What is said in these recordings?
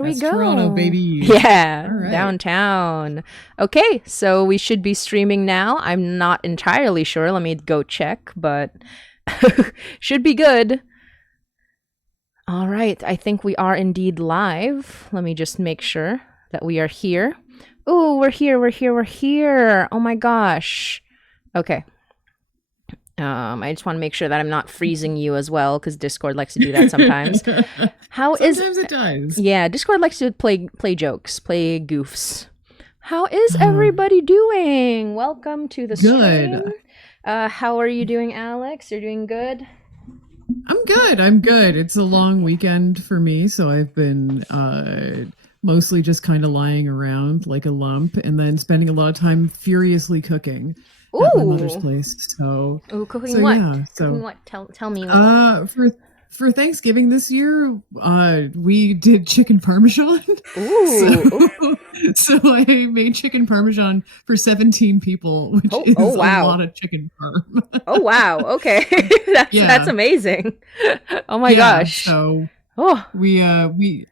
Here we That's Toronto, go. baby. Yeah, All right. downtown. Okay, so we should be streaming now. I'm not entirely sure. Let me go check, but should be good. All right, I think we are indeed live. Let me just make sure that we are here. Oh, we're here, we're here, we're here. Oh my gosh. Okay. I just want to make sure that I'm not freezing you as well, because Discord likes to do that sometimes. How is Sometimes it does. Yeah, Discord likes to play jokes, play goofs. How is everybody doing? Welcome to the stream. Good. How are you doing, Alex? You're doing good? I'm good. I'm good. It's a long weekend for me, so I've been mostly just kind of lying around like a lump and then spending a lot of time furiously cooking at my mother's Ooh. place. Ooh, cooking So what? yeah. Cooking So what? Tell me what. for Thanksgiving this year, we did chicken parmesan. so Ooh. so I made chicken parmesan for 17 people, which Oh is a wow. lot of chicken parm. Oh wow. Okay. That's Yeah. amazing. Oh my Yeah. gosh. So Oh. we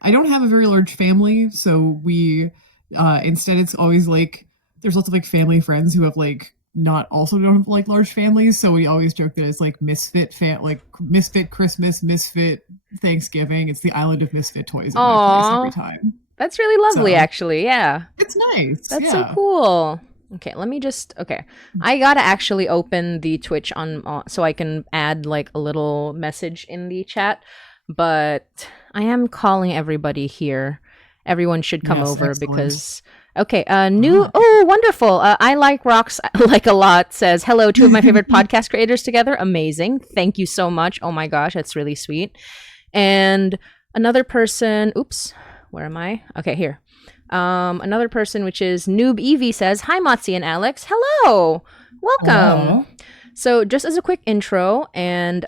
I don't have a very large family, so we instead it's always like there's lots of like family friends who have like not also don't have like large families, so we always joke that it's like like misfit Christmas, misfit Thanksgiving. It's the island of misfit toys at my place every Aw. time. That's really lovely, So actually. Yeah. it's nice. That's so Yeah. cool. Okay, let me just. Okay, I gotta actually open the Twitch so I can add like a little message in the chat. But I am calling everybody here. Everyone should come Yes, over excellent. because. Okay, oh, wonderful. I like rocks like a lot. Says hello, two of my favorite podcast creators together. Amazing. Thank you so much. Oh my gosh, that's really sweet. And another person. Oops, where am I? Okay, here. Another person, which is Noob Evie, says, "Hi, Motzi and Alex. Hello, welcome." Hello. So, just as a quick intro, and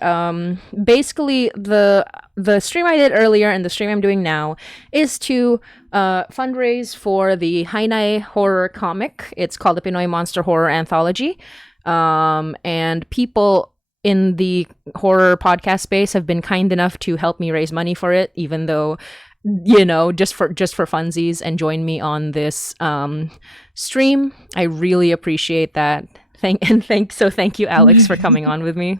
basically the stream I did earlier and the stream I'm doing now is to fundraise for the Hainai horror comic. It's called the Pinoy Monster Horror Anthology, and people in the horror podcast space have been kind enough to help me raise money for it, even though just for funsies, and join me on this stream. I really appreciate that. Thank you, Alex, for coming on with me.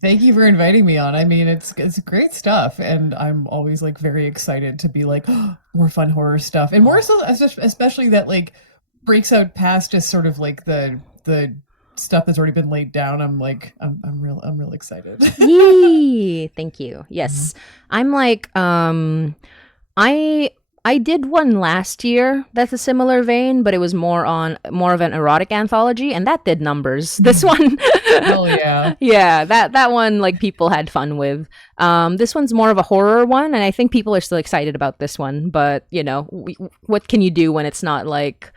Thank you for inviting me on. I mean, it's great stuff, and I'm always like very excited to be like more fun horror stuff, and more so, especially that like breaks out past just sort of like the stuff that's already been laid down. I'm real excited. Yee! Thank you. Yes, I'm like I did one last year that's a similar vein, but it was more of an erotic anthology, and that did numbers. This one, Hell yeah. yeah, that one like people had fun with. This one's more of a horror one, and I think people are still excited about this one. But what can you do when it's not like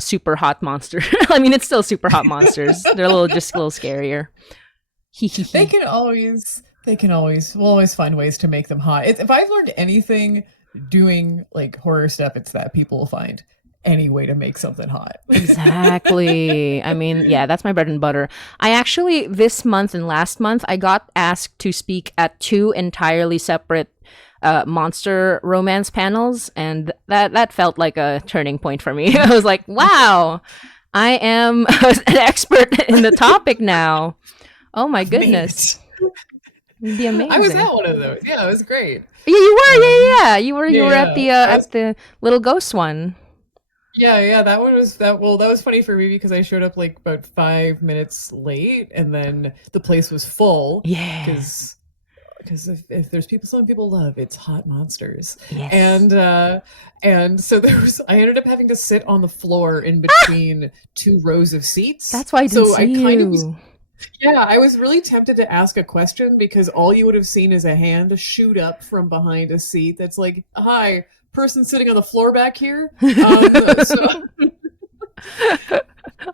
super hot monster? I mean, it's still super hot monsters. They're just a little scarier. They can always we'll always find ways to make them hot. If I've learned anything doing like horror stuff, it's that people will find any way to make something hot. Exactly. I mean, yeah, that's my bread and butter. I actually, this month and last month, I got asked to speak at two entirely separate monster romance panels, and that felt like a turning point for me. I was like, wow, I am an expert in the topic now. Oh my goodness. It'd be amazing. I was at one of those. Yeah, it was great. Yeah, you were. Yeah. You were at the at the little ghost one. Yeah, that one was that was funny for me because I showed up like about 5 minutes late, and then the place was full. Yeah. Because if there's some people love, it's hot monsters. Yes. And so I ended up having to sit on the floor in between two rows of seats. That's why I didn't see you. Yeah, I was really tempted to ask a question because all you would have seen is a hand shoot up from behind a seat that's like, "Hi, person sitting on the floor back here."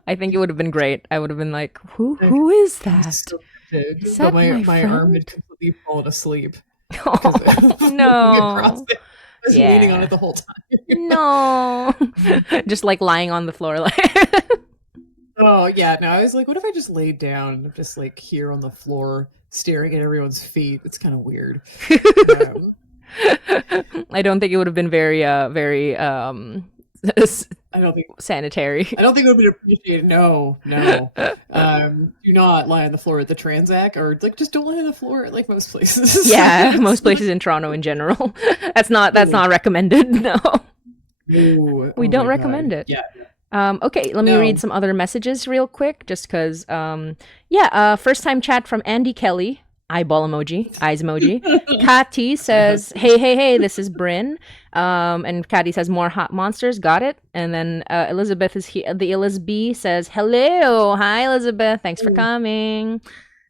I think it would have been great. I would have been like, "Who is that?" So did, Is that my arm had completely fallen asleep. Oh, no. I was leaning on it the whole time. No. Just like lying on the floor like Oh yeah, no, I was like, what if I just laid down, just like here on the floor, staring at everyone's feet? It's kind of weird. I don't think it would have been very I don't think sanitary. I don't think it would be appreciated. No, no. Do not lie on the floor at the Transac, or like just don't lie on the floor at like most places. Yeah, most It's places in Toronto in general. That's not recommended. No, ooh, we oh don't my recommend god. it. Yeah. Okay, let me read No. some other messages real quick, just because. First time chat from Andy Kelly. Eyeball emoji, eyes emoji. Kati My says, husband. "Hey, hey, hey, this is Bryn." And Kati says, "More hot monsters, got it." And then Elizabeth is here. The Elizabeth says, "Hello, hi Elizabeth, thanks for coming."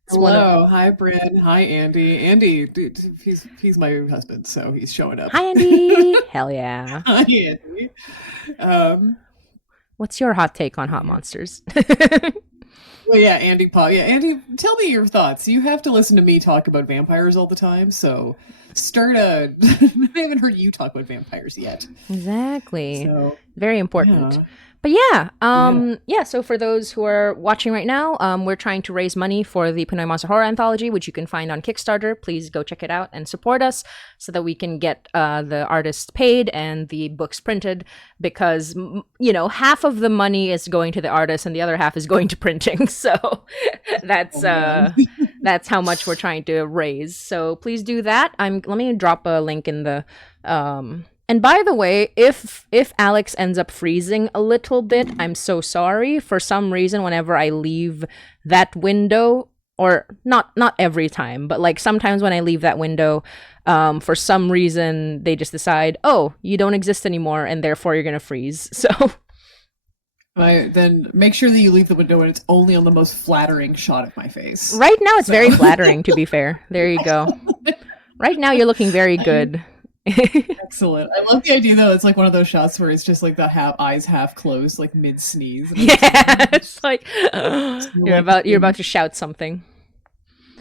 It's one of. Hello. Hi, Bryn. Hi, Andy. Andy, dude, he's my husband, so he's showing up. Hi Andy, hell yeah. Hi, Andy. Um, What's your hot take on hot monsters? well, yeah, Andy Paul. Yeah, Andy, tell me your thoughts. You have to listen to me talk about vampires all the time, so start a. I haven't heard you talk about vampires yet. Exactly. So, Very important. yeah. But yeah, Yeah. so for those who are watching right now, we're trying to raise money for the Pinoy Monster Horror Anthology, which you can find on Kickstarter. Please go check it out and support us so that we can get the artists paid and the books printed. Because half of the money is going to the artist and the other half is going to printing. So that's Oh, man. that's how much we're trying to raise. So please do that. Let me drop a link in the and by the way, if Alex ends up freezing a little bit, I'm so sorry. For some reason, whenever I leave that window, or not every time, but like sometimes when I leave that window, for some reason they just decide, oh, you don't exist anymore, and therefore you're gonna freeze. So Then make sure that you leave the window and it's only on the most flattering shot of my face. right now it's So, very flattering. To be fair, there you go. Right now you're looking very good. excellent. I love the idea though. It's like one of those shots where it's just like the eyes half closed, like mid sneeze. Yeah, it's like you're like, about to shout something.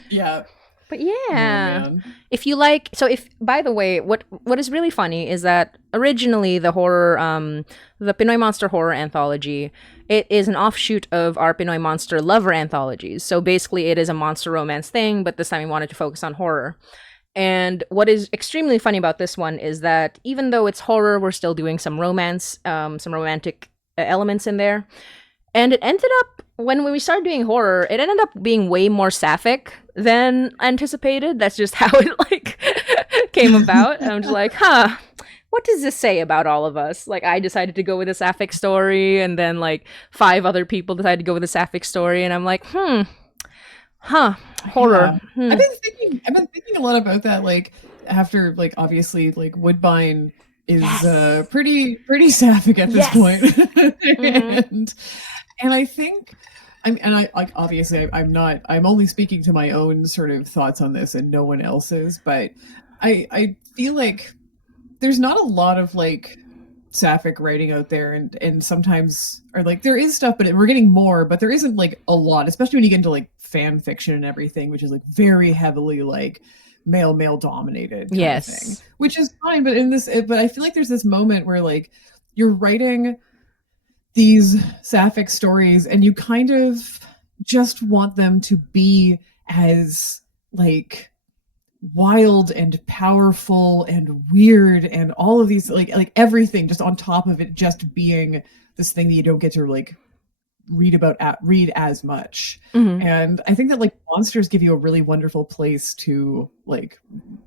yeah. But Oh yeah, man. if you like, so if by the way, what is really funny is that originally the Pinoy Monster Horror Anthology, it is an offshoot of our Pinoy Monster Lover anthologies. So basically, it is a monster romance thing, but this time we wanted to focus on horror. And what is extremely funny about this one is that even though it's horror, we're still doing some romance, some romantic elements in there. And it ended up, when we started doing horror, it ended up being way more sapphic than anticipated. That's just how it like came about. And I'm just like, huh, what does this say about all of us? Like, I decided to go with a sapphic story, and then like 5 other people decided to go with a sapphic story, and I'm like, horror. Yeah. I've been thinking a lot about that, like after like obviously like Woodbine is Yes. pretty sapphic at this point. Yes. Mm-hmm. And I think I like obviously I'm only speaking to my own sort of thoughts on this and no one else's, but I feel like there's not a lot of like sapphic writing out there, and sometimes, or like there is stuff, but we're getting more, but there isn't like a lot, especially when you get into like fan fiction and everything, which is like very heavily like male dominated kind of thing, Yes. which is fine. But I feel like there's this moment where like you're writing these sapphic stories and you kind of just want them to be as like wild and powerful and weird and all of these like everything just on top of it just being this thing that you don't get to like read as much. Mm-hmm. And I think that like monsters give you a really wonderful place to like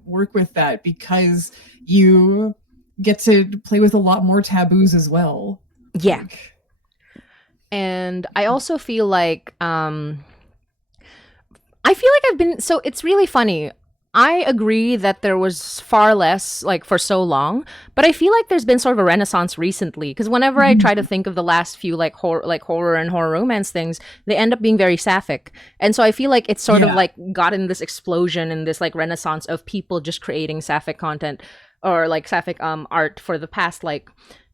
work with that, because you get to play with a lot more taboos as well. Yeah. Like, And I also feel like I feel like I've been, so it's really funny. I agree that there was far less like for so long, but I feel like there's been sort of a renaissance recently, because whenever I try to think of the last few like horror and horror romance things, they end up being very sapphic. And so I feel like it's sort of yeah, like gotten this explosion and this like renaissance of people just creating sapphic content or like sapphic art for the past like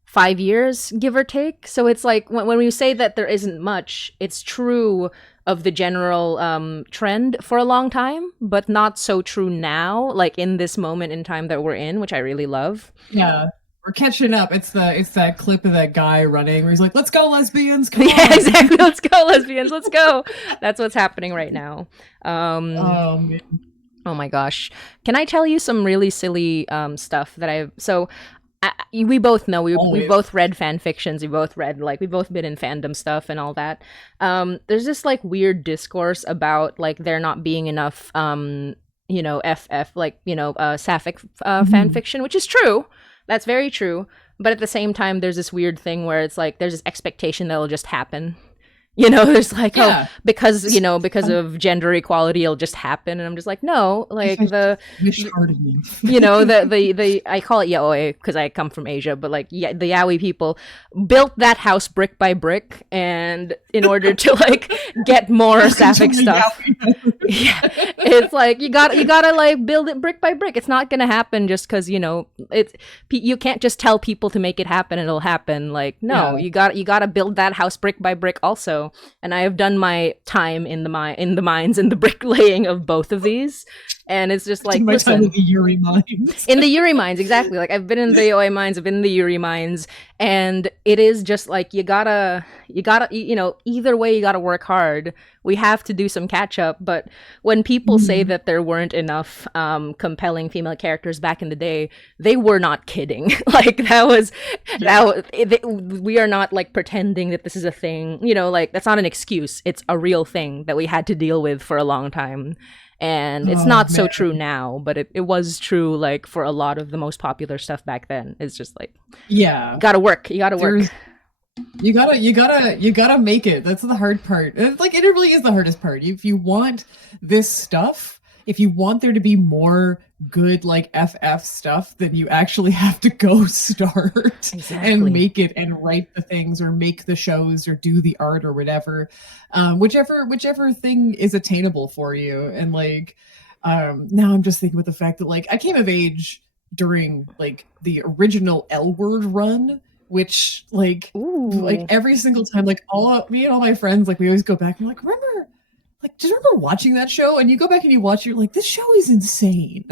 5 years, give or take. So it's like when we say that there isn't much, it's true of the general trend for a long time, but not so true now, like in this moment in time that we're in, which I really love. yeah, we're catching up. It's that clip of that guy running where he's like, let's go lesbians, come Yeah, on. exactly. Let's go, lesbians. Let's go. That's what's happening right now. Oh man. Oh my gosh. Can I tell you some really silly stuff that I've so we both know we Always. both read fan fictions, we both read like we both been in fandom stuff and all that. There's this like weird discourse about like there not being enough FF like sapphic fan Mhm. fiction, which is true. That's very true. But at the same time, there's this weird thing where it's like there's this expectation that will just happen. There's like, oh, Yeah. because of gender equality, it'll just happen, and I'm just like, no, like I just wish harder enough. the I call it yaoi because I come from Asia, but like yeah, the yaoi people built that house brick by brick, and in order to like get more sapphic stuff, yeah, it's like you gotta like build it brick by brick. It's not gonna happen just because you can't just tell people to make it happen and it'll happen. Like no, Yeah. you gotta build that house brick by brick also. And I have done my time in the mines and the bricklaying of both of these, and it's just like My time listen. with the Yuri mines. In the Yuri mines, exactly. Like I've been in the OA mines, I've been in the Yuri mines, and it is just like you gotta either way you gotta work hard. We have to do some catch up. But when people say Mhm. that there weren't enough compelling female characters back in the day, they were not kidding. Like we are not like pretending that this is a thing. Like that's not an excuse. It's a real thing that we had to deal with for a long time. And it's Oh not so man. true now, but it was true like for a lot of the most popular stuff back then. It's just like Yeah. gotta work. You gotta work. There's you gotta make it. That's the hard part. It's like it really is the hardest part. If you want this stuff, if you want there to be more good like FF stuff, then you actually have to go start and Exactly. make it and write the things or make the shows or do the art or whatever. Whichever thing is attainable for you. And like now I'm just thinking with the fact that like I came of age during like the original L Word run, which like Ooh. every single time, like me and all my friends, like we always go back and like remember, like do you remember watching that show? And you go back and you watch, you're like, this show is insane.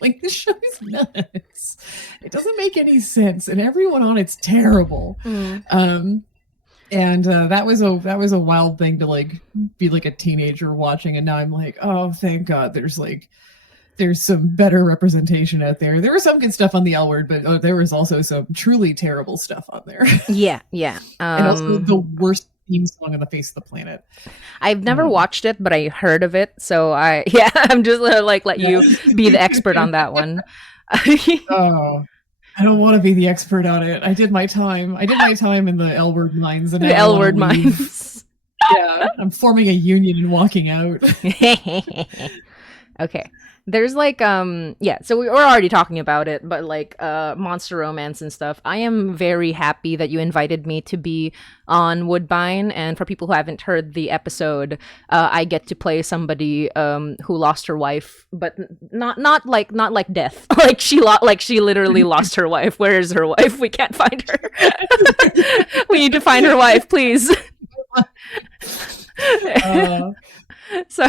Like this show is nuts. It doesn't make any sense, and everyone on it's terrible. Mm. Um, and that was a wild thing to like be like a teenager watching, and now I'm like, oh, thank God, there's some better representation out there. There was some good stuff on the L Word, but there was also some truly terrible stuff on there. Yeah, yeah. And also the worst theme song on the face of the planet. I've never Um, watched it, but I heard of it. So yeah, I'm just like let yeah. you be the expert on that one. Oh, I don't want to be the expert on it. I did my time. I did my time in the L Word mines, and The now I L want to word leave. mines. Yeah, I'm forming a union and walking out. Okay. There's like yeah, so we were already talking about it, but like monster romance and stuff. I am very happy that you invited me to be on Woodbine, and for people who haven't heard the episode, I get to play somebody who lost her wife, but not like death. Like she literally lost her wife. Where is her wife? We can't find her. We need to find her wife, please. Uh, So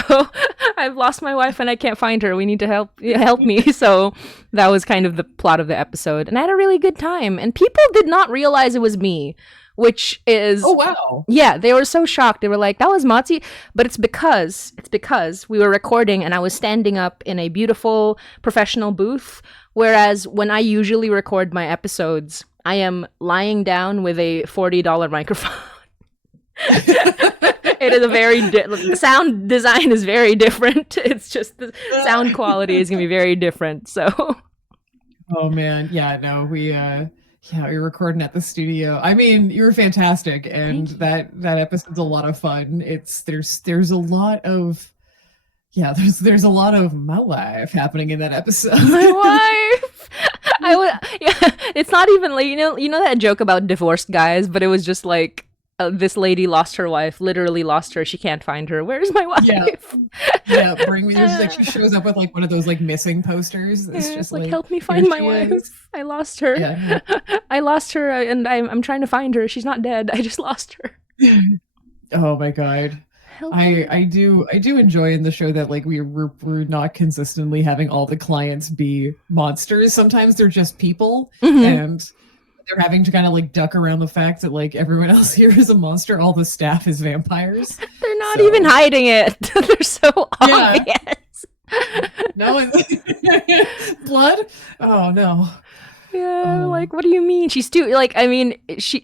I've lost my wife and I can't find her. We need to help me. So that was kind of the plot of the episode, and I had a really good time. And people did not realize it was me, which is oh wow. yeah, they were so shocked. They were like, "That was Matzi," but it's because we were recording and I was standing up in a beautiful professional booth, whereas when I usually record my episodes, I am lying down with a $40 microphone. It is a the sound design is very different. It's just the sound quality is gonna be very different. So Oh man, yeah, no, we were recording at the studio. I mean, you were fantastic, and thank you. that episode's a lot of fun. There's a lot of there's a lot of my life happening in that episode. My wife. I would. Yeah, it's not even like you know that joke about divorced guys, but it was just like this lady lost her wife, literally lost her. She can't find her. Where's my Yeah, wife? yeah, bring me. There's like she shows up with like one of those like missing posters. It's Yeah, it's just like like help me here find my she wife. is. I lost her. Yeah. I lost her, and I'm trying to find her. She's not dead. I just lost her. Oh my god. Help I me. I do I do enjoy in the show that like we're not consistently having all the clients be monsters. Sometimes they're just people, Mhm. and they're having to kind of like duck around the fact that like everyone else here is a monster. All the staff is vampires. They're not even So hiding it. They're so yeah, obvious. No, blood. Oh no. Yeah, Oh, like what do you mean? She's too like I mean,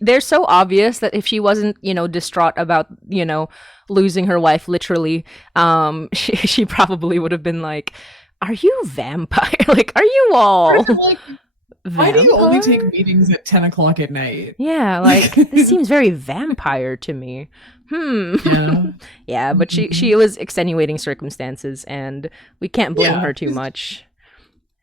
they're so obvious that if she wasn't, distraught about, losing her wife literally, she probably would have been like, "Are you vampire? Like are you all like, why do you only take vampire?" meetings at 10 o'clock at night? Yeah, like this seems very vampire to me. Hmm. Yeah. Yeah, but Mhm. she was extenuating circumstances and we can't blame Yeah. her too much.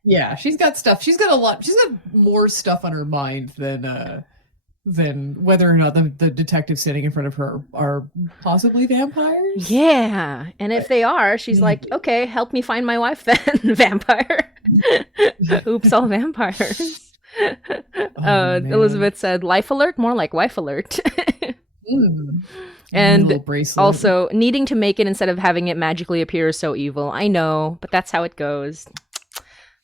Yeah, she's got stuff. She's got a lot. She's got more stuff on her mind than whether or not the detectives sitting in front of her are possibly vampires. Yeah, and if But they are, she's like, maybe. "Okay, help me find my wife then, vampire." Oops, all vampires. Oh man. Elizabeth said, "Life alert, more like wife alert." Mm. And Little bracelet. also, needing to make it instead of having it magically appear is so evil. I know, but that's how it goes.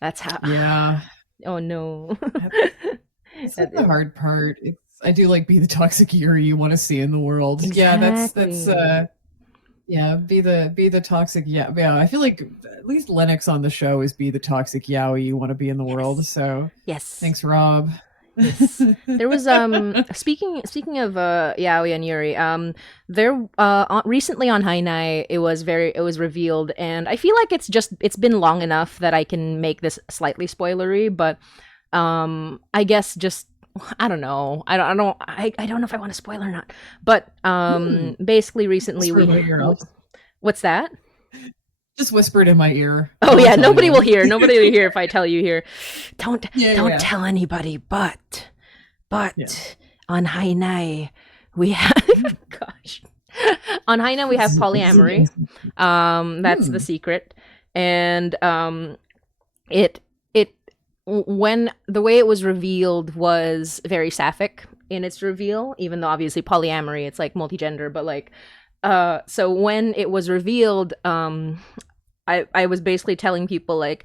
That's how. Yeah. Oh no. It's like the hard part. I do like be the toxic Yuri you want to see in the world. Yeah, that's Exactly. yeah, be the toxic, yeah. Yeah, I feel like at least Lennox on the show is be the toxic yaoi you want to be in the world. Yes. So Yes. thanks, Rob. Yes. There was speaking of Yaoi and Yuri, there recently on Hainai it was revealed, and I feel like it's been long enough that I can make this slightly spoilery, but I guess just I don't know. I don't know if I want to spoil or not. But Hmm. basically recently Whisper in my ear. what's that? Just whisper it in my ear. I Oh won't yeah, tell nobody will anyone. hear. Nobody will hear if I tell you here. Don't Yeah, yeah, don't yeah. tell anybody, but Yeah. on Hainai we have gosh. On Hainai we have polyamory. That's the Hmm. secret. And it it when the way it was revealed was very sapphic in its reveal, even though obviously polyamory it's like multigender, but like so when it was revealed, I was basically telling people like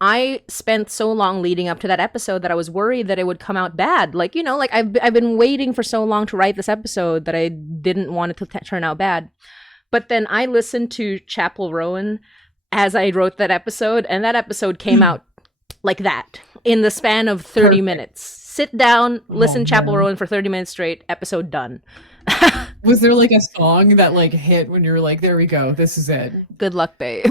I spent so long leading up to that episode that I was worried that it would come out bad. Like, like I've been waiting for so long to write this episode that I didn't want it to turn out bad. But then I listened to Chapel Rowan as I wrote that episode, and that episode came out like that in the span of 30 Perfect. minutes. Sit down, Oh listen Chapel man. Rowan for 30 minutes straight, episode done. Was there like a song that like hit when you're like, there we go, this is it. Good luck, babe.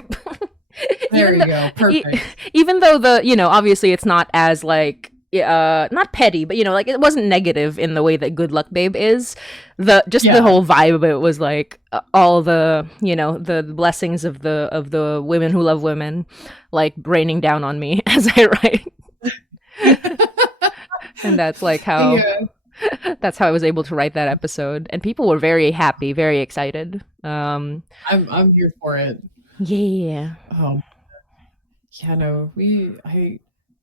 There even you though, go. e- Perfect. even though obviously it's not as like not petty, but like it wasn't negative in the way that Good Luck Babe is. The Yeah. whole vibe of it was like all the the blessings of the women who love women like raining down on me as I write, and that's like how Yeah. that's how I was able to write that episode, and people were very happy, very excited. I'm here for it. Yeah. Oh yeah, no,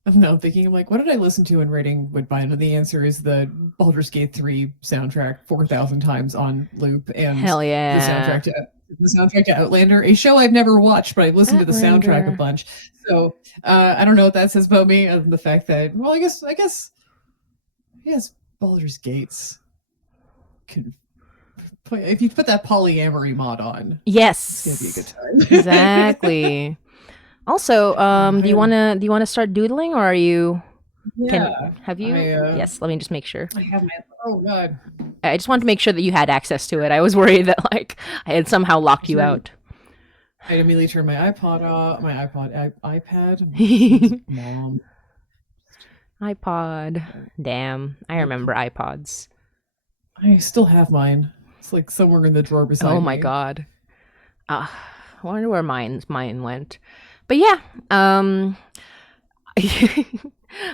I'm now thinking, I'm like, what did I listen to in rating Woodbine? And the answer is the Baldur's Gate 3 soundtrack 4,000 times on loop, and Hell the yeah. soundtrack to the soundtrack to Outlander, a show I've never watched, but I've listened to the soundtrack a Outlander. bunch. So I don't know what that says about me, other than the fact that, well, I guess Baldur's Gates could if you put that polyamory mod on, it's gonna be a good Yes. time. Exactly. Also, I am, do you wanna start doodling, or are you can yeah. have you? I Yes, let me just make sure. I have my, oh god. I just wanted to make sure that you had access to it. I was worried that like I had somehow locked you Turn out. I immediately turned my iPod off, iPad. I'm like, Jesus, mom. iPod. Damn, I remember iPods. I still have mine. It's like somewhere in the drawer Oh beside my me. god. I wonder where mine went. But yeah,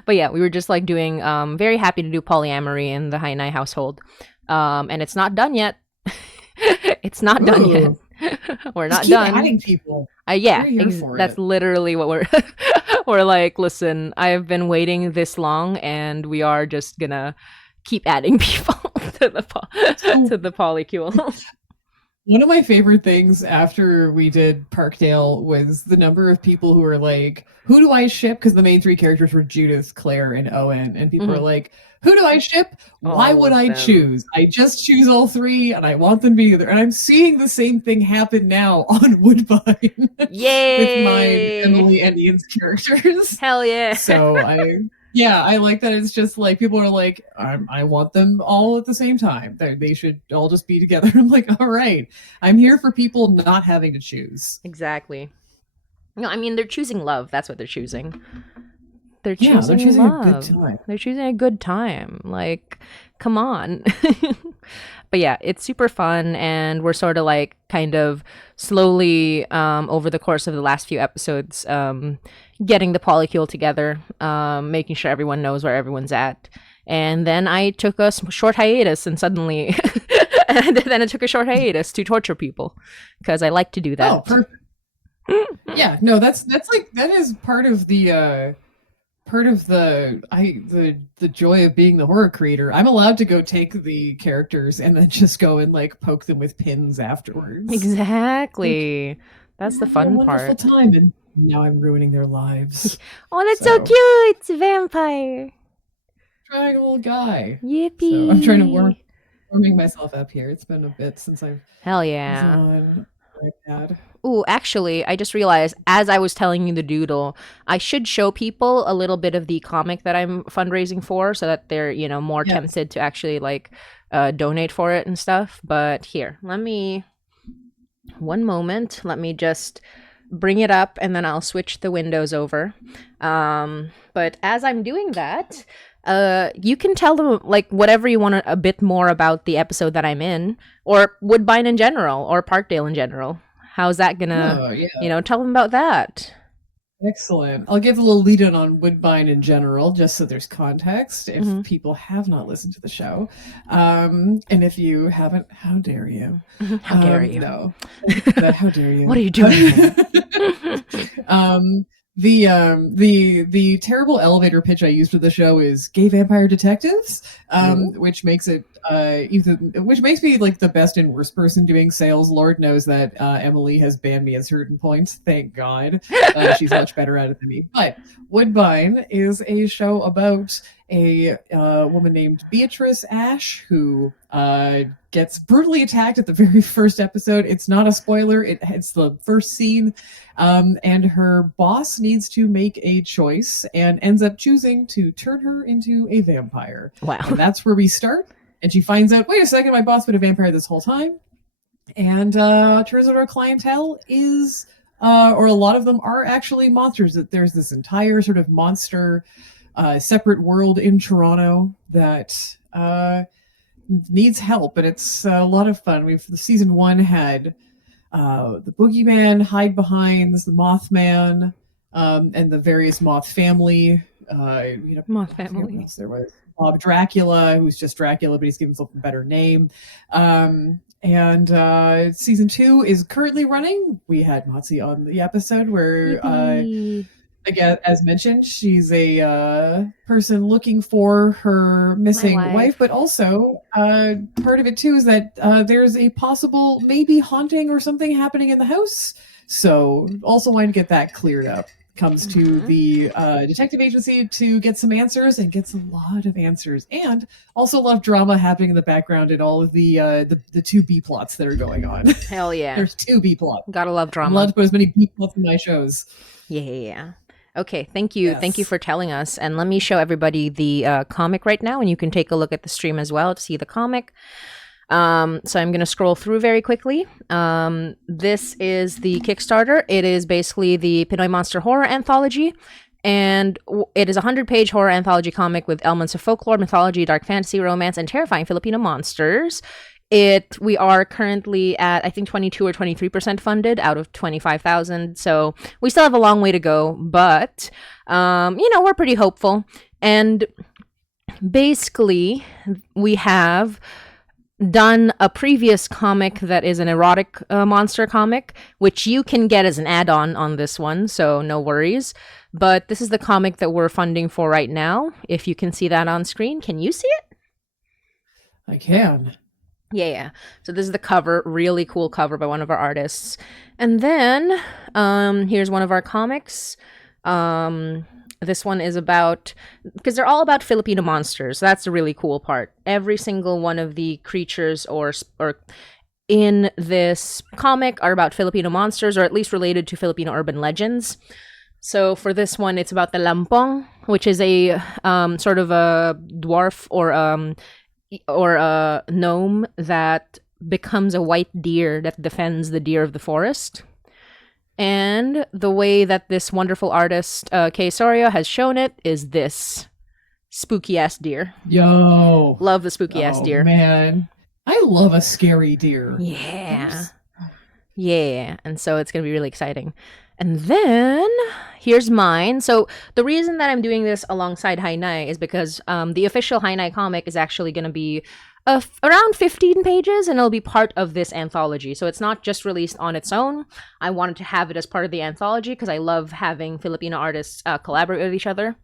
but yeah, we were just like doing very happy to do polyamory in the Hainai household. And it's not done yet. It's not done yet. Ooh, We're just not keep done. adding people. Yeah, We're here for that's it. literally what we're we're like, listen, I've been waiting this long and we are just gonna keep adding people to So the polycule. One of my favorite things after we did Parkdale was the number of people who were like, "Who do I ship?" Because the main three characters were Judith, Claire, and Owen, and people are Mhm. like, "Who do I ship? Why All would of I them. choose? I just choose all three, and I want them to be together." And I'm seeing the same thing happen now on Woodbine with mine, Yay! Emily, and Ian's characters. Hell yeah. So yeah, I like that. It's just like people are like, I want them all at the same time. They should all just be together. I'm like, all right, I'm here for people not having to choose. Exactly. No, I mean they're choosing love. That's what they're choosing. They're Yeah, they're choosing choosing a good love. time. They're choosing a good time. Like, come on. But yeah, it's super fun, and we're sort of like kind of slowly over the course of the last few episodes getting the polycule together, making sure everyone knows where everyone's at. And then I took a short hiatus, and suddenly, and then I took a short hiatus to torture people because I like to do Oh, that. perfect. Yeah, no, that's like that is part of the joy of being the horror creator. I'm allowed to go take the characters and then just go and like poke them with pins afterwards. Like, Exactly. you're That's the having a fun wonderful part. time, and now I'm ruining their lives. Oh, that's so So cute. It's a vampire. trying little guy. So I'm trying to Yippee. warming myself up here. It's been a bit since I Hell was yeah. on iPad. Ooh, actually, I just realized as I was telling you the doodle, I should show people a little bit of the comic that I'm fundraising for so that they're, more Yes. tempted to actually like donate for it and stuff. But here, let me, one moment, let me just bring it up and then I'll switch the windows over. But as I'm doing that, you can tell them like whatever you want a bit more about the episode that I'm in, or Woodbine in general, or Parkdale in general. How's that gonna, Oh yeah. tell them about that? Excellent. I'll give a little lead in on Woodbine in general, just so there's context if Hmm. people have not listened to the show. And if you haven't, how dare you? How dare you? No, how dare What you? are you doing here? um, the terrible elevator pitch I used for the show is gay vampire detectives, Ooh. which makes it which makes me like the best and worst person doing sales. Lord knows that Emily has banned me at certain points. Thank God, she's much better at it than me. But Woodbine is a show about a woman named Beatrice Ash who gets brutally attacked at the very first episode. It's not a spoiler. It's the first scene. And her boss needs to make a choice and ends up choosing to turn her into a vampire. Wow. And that's where we start. And she finds out, wait a second, my boss been a vampire this whole time. And turns out our clientele is, or a lot of them are actually monsters. That there's this entire sort of monster separate world in Toronto that needs help, and it's a lot of fun. Season one had the Boogeyman, Hide Behinds, the Mothman, and the various Moth family. Moth I forget what family. else there was. Bob Dracula, who's just Dracula, but he's given himself a better name. And season two is currently running. We had Matzi on the episode where Yippee. again, as mentioned, she's a person looking for her My missing wife, but wife. also part of it too is that there's a possible maybe haunting or something happening in the house. So, also wanting to get that cleared up. Comes to Hmm. the detective agency to get some answers and gets a lot of answers, and also a lot of drama happening in the background and all of the two B plots that are going on. Hell yeah. There's two B plots. Gotta love I'm allowed drama. to put as many B plots in my shows. Yeah, yeah, yeah. Okay, thank you. Thank you Yes. for telling us. And let me show everybody the comic right now, and you can take a look at the stream as well to see the comic. So I'm going to scroll through very quickly. This is the Kickstarter. It is basically the Pinoy Monster Horror Anthology. And it is a 100-page horror anthology comic with elements of folklore, mythology, dark fantasy, romance, and terrifying Filipino monsters. We are currently at I think 22 or 23% funded out of 25,000, so we still have a long way to go, but we're pretty hopeful. And basically we have done a previous comic that is an erotic monster comic, which you can get as an add-on on this one, so no worries. But this is the comic that we're funding for right now. If you can see that on screen, can you see it? I can. Yeah. So this is the cover, really cool cover by one of our artists. And then here's one of our comics. This one is about, because they're all about Filipino monsters. That's the really cool part. Every single one of the creatures or in this comic are about Filipino monsters, or at least related to Filipino urban legends. So for this one, it's about the lampong, which is a sort of a dwarf or a gnome that becomes a white deer that defends the deer of the forest. And the way that this wonderful artist, Kay Soria, has shown it is this spooky ass deer. Yo. Love the spooky ass deer. Man. I love a scary deer. Yeah. Yeah. And so it's going to be really exciting. And then here's mine. So the reason that I'm doing this alongside Hainai is because the official Hainai comic is actually going to be around 15 pages, and it'll be part of this anthology. So it's not just released on its own. I wanted to have it as part of the anthology because I love having Filipino artists collaborate with each other.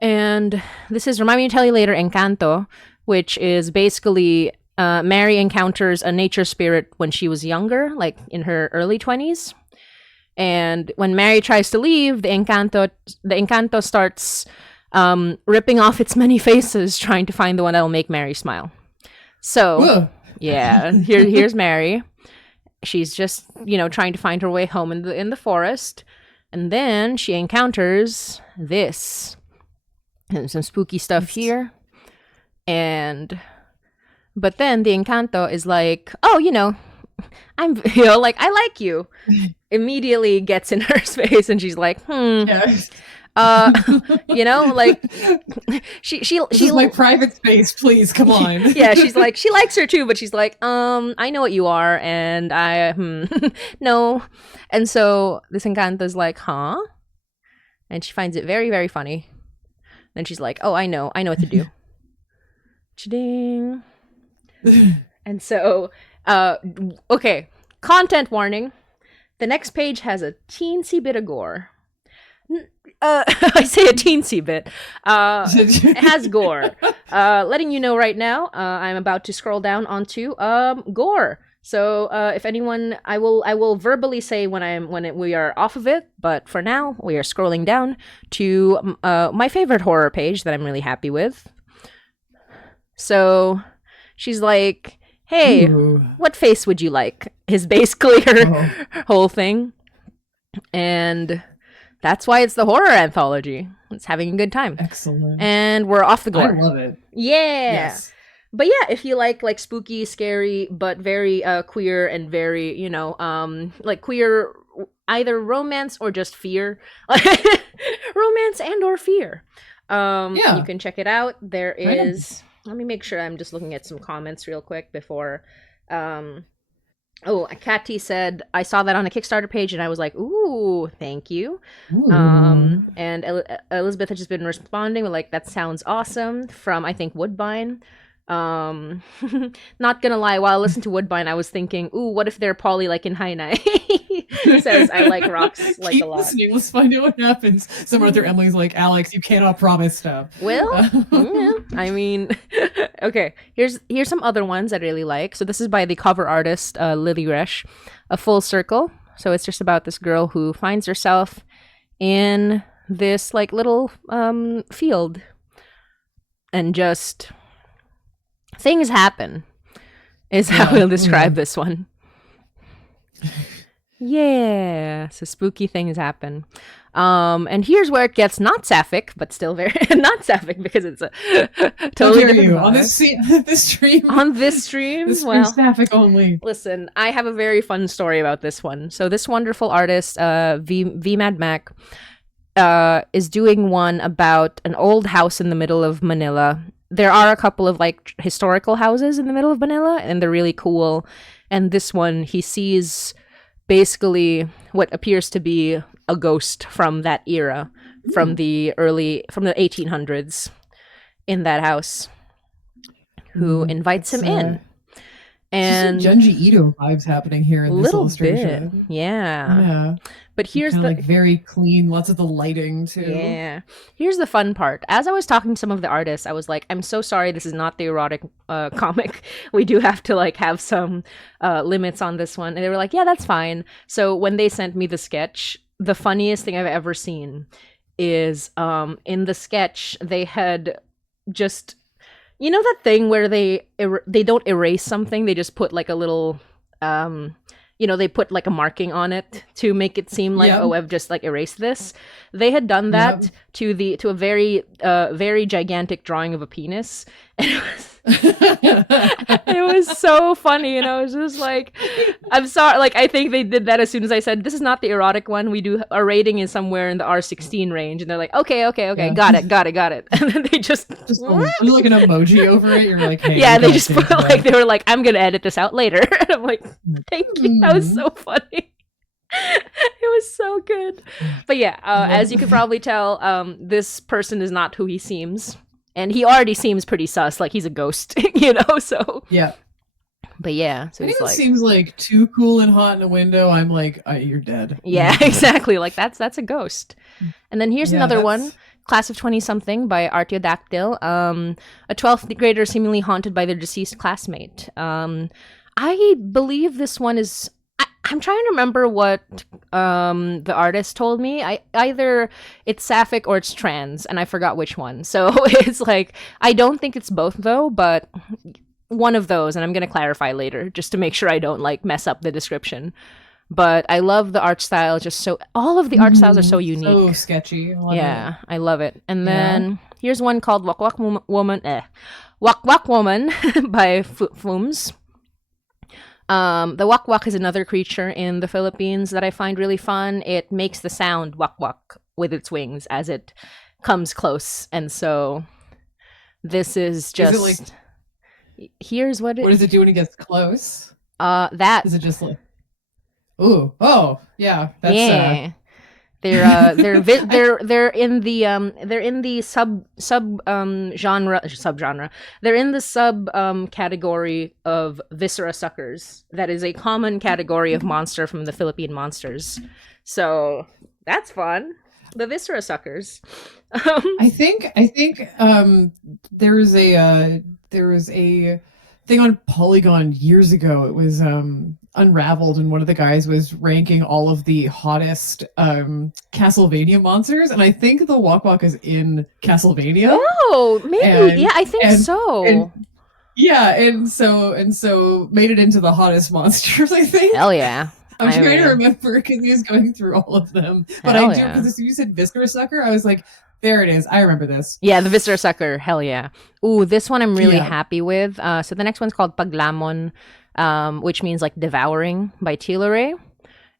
And this is Remind Me to Tell You Later Encanto, which is basically Mary encounters a nature spirit when she was younger, like in her early 20s. And when Mary tries to leave, the Encanto starts ripping off its many faces, trying to find the one that'll make Mary smile. So, yeah, here's Mary. She's just, trying to find her way home in the forest. And then she encounters this. And some spooky stuff here. But then the Encanto is like, oh, I'm, I like you. Immediately gets in her space and she's like, Yes. like she This is my private space, please, come on. Yeah, she's like, she likes her too, but she's like, I know what you are, and I no. And so this Encanto's like, huh? And she finds it very, very funny. Then she's like, oh, I know what to do. Cha-ding. And so okay, content warning. The next page has a teensy bit of gore. I say a teensy bit. It has gore. Letting you know right now, I'm about to scroll down onto gore. So if anyone, I will verbally say when we are off of it. But for now, we are scrolling down to my favorite horror page that I'm really happy with. So she's like, hey, ooh, what face would you like? Is basically her whole thing. And that's why it's the horror anthology. It's having a good time. Excellent. And we're off the gore. I love it. Yeah. Yes. But yeah, if you like spooky, scary, but very queer and very, like queer, either romance or just fear. Romance and or fear. You can check it out. There is... Let me make sure I'm just looking at some comments real quick before... Catty said, I saw that on a Kickstarter page and I was like, ooh, thank you. Ooh. And Elizabeth has just been responding with like, that sounds awesome, from, I think, Woodbine. Not gonna lie, while I listened to Woodbine, I was thinking, ooh, what if they're poly like in Hainai? Says, I like rocks like Keep a lot. Listening. Let's find out what happens. Somewhere there, Emily's like, Alex, you cannot promise stuff. Well, yeah, I mean, okay, here's some other ones I really like. So this is by the cover artist, Lily Resch, A Full Circle. So it's just about this girl who finds herself in this like little field and just things happen is how we'll describe this one. Yeah, so spooky things happen. And here's where it gets not sapphic, but still very not sapphic because it's a totally different on this stream. On this stream, this well, sapphic only. Listen, I have a very fun story about this one. So this wonderful artist, V Mad Mac, is doing one about an old house in the middle of Manila. There are a couple of like historical houses in the middle of Manila, and they're really cool. And this one, he sees basically what appears to be a ghost from that era, from the 1800s, in that house, who invites him in. Just some And Junji Ito vibes happening here a in this little bit, illustration. yeah. Yeah. But here's Kind of like the very clean, lots of the lighting too. yeah. Here's the fun part. As I was talking to some of the artists, I was like, I'm so sorry this is not the erotic comic. We do have to like have some limits on this one. And they were like, yeah, that's fine. So when they sent me the sketch, the funniest thing I've ever seen is in the sketch they had just that thing where they don't erase something, they just put like a little they put like a marking on it to make it seem like, Yep. oh, I've just like erased this. They had done that Yep. to a very very gigantic drawing of a penis. And it was so funny, and I was just like, I'm sorry, like I think they did that as soon as I said this is not the erotic one, we do our rating is somewhere in the R16 range, and they're like, okay, Yeah. got it, and then they just like an emoji over it. You're like, hey, yeah, we they gotta just change put that. like, they were like, I'm gonna edit this out later. And I'm like, thank you. That was so funny. It was so good. But yeah, as you could probably tell, this person is not who he seems. And he already seems pretty sus, like he's a ghost, so. Yeah. But yeah, so he's Anyone like, seems like too cool and hot in a window, I'm like, you're dead. yeah, exactly. Like that's a ghost. And then here's Yeah, another that's- one. Class of 20-something by Artiodactyl. A 12th grader seemingly haunted by their deceased classmate. I believe this one is. I'm trying to remember what the artist told me. Either it's sapphic or it's trans, and I forgot which one. So it's like, I don't think it's both though, but one of those, and I'm gonna clarify later just to make sure I don't like mess up the description. But I love the art style. Just so all of the art styles are so unique. So sketchy. I love Yeah, it. I love it. And Yeah. then here's one called Wak Wak Woman. Wak Wak Woman by Fooms. The wak wak is another creature in the Philippines that I find really fun. It makes the sound wak wak with its wings as it comes close, and so this is just. Is it like, here's what it. what does it do when it gets close? That. Is it just like, ooh, oh, yeah, that's Yeah. They're in the subgenre. They're in the sub category of viscera suckers. That is a common category of monster from the Philippine monsters. So that's fun. The viscera suckers. I think there was a thing on Polygon years ago. It was Unraveled, and one of the guys was ranking all of the hottest Castlevania monsters, and I think the Wak Wak is in Castlevania. Oh, maybe. And- yeah, I think and- so. and so made it into the hottest monsters, I think. Hell yeah. I'm I trying mean- to remember because he was going through all of them. But Hell I do, yeah. because as soon as you said Viscera Sucker, I was like, there it is. I remember this. Yeah, the viscera sucker. Hell yeah. Ooh, this one I'm really Yeah. happy with. So the next one's called Paglamon, which means like devouring, by Tilare.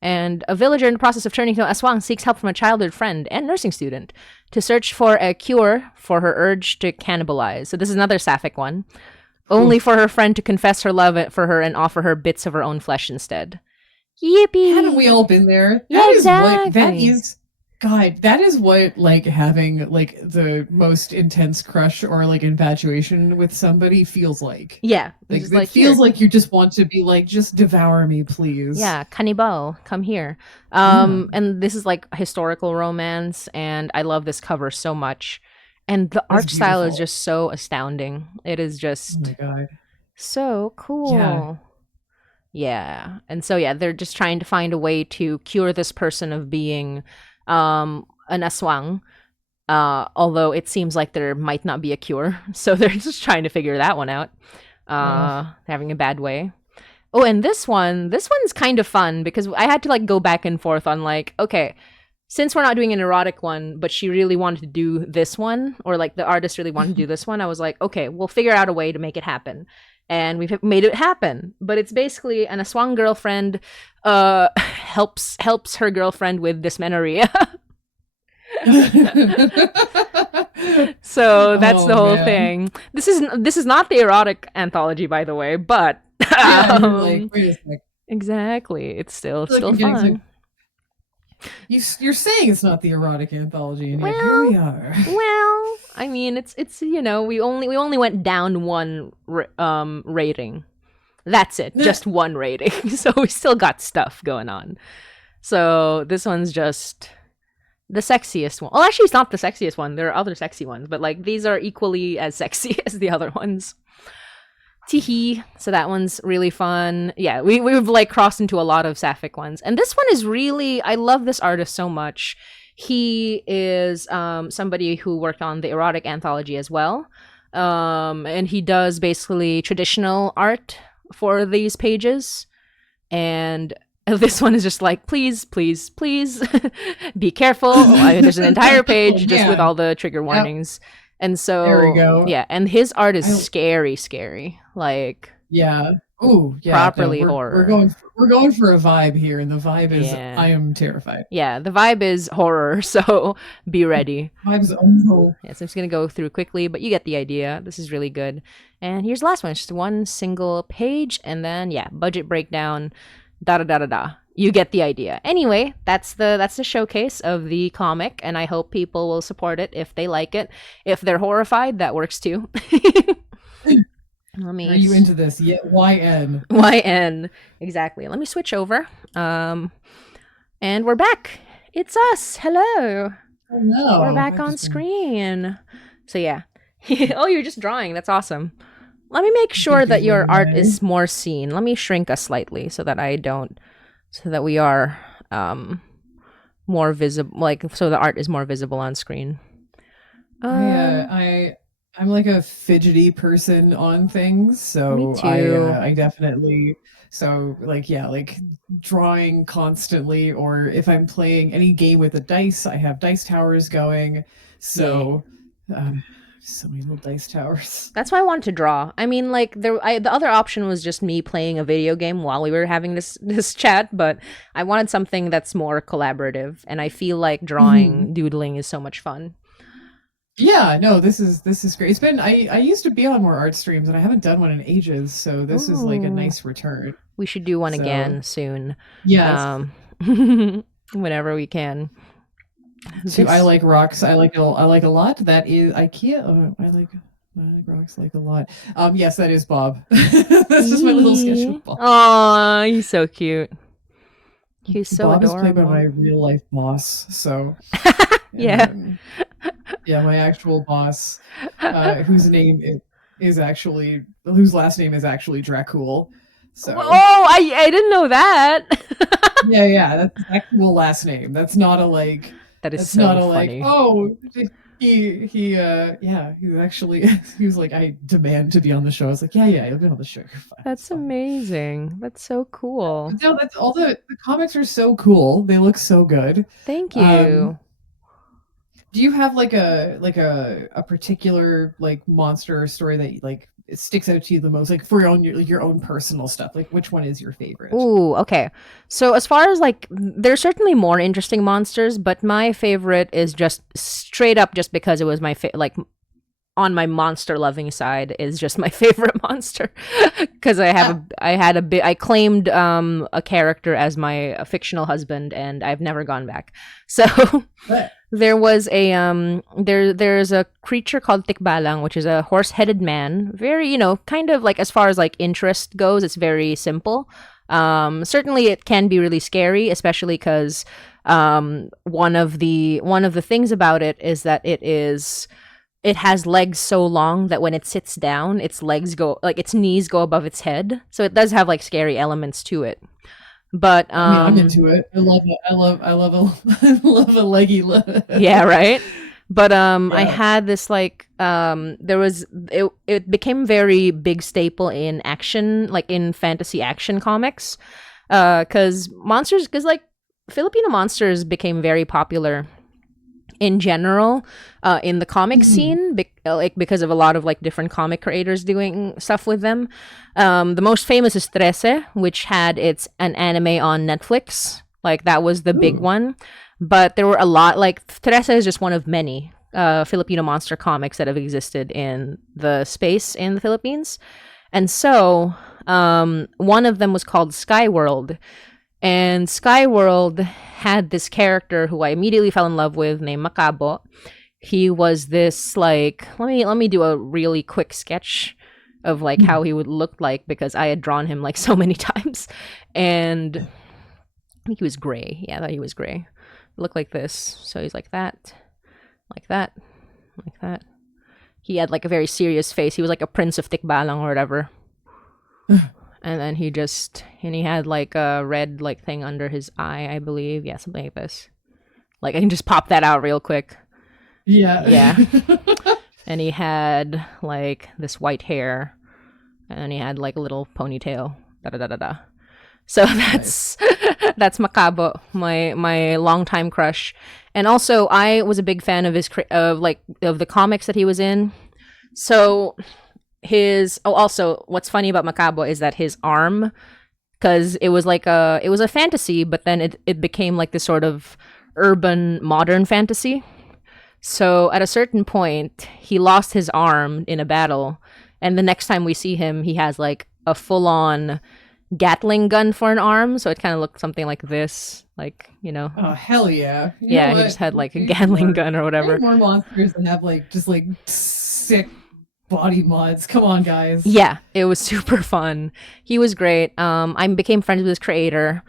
And a villager in the process of turning to aswang seeks help from a childhood friend and nursing student to search for a cure for her urge to cannibalize. So this is another sapphic one. Only for her friend to confess her love for her and offer her bits of her own flesh instead. Yippee! Haven't we all been there? Yeah, That is what like having like the most intense crush or like infatuation with somebody feels like. Yeah. Like, just it feels here. like you just want to be like, just devour me, please. Yeah, cannibal, come here. Yeah. And this is like historical romance, and I love this cover so much. And the art style is beautiful. just so astounding. It is Oh just my god. so cool. Yeah. Yeah. And so yeah, they're just trying to find a way to cure this person of being an aswang. Although it seems like there might not be a cure. So they're just trying to figure that one out. Having a bad way. Oh, and this one's kind of fun because I had to like go back and forth on like, okay, since we're not doing an erotic one, but she really wanted to do this one, or like the artist really wanted to do this one, I was like, okay, we'll figure out a way to make it happen. And we've made it happen. But it's basically an aswang girlfriend helps her girlfriend with dysmenorrhea. So that's Oh, the whole man. thing. This is not the erotic anthology, by the way, but Yeah, you're like, wait a sec. exactly, it's still I feel like I'm getting fun. You're saying it's not the erotic anthology, and yet here Well, we are. Well, I mean, it's we only went down one rating, That's it. Just one rating. So we still got stuff going on. So this one's just the sexiest one. Well, actually, it's not the sexiest one. There are other sexy ones, but like these are equally as sexy as the other ones. Teehee. So that one's really fun. Yeah, we've like crossed into a lot of sapphic ones. And this one is really, I love this artist so much. He is somebody who worked on the erotic anthology as well. And he does basically traditional art for these pages. And this one is just like, please, please, please be careful. There's an entire page just with all the trigger warnings. Yep. And so, there we go. Yeah, and his art is scary. Like, yeah, ooh, yeah, properly horror. We're going for a vibe here, and the vibe is I am terrified. Yeah, the vibe is horror, so be ready. Vibes also. Yeah, so I'm just gonna go through quickly, but you get the idea. This is really good. And here's the last one. It's just one single page, and then budget breakdown. Da da da da da. You get the idea. Anyway, that's the showcase of the comic, and I hope people will support it if they like it. If they're horrified, that works too. Are you into this? Yeah, YN. YN. Exactly. Let me switch over. And we're back. It's us. Hello. Hello. We're back on screen. So yeah. Oh, you're just drawing. That's awesome. Let me make sure that your art is more seen. Let me shrink us slightly so that we are more visible, like so the art is more visible on screen. I'm like a fidgety person on things, so me too. I definitely like drawing constantly, or if I'm playing any game with a dice, I have dice towers going. So so many little dice towers. That's why I wanted to draw. I mean, like the other option was just me playing a video game while we were having this chat, but I wanted something that's more collaborative, and I feel like drawing, doodling is so much fun. Yeah, no, this is great. It's been I used to be on more art streams, and I haven't done one in ages, so this is like a nice return. We should do one again soon. Yes. Whenever we can. I like rocks. I like a lot. That is IKEA. I like rocks like a lot. Yes, that is Bob. That's just my little sketch of Bob. Aw, he's so cute. He's so Bob adorable. is played by my real life boss. So yeah. Yeah, my actual boss, whose last name is actually Dracul. So I didn't know that. yeah, that's his actual last name. That's not a like. That is it's so not a funny. like. Oh, he was like, I demand to be on the show. I was like, yeah, you'll be on the show. You're fine. That's amazing. That's so cool. No, that's all the comics are so cool. They look so good. Thank you. Do you have like a particular like monster or story that like it sticks out to you the most, like for your own personal stuff? Like which one is your favorite? Ooh, okay. So as far as like, there's certainly more interesting monsters, but my favorite is just straight up just because it was my like on my monster loving side is just my favorite monster because I claimed a character as my fictional husband, and I've never gone back. So there was a there's a creature called Tikbalang, which is a horse-headed man. Very, kind of like as far as like interest goes, it's very simple. Certainly it can be really scary, especially because one of the things about it is that it has legs so long that when it sits down, its knees go above its head. So it does have like scary elements to it. But I'm into it. I love it. I love a leggy look. Yeah, right. But I had this like it became very big staple in action, like in fantasy action comics, because like Filipino monsters became very popular in general in the comic scene, because of a lot of like different comic creators doing stuff with them. The most famous is Trece, which had an anime on Netflix. Like that was the big one, but there were a lot. Like Trece is just one of many Filipino monster comics that have existed in the space in the Philippines. And so one of them was called Skyworld. And Skyworld had this character who I immediately fell in love with, named Macabo. He was this like, let me do a really quick sketch. of like how he would look like because I had drawn him like so many times. And I think he was gray. Yeah, I thought he was gray. Looked like this. So he's like that, like that, like that. He had like a very serious face. He was like a prince of Tikbalang or whatever. And then he had like a red like thing under his eye, I believe. Yeah, something like this. Like I can just pop that out real quick. Yeah. Yeah. And he had like this white hair, and then he had like a little ponytail. Da da da da da. So that's Macabo, my longtime crush, and also I was a big fan of of the comics that he was in. So also what's funny about Macabo is that his arm, because it was a fantasy, but then it became like this sort of urban modern fantasy. So at a certain point, he lost his arm in a battle, and the next time we see him, he has like a full-on Gatling gun for an arm. So it kind of looked something like this, like, you know. Oh hell yeah! Yeah, he just had like a Gatling gun or whatever. More monsters that have like just like sick body mods. Come on, guys. Yeah, it was super fun. He was great. I became friends with his creator,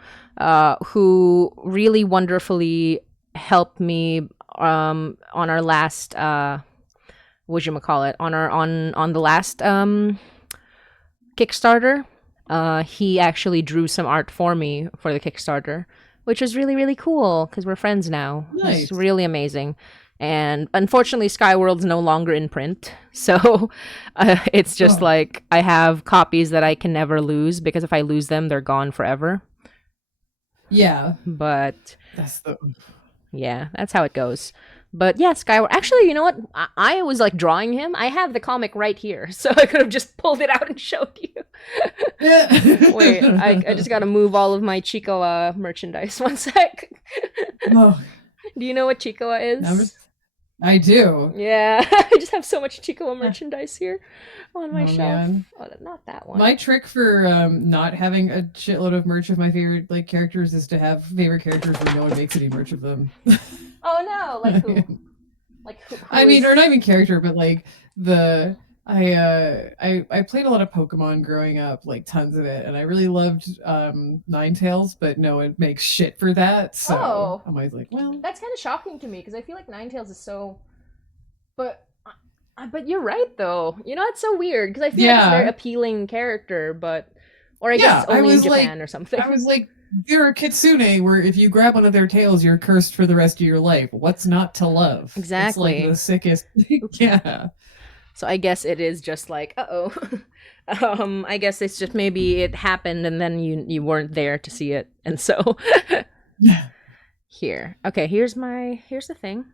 who really wonderfully helped me on our last whatchamacallit, on the last Kickstarter. He actually drew some art for me for the Kickstarter, which was really, really cool because we're friends now. Nice. It's really amazing. And unfortunately, Skyworld's no longer in print. So it's just like I have copies that I can never lose because if I lose them, they're gone forever. Yeah. But that's how it goes. But yeah, Skyward. Actually, you know what? I was like drawing him. I have the comic right here, so I could have just pulled it out and showed you. Wait, I just gotta move all of my Chicoa merchandise. One sec. Oh. Do you know what Chicoa is? I do. Yeah, I just have so much Chicoa merchandise here on my shelf. Man. Oh, not that one. My trick for not having a shitload of merch of my favorite like characters is to have favorite characters where no one makes any merch of them. Oh no! Like who? Like who I mean, or not even character, but like I played a lot of Pokemon growing up, like tons of it, and I really loved Ninetales, but no one makes shit for that. So I'm always like, well, that's kind of shocking to me because I feel like Ninetales is so. But you're right though. You know, it's so weird because I feel like it's a very appealing character, but I guess it's only in Japan or something. I was like, they're a kitsune where if you grab one of their tails, you're cursed for the rest of your life. What's not to love? Exactly. It's like the sickest. Yeah. So I guess it is just like, I guess it's just maybe it happened and then you weren't there to see it, and so here. Okay, here's the thing.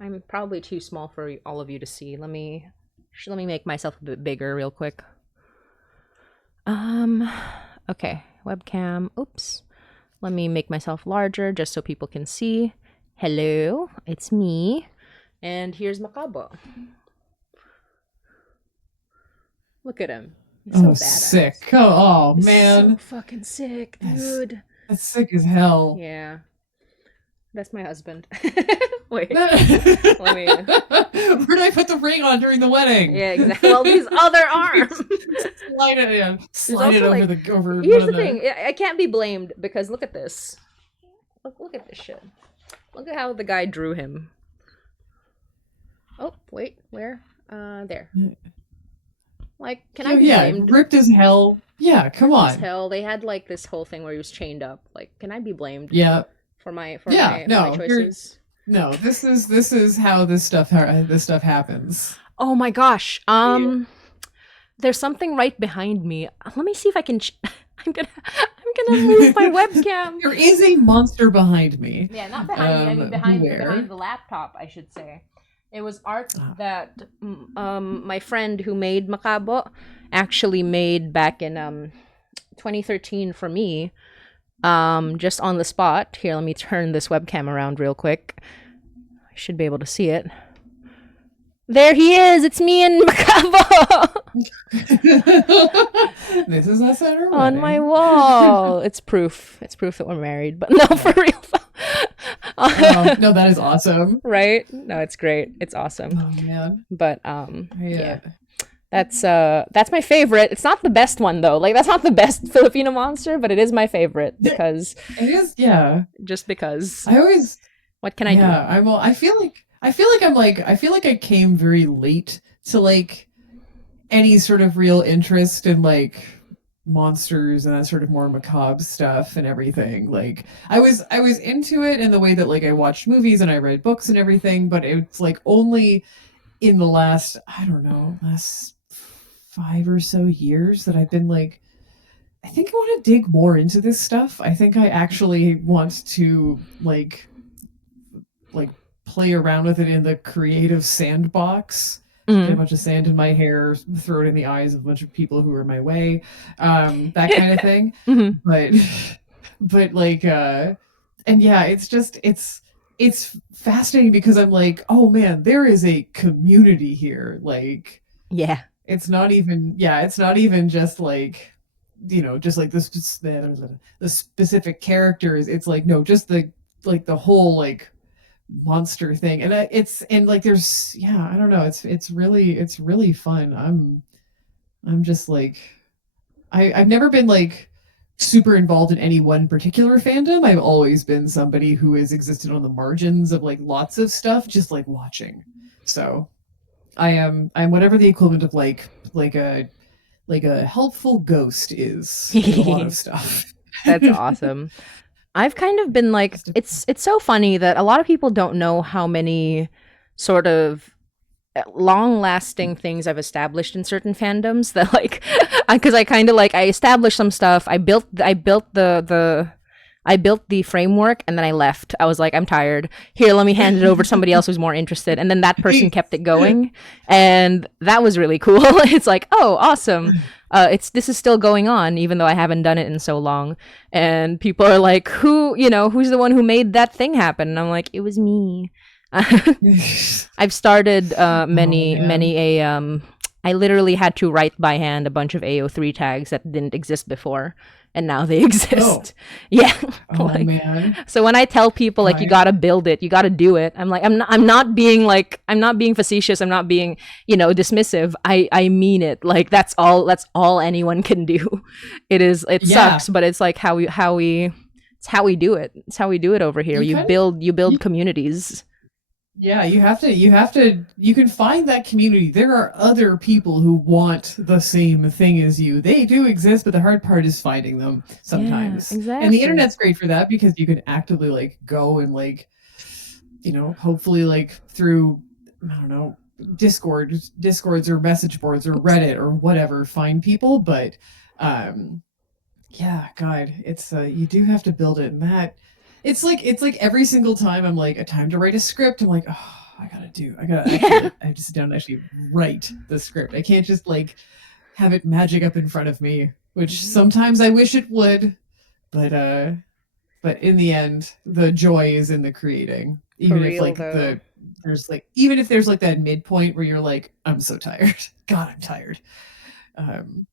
I'm probably too small for all of you to see. Let me make myself a bit bigger real quick. Okay, webcam. Oops. Let me make myself larger just so people can see. Hello, it's me. And here's Macabo. Look at him. He's so badass. Sick. Oh man. So fucking sick, dude. That's sick as hell. Yeah. That's my husband. Wait. Let me. Where did I put the ring on during the wedding? Yeah, exactly. Well, these other arms. Slide it in. Slide it over the over. Here's the thing. I can't be blamed because look at this. Look at this shit. Look at how the guy drew him. Oh, wait. Where? There. Like, can I be blamed? Ripped as hell. Yeah, come on. As hell. They had like this whole thing where he was chained up. Like, can I be blamed? Yeah. For my choices. No, this is how this stuff happens. Oh my gosh. There's something right behind me. Let me see if I can. I'm gonna move my webcam. There is a monster behind me. Yeah, not behind me. I mean behind the laptop, I should say. It was art that my friend who made Macabo actually made back in 2013 for me. Just on the spot. Here, let me turn this webcam around real quick. I should be able to see it. There he is! It's me and Macabo! This is us at our wedding. On my wall. It's proof. It's proof that we're married, but no, for real. No, that is awesome. Right? No, it's great. It's awesome. Oh, man. But, yeah. That's my favorite. It's not the best one though. Like that's not the best Filipino monster, but it is my favorite Yeah, because it is. Yeah, just because. I always. What can I do? Yeah, I'm. Well, I feel like I came very late to like any sort of real interest in like monsters and that sort of more macabre stuff and everything. Like I was into it in the way that like I watched movies and I read books and everything, but it's like only in the last, I don't know, last 5 or so years that I've been like, I think I want to dig more into this stuff. I think I actually want to like play around with it in the creative sandbox. Get a Mm. bunch of sand in my hair, throw it in the eyes of a bunch of people who are in my way, that kind of thing. Hmm. But but like and yeah, it's fascinating because I'm like, oh man, there is a community here. Like Yeah. it's not even just like just like the specific characters. It's like no, just the like the whole like monster thing. And it's and like there's yeah, I don't know, it's really fun. I'm just like I've never been like super involved in any one particular fandom. I've always been somebody who has existed on the margins of like lots of stuff, just like watching. So I'm whatever the equivalent of like a helpful ghost is in a lot of stuff. That's awesome. I've kind of been like Just a, it's so funny that a lot of people don't know how many sort of long-lasting things I've established in certain fandoms that like because I kind of like I established some stuff. I built the framework and then I left. I was like, I'm tired. Here, let me hand it over to somebody else who's more interested. And then that person kept it going. And that was really cool. It's like, oh, awesome. It's this is still going on, even though I haven't done it in so long. And people are like, who's the one who made that thing happen? And I'm like, it was me. I've started oh man. many a I literally had to write by hand a bunch of AO3 tags that didn't exist before, and now they Oh. exist. Yeah, Oh like man. so when I tell people like you God. gotta build it, you gotta do it. I'm like I'm not being facetious. I'm not being dismissive. I mean it. Like that's all anyone can do. It Yeah. sucks, but it's like it's how we do it. It's how we do it over here. You kind of You build you, communities. yeah, you can find that community. There are other people who want the same thing as you. They do exist, but the hard part is finding them Yeah, sometimes. And the exactly. internet's great for that because you can actively like go and like, hopefully like through I don't know, discords or message boards or Oops. Reddit or whatever find people, but um yeah, God, it's you do have to build it, and that it's like every single time I'm like, a time to write a script. I'm like, oh, I gotta actually Yeah. like, I have to sit down and actually write the script. I can't just like have it magic up in front of me, which sometimes I wish it would, but in the end, the joy is in the creating. For Even if real like though. even if there's like that midpoint where you're like, I'm so tired. God, I'm tired. Um,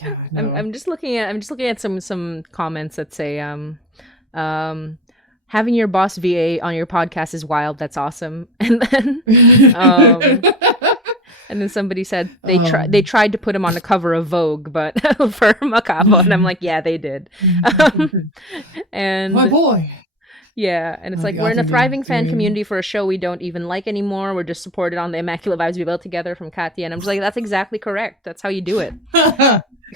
yeah, no. I'm just looking at some comments that say um having your boss VA on your podcast is wild. That's awesome. Um and then somebody said they um, tried to put him on the cover of Vogue, but for Macabo, and I'm like, yeah, they did. my And boy. yeah, and it's like The we're in a ultimate thriving fan doing. community for a show we don't even like anymore. We're just supported on the immaculate vibes we built together from Katya, and I'm just like, that's exactly correct. That's how you do it.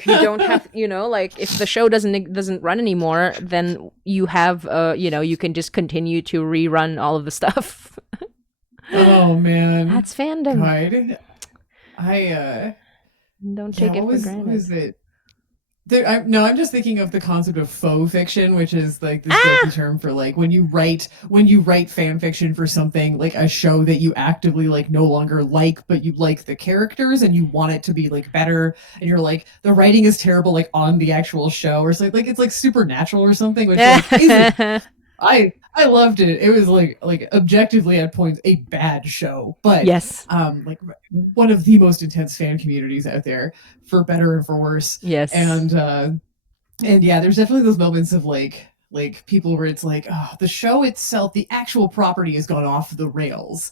You don't have, like if the show doesn't run anymore, then you have, you can just continue to rerun all of the stuff. Oh man, That's fandom. God, I Don't yeah. take it for What was granted. it? No, I'm just thinking of the concept of faux fiction, which is like this jokey Ah, term for like when you write fan fiction for something like a show that you actively like no longer like, but you like the characters and you want it to be like better, and you're like the writing is terrible like on the actual show or something like it's like Supernatural or something, which like isn't. I loved it. It was like objectively at points a bad show, but yes, like one of the most intense fan communities out there, for better and for worse. yes, And and yeah, there's definitely those moments of like people where it's like, oh, the show itself, the actual property has gone off the rails,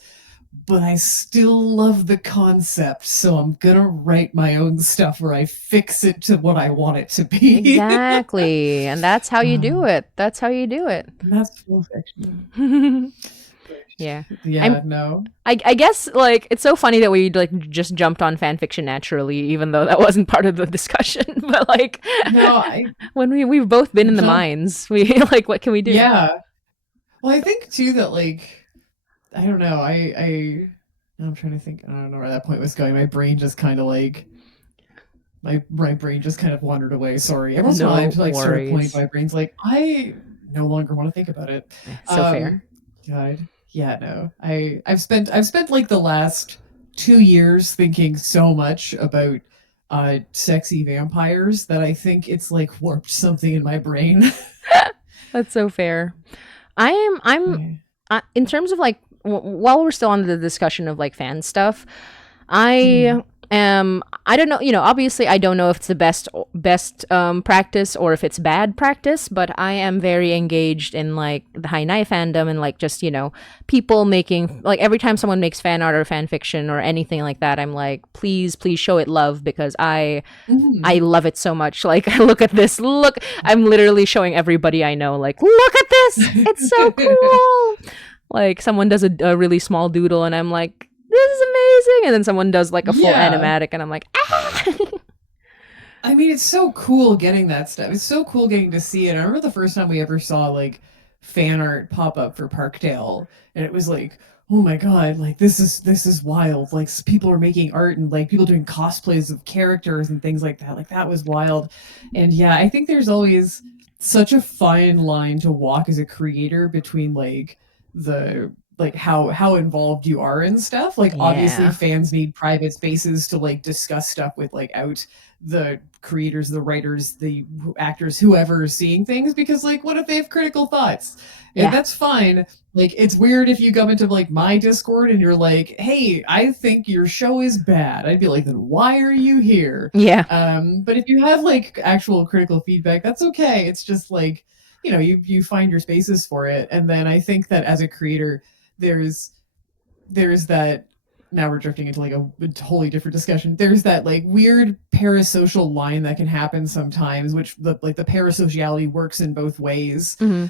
but I still love the concept, so I'm gonna write my own stuff where I fix it to what I want it to be. Exactly. And that's how you do Um, it. That's how you do it. and that's full fiction. Yeah. I'm Yeah, no. I guess like it's so funny that we like just jumped on fan fiction naturally, even though that wasn't part of the discussion. But like No, I when we've both been in the jump. mines, we like what can we do? Yeah. Well, I think too that like I don't know. I'm trying to think. I don't know where that point was going. My brain just kind of like my brain just kind of wandered away. Sorry. Every once in a while, I No like start a point. worries. My brain's like, I no longer want to think about it. So fair. God, yeah, no. I've spent like the last 2 years thinking so much about sexy vampires that I think it's like warped something in my brain. That's so fair. I'm Yeah. in terms of like while we're still on the discussion of like fan stuff, I Mhm. am I don't know, obviously I don't know if it's the best practice or if it's bad practice, but I am very engaged in like the High Nai fandom and like just, people making like every time someone makes fan art or fan fiction or anything like that, I'm like, please show it love because I Mhm. love it so much. Like, look at this. Look, I'm literally showing everybody I know, like, look at this. It's so cool. Like, someone does a really small doodle, and I'm like, this is amazing. And then someone does like a full Yeah. animatic, and I'm like, ah. I mean, it's so cool getting that stuff. It's so cool getting to see it. I remember the first time we ever saw like fan art pop up for Parkdale, and it was like, oh my god, like this is wild. Like people are making art and like people doing cosplays of characters and things like that. Like that was wild. And yeah, I think there's always such a fine line to walk as a creator between like the like how involved you are in stuff. Like obviously Yeah. fans need private spaces to like discuss stuff with like out the creators, the writers, the actors, whoever is seeing things, because like what if they have critical thoughts? And Yeah. that's fine. Like it's weird if you come into like my Discord and you're like, hey, I think your show is bad. I'd be like, then why are you here? Yeah. But if you have like actual critical feedback, that's okay. It's just like, you find your spaces for it. And then I think that as a creator, there's there's that now we're drifting into like a totally different discussion. There's that like weird parasocial line that can happen sometimes, which the parasociality works in both ways. Hmm.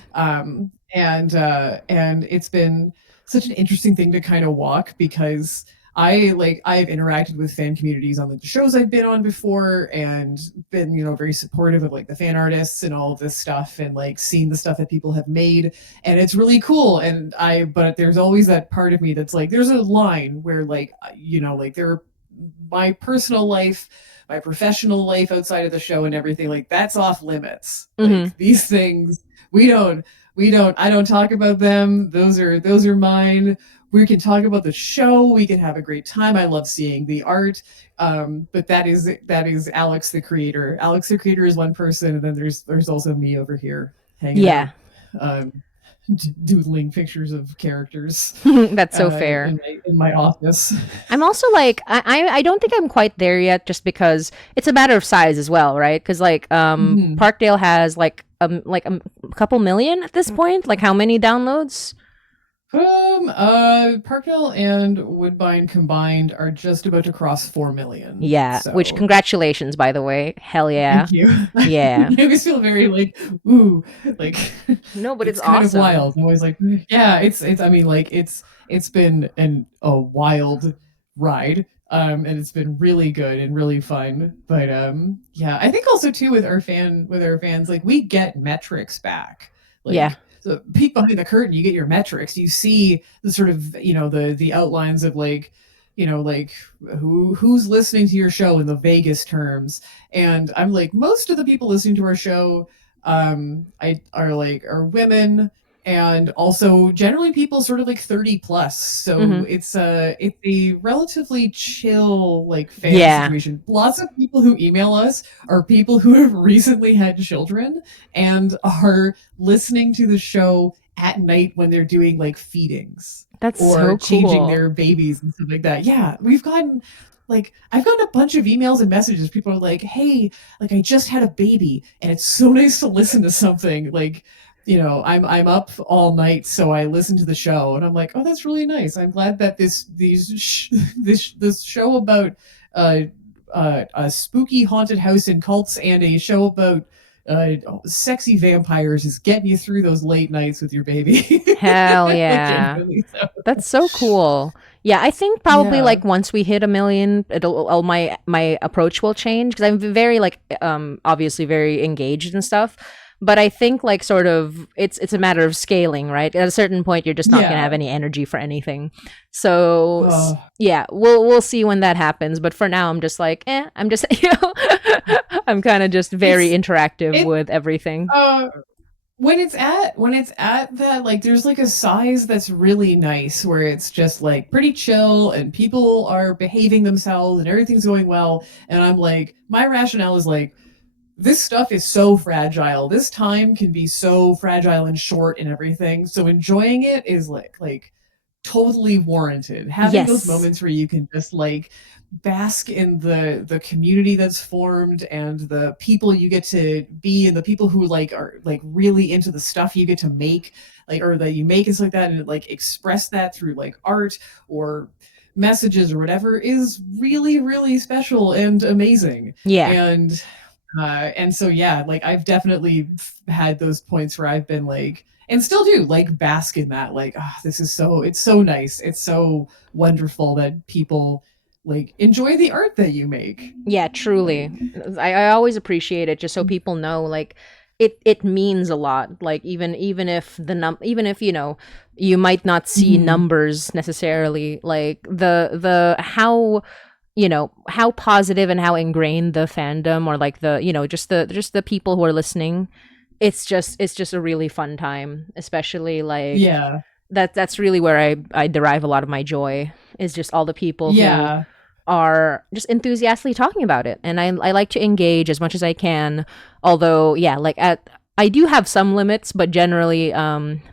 And it's been such an interesting thing to kind of walk because I've interacted with fan communities on the shows I've been on before and been very supportive of like the fan artists and all of this stuff and like seeing the stuff that people have made, and it's really cool. And but there's always that part of me that's like there's a line where like like there my personal life, my professional life outside of the show and everything, like that's off limits. Hmm. Like these things we don't I don't talk about them. Those are mine. We can talk about the show, we can have a great time. I love seeing the art. But that is Alex the creator. Alex the creator is one person, and then there's also me over here hanging out, Yeah. um, doodling pictures of characters That's so fair. in my office. I'm also like I don't think I'm quite there yet just because it's a matter of size as well, right? Because like Mhm. Parkdale has like a couple million at this point. Like how many downloads? Parkdale and Woodbine combined are just about to cross 4 million. Yeah, which So congratulations by the way. Hell yeah. thank you. Yeah. I always feel very like, ooh, like No, but it's it's kind of awesome. wild. I'm always like, yeah, it's. I mean, like it's been a wild ride. And it's been really good and really fun. But yeah, I think also too with our fans, like we get metrics back. Yeah. Like so peek behind the curtain, you get your metrics. You see the sort of the outlines of like who's listening to your show in the vaguest terms. And I'm like, most of the people listening to our show I are women, and also generally people sort of like 30 plus. So Mhm. it's a relatively chill like fan Yeah. situation. Lots of people who email us are people who have recently had children and are listening to the show at night when they're doing like feedings That's or so changing cool. their babies and stuff like that. Yeah, I've gotten a bunch of emails and messages. People are like, "Hey, like I just had a baby, and it's so nice to listen to something like I'm up all night, so I listen to the show, and I'm like, oh, that's really nice. I'm glad that this show about uh, a spooky haunted house and cults, and a show about uh, sexy vampires is getting you through those late nights with your baby. Hell Like yeah. genuinely, so That's so cool. Yeah, I think probably yeah, like once we hit a million, my approach will change because I'm very like obviously very engaged and stuff. But I think like sort of it's a matter of scaling, right? At a certain point, you're just not gonna have yeah. any energy for anything. So Uh, yeah, we'll see when that happens. But for now, I'm just like, I'm just I'm kind of just very it's interactive it with everything. when it's at that, like, there's like a size that's really nice where it's just like pretty chill and people are behaving themselves and everything's going well, and I'm like, my rationale is like, this stuff is so fragile. This time can be so fragile and short and everything. So enjoying it is like totally warranted. Having those Yes. moments where you can just like bask in the community that's formed and the people you get to be, and the people who like are like really into the stuff you get to make, like, or that you make and stuff like that, and like express that through like art or messages or whatever, is really really special and amazing. Yeah. And so yeah, like I've definitely had those points where I've been like, and still do, like bask in that, like, this is so, it's so nice, it's so wonderful that people like enjoy the art that you make. Yeah, truly. Like, I always appreciate it just so people know like it means a lot. Like even if even if you might not see mhm. numbers necessarily, like the how how positive and how ingrained the fandom or like the just the people who are listening, it's just a really fun time, especially like Yeah, that's really where I derive a lot of my joy is just all the people who yeah. are just enthusiastically talking about it. And I like to engage as much as I can. Although, yeah, I do have some limits, but generally,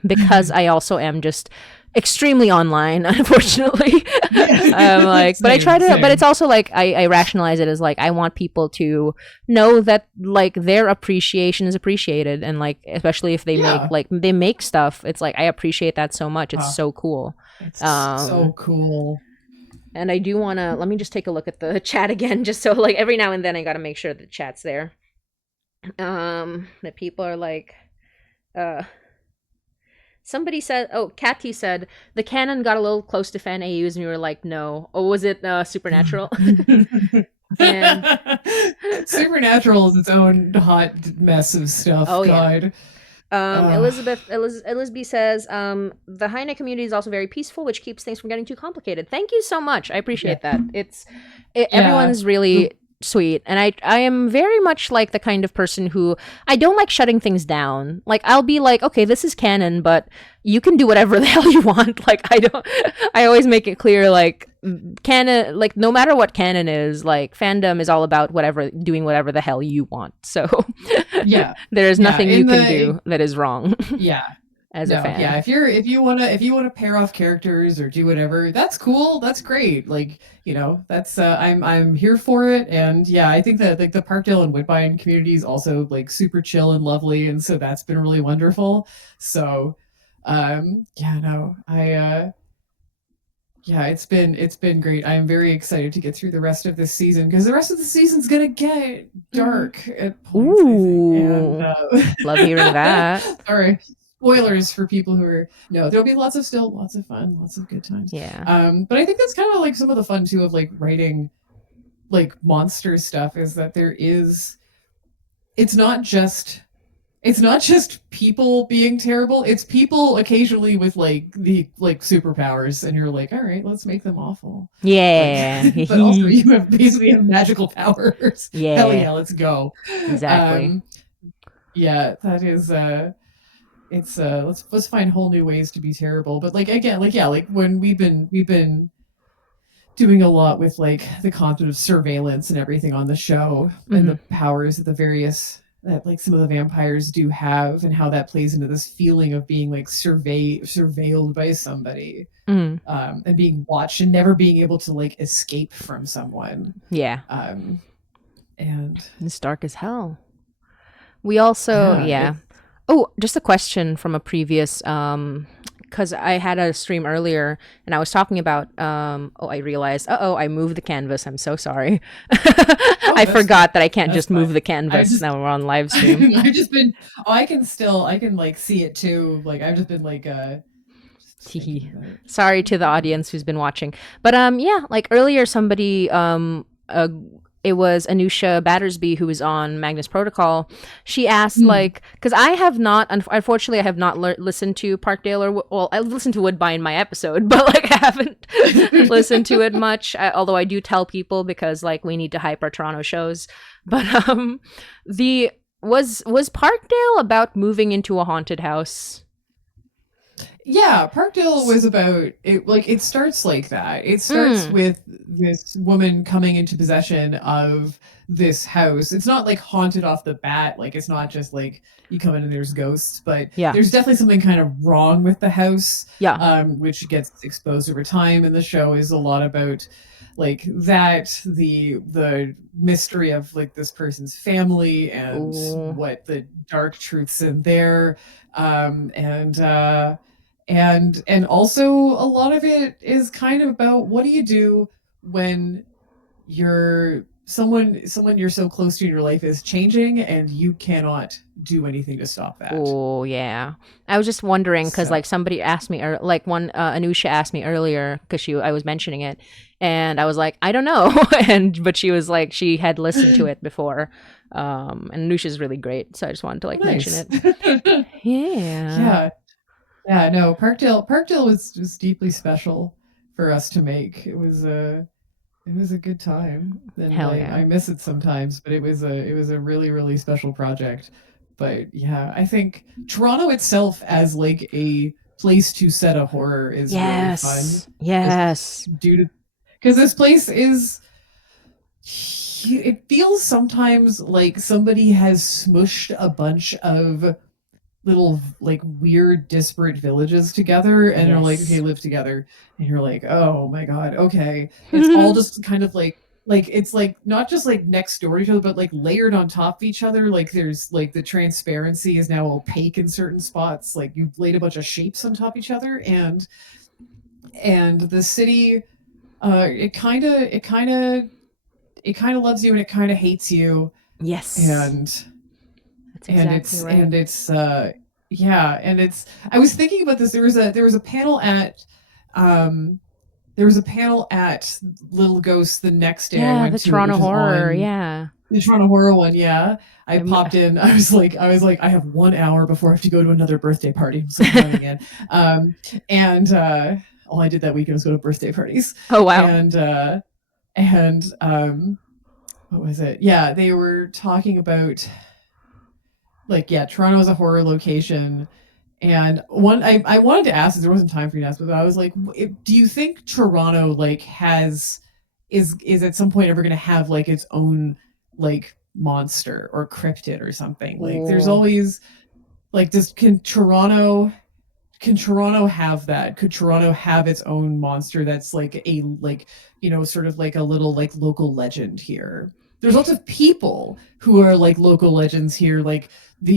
because I also am just extremely online, unfortunately. Yeah. Like, but I try Same, to, but it's same. also like, I rationalize it as like, I want people to know that like their appreciation is appreciated. And like, especially if Yeah. they make stuff, it's like, I appreciate that so much. It's uh, so cool. it's so Um, cool. and I do want to let me just take a look at the chat again, just so like every now and then I got to make sure the chat's there. That people are like, uh, somebody said, oh, Catty said the canon got a little close to fan AUs, and you were like, no. Oh, was it Supernatural? And Supernatural is its own hot mess of stuff. oh yeah. God. Uh, Elizabeth says, the Heine community is also very peaceful, which keeps things from getting too complicated. Thank you so much. I yeah. appreciate that. Yeah. Everyone's really sweet. And I am very much like the kind of person who I don't like shutting things down. Like I'll be like, okay, this is canon, but you can do whatever the hell you want. Like I don't I always make it clear like canon, like no matter what canon is, like fandom is all about whatever doing whatever the hell you want. So Yeah. there is Yeah. nothing you can do that is wrong Yeah. as a No, yeah, fan. if you wanna pair off characters or do whatever, that's cool. That's great. Like, that's I'm here for it. And yeah, I think that like the Parkdale and Woodbine community is also like super chill and lovely, and so that's been really wonderful. So, yeah, no, yeah, it's been great. I'm very excited to get through the rest of this season, because the rest of the season's gonna get Mm-hmm. dark at points, I think. And Ooh, love hearing that. sorry, spoilers for people who are, no, there'll be lots of fun, lots of good times. Yeah. But I think that's kind of like some of the fun too of like writing like monster stuff, is that it's not just it's not just people being terrible. It's people occasionally with like the like superpowers, and you're like, all right, let's make them awful. Like, Yeah. but also you have basically have magical powers. Hell Yeah. yeah, let's go. Exactly. Um, yeah, that is it's let's find whole new ways to be terrible. But like again, like yeah, like when we've been doing a lot with like the concept of surveillance and everything on the show, and Mm-hmm. the powers that like some of the vampires do have, and how that plays into this feeling of being like surveilled by somebody, Mm-hmm. and being watched and never being able to like escape from someone. Yeah. um and It's dark as hell. We also, yeah, yeah. Oh, just a question from a previous because I had a stream earlier and I was talking about oh, I realized, I moved the canvas. I'm so sorry. Oh, I that's fine. forgot that I can't That's just move fine. the I've canvas just now we're on live stream. I've just been oh, I can like see it too. Like I've just been like just thinking about Sorry to the thinking about audience who's been watching. But yeah, like earlier somebody it was Anusha Battersby who was on Magnus Protocol. She asked Hmm. like cuz I have not unfortunately I have not listened to Parkdale or well I listened to Woodbine my episode, but like I haven't listened to it much although I do tell people because like we need to hype our Toronto shows. But the was Parkdale about moving into a haunted house? Yeah, Parkdale was about it. Like it starts like that. It starts Mm, with this woman coming into possession of this house. It's not like haunted off the bat. Like it's not just like you come in and there's ghosts, but yeah. there's definitely something kind of wrong with the house, Yeah. which gets exposed over time. And the show is a lot about like that the mystery of like this person's family and Ooh. what the dark truths in there, and also a lot of it is kind of about what do you do when you're someone you're so close to in your life is changing and you cannot do anything to stop that. Oh yeah. I was just wondering because So like somebody asked me or like one Anusha asked me earlier because she I was mentioning it and I was like I don't know and but she was like she had listened to it before and Anusha's really great so I just wanted to like mention nice. it. Yeah. Yeah. Yeah, no, Parkdale was deeply special for us to make. It was a good time, and Hell yeah. I miss it sometimes, but it was a really really special project. But yeah, I think Toronto itself as like a place to set a horror is really fun, Yes. just Yes. due to because this place is it feels sometimes like somebody has smushed a bunch of little like weird disparate villages together and they're like okay Yes. live together and you're like oh my god okay it's all just kind of like it's like not just like next door to each other but like layered on top of each other like there's like the transparency is now opaque in certain spots like you've laid a bunch of shapes on top of each other and the city it kind of loves you and it kind of hates you Yes. and That's exactly right. and it's yeah and it's I was thinking about this there was a panel at um there was a panel at Little Ghost the next day I Yeah, went the to it Toronto which is horror. on Yeah. the Toronto Horror one. Yeah, I I'm, popped in. I was like I have 1 hour before I have to go to another birthday party. I'm so planning it. And all I did that weekend was go to birthday parties oh wow. and and what was it, yeah they were talking about like yeah Toronto is a horror location. And one I wanted to ask this, there wasn't time for you to ask, but I was like, do you think Toronto like has is at some point ever going to have like its own like monster or cryptid or something? Like there's Oh. always like does can Toronto have that? Could Toronto have its own monster that's like a like you know sort of like a little like local legend here? There's lots of people who are like local legends here, like the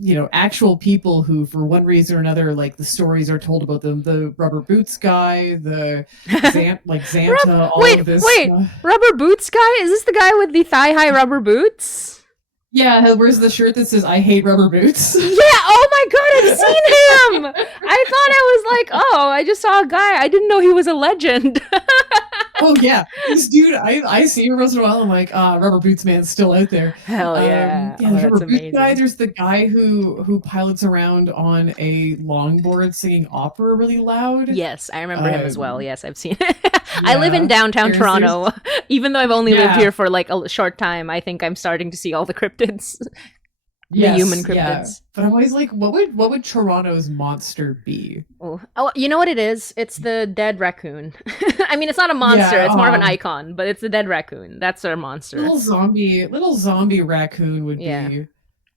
you know actual people who for one reason or another like the stories are told about them. The rubber boots guy, the Xanta, all of this. Wait. Rubber boots guy? Is this the guy with the thigh high rubber boots? Yeah, where's the shirt that says "I hate rubber boots"? Yeah. Oh my god, I've seen him. I thought I was like, oh, I just saw a guy. I didn't know he was a legend. Oh yeah, this dude, I see him once in a while. I'm like, Rubber Boots Man's still out there. Hell yeah. Yeah, Oh, there's that's Rubber Boots guy. amazing. There's the guy who pilots around on a longboard singing opera really loud. Yes, I remember him as well. Um, Yes, I've seen it. I live in yeah, downtown there's Toronto. Even though I've only lived yeah, here for like a short time, I think I'm starting to see all the cryptids, the human yes, yeah. cryptids. But I'm always like, what would Toronto's monster be? Oh, you know what it is? It's the dead raccoon. I mean, it's not a monster. Yeah, It's more of an icon, but it's the dead raccoon. That's our monster. little zombie raccoon would Yeah. be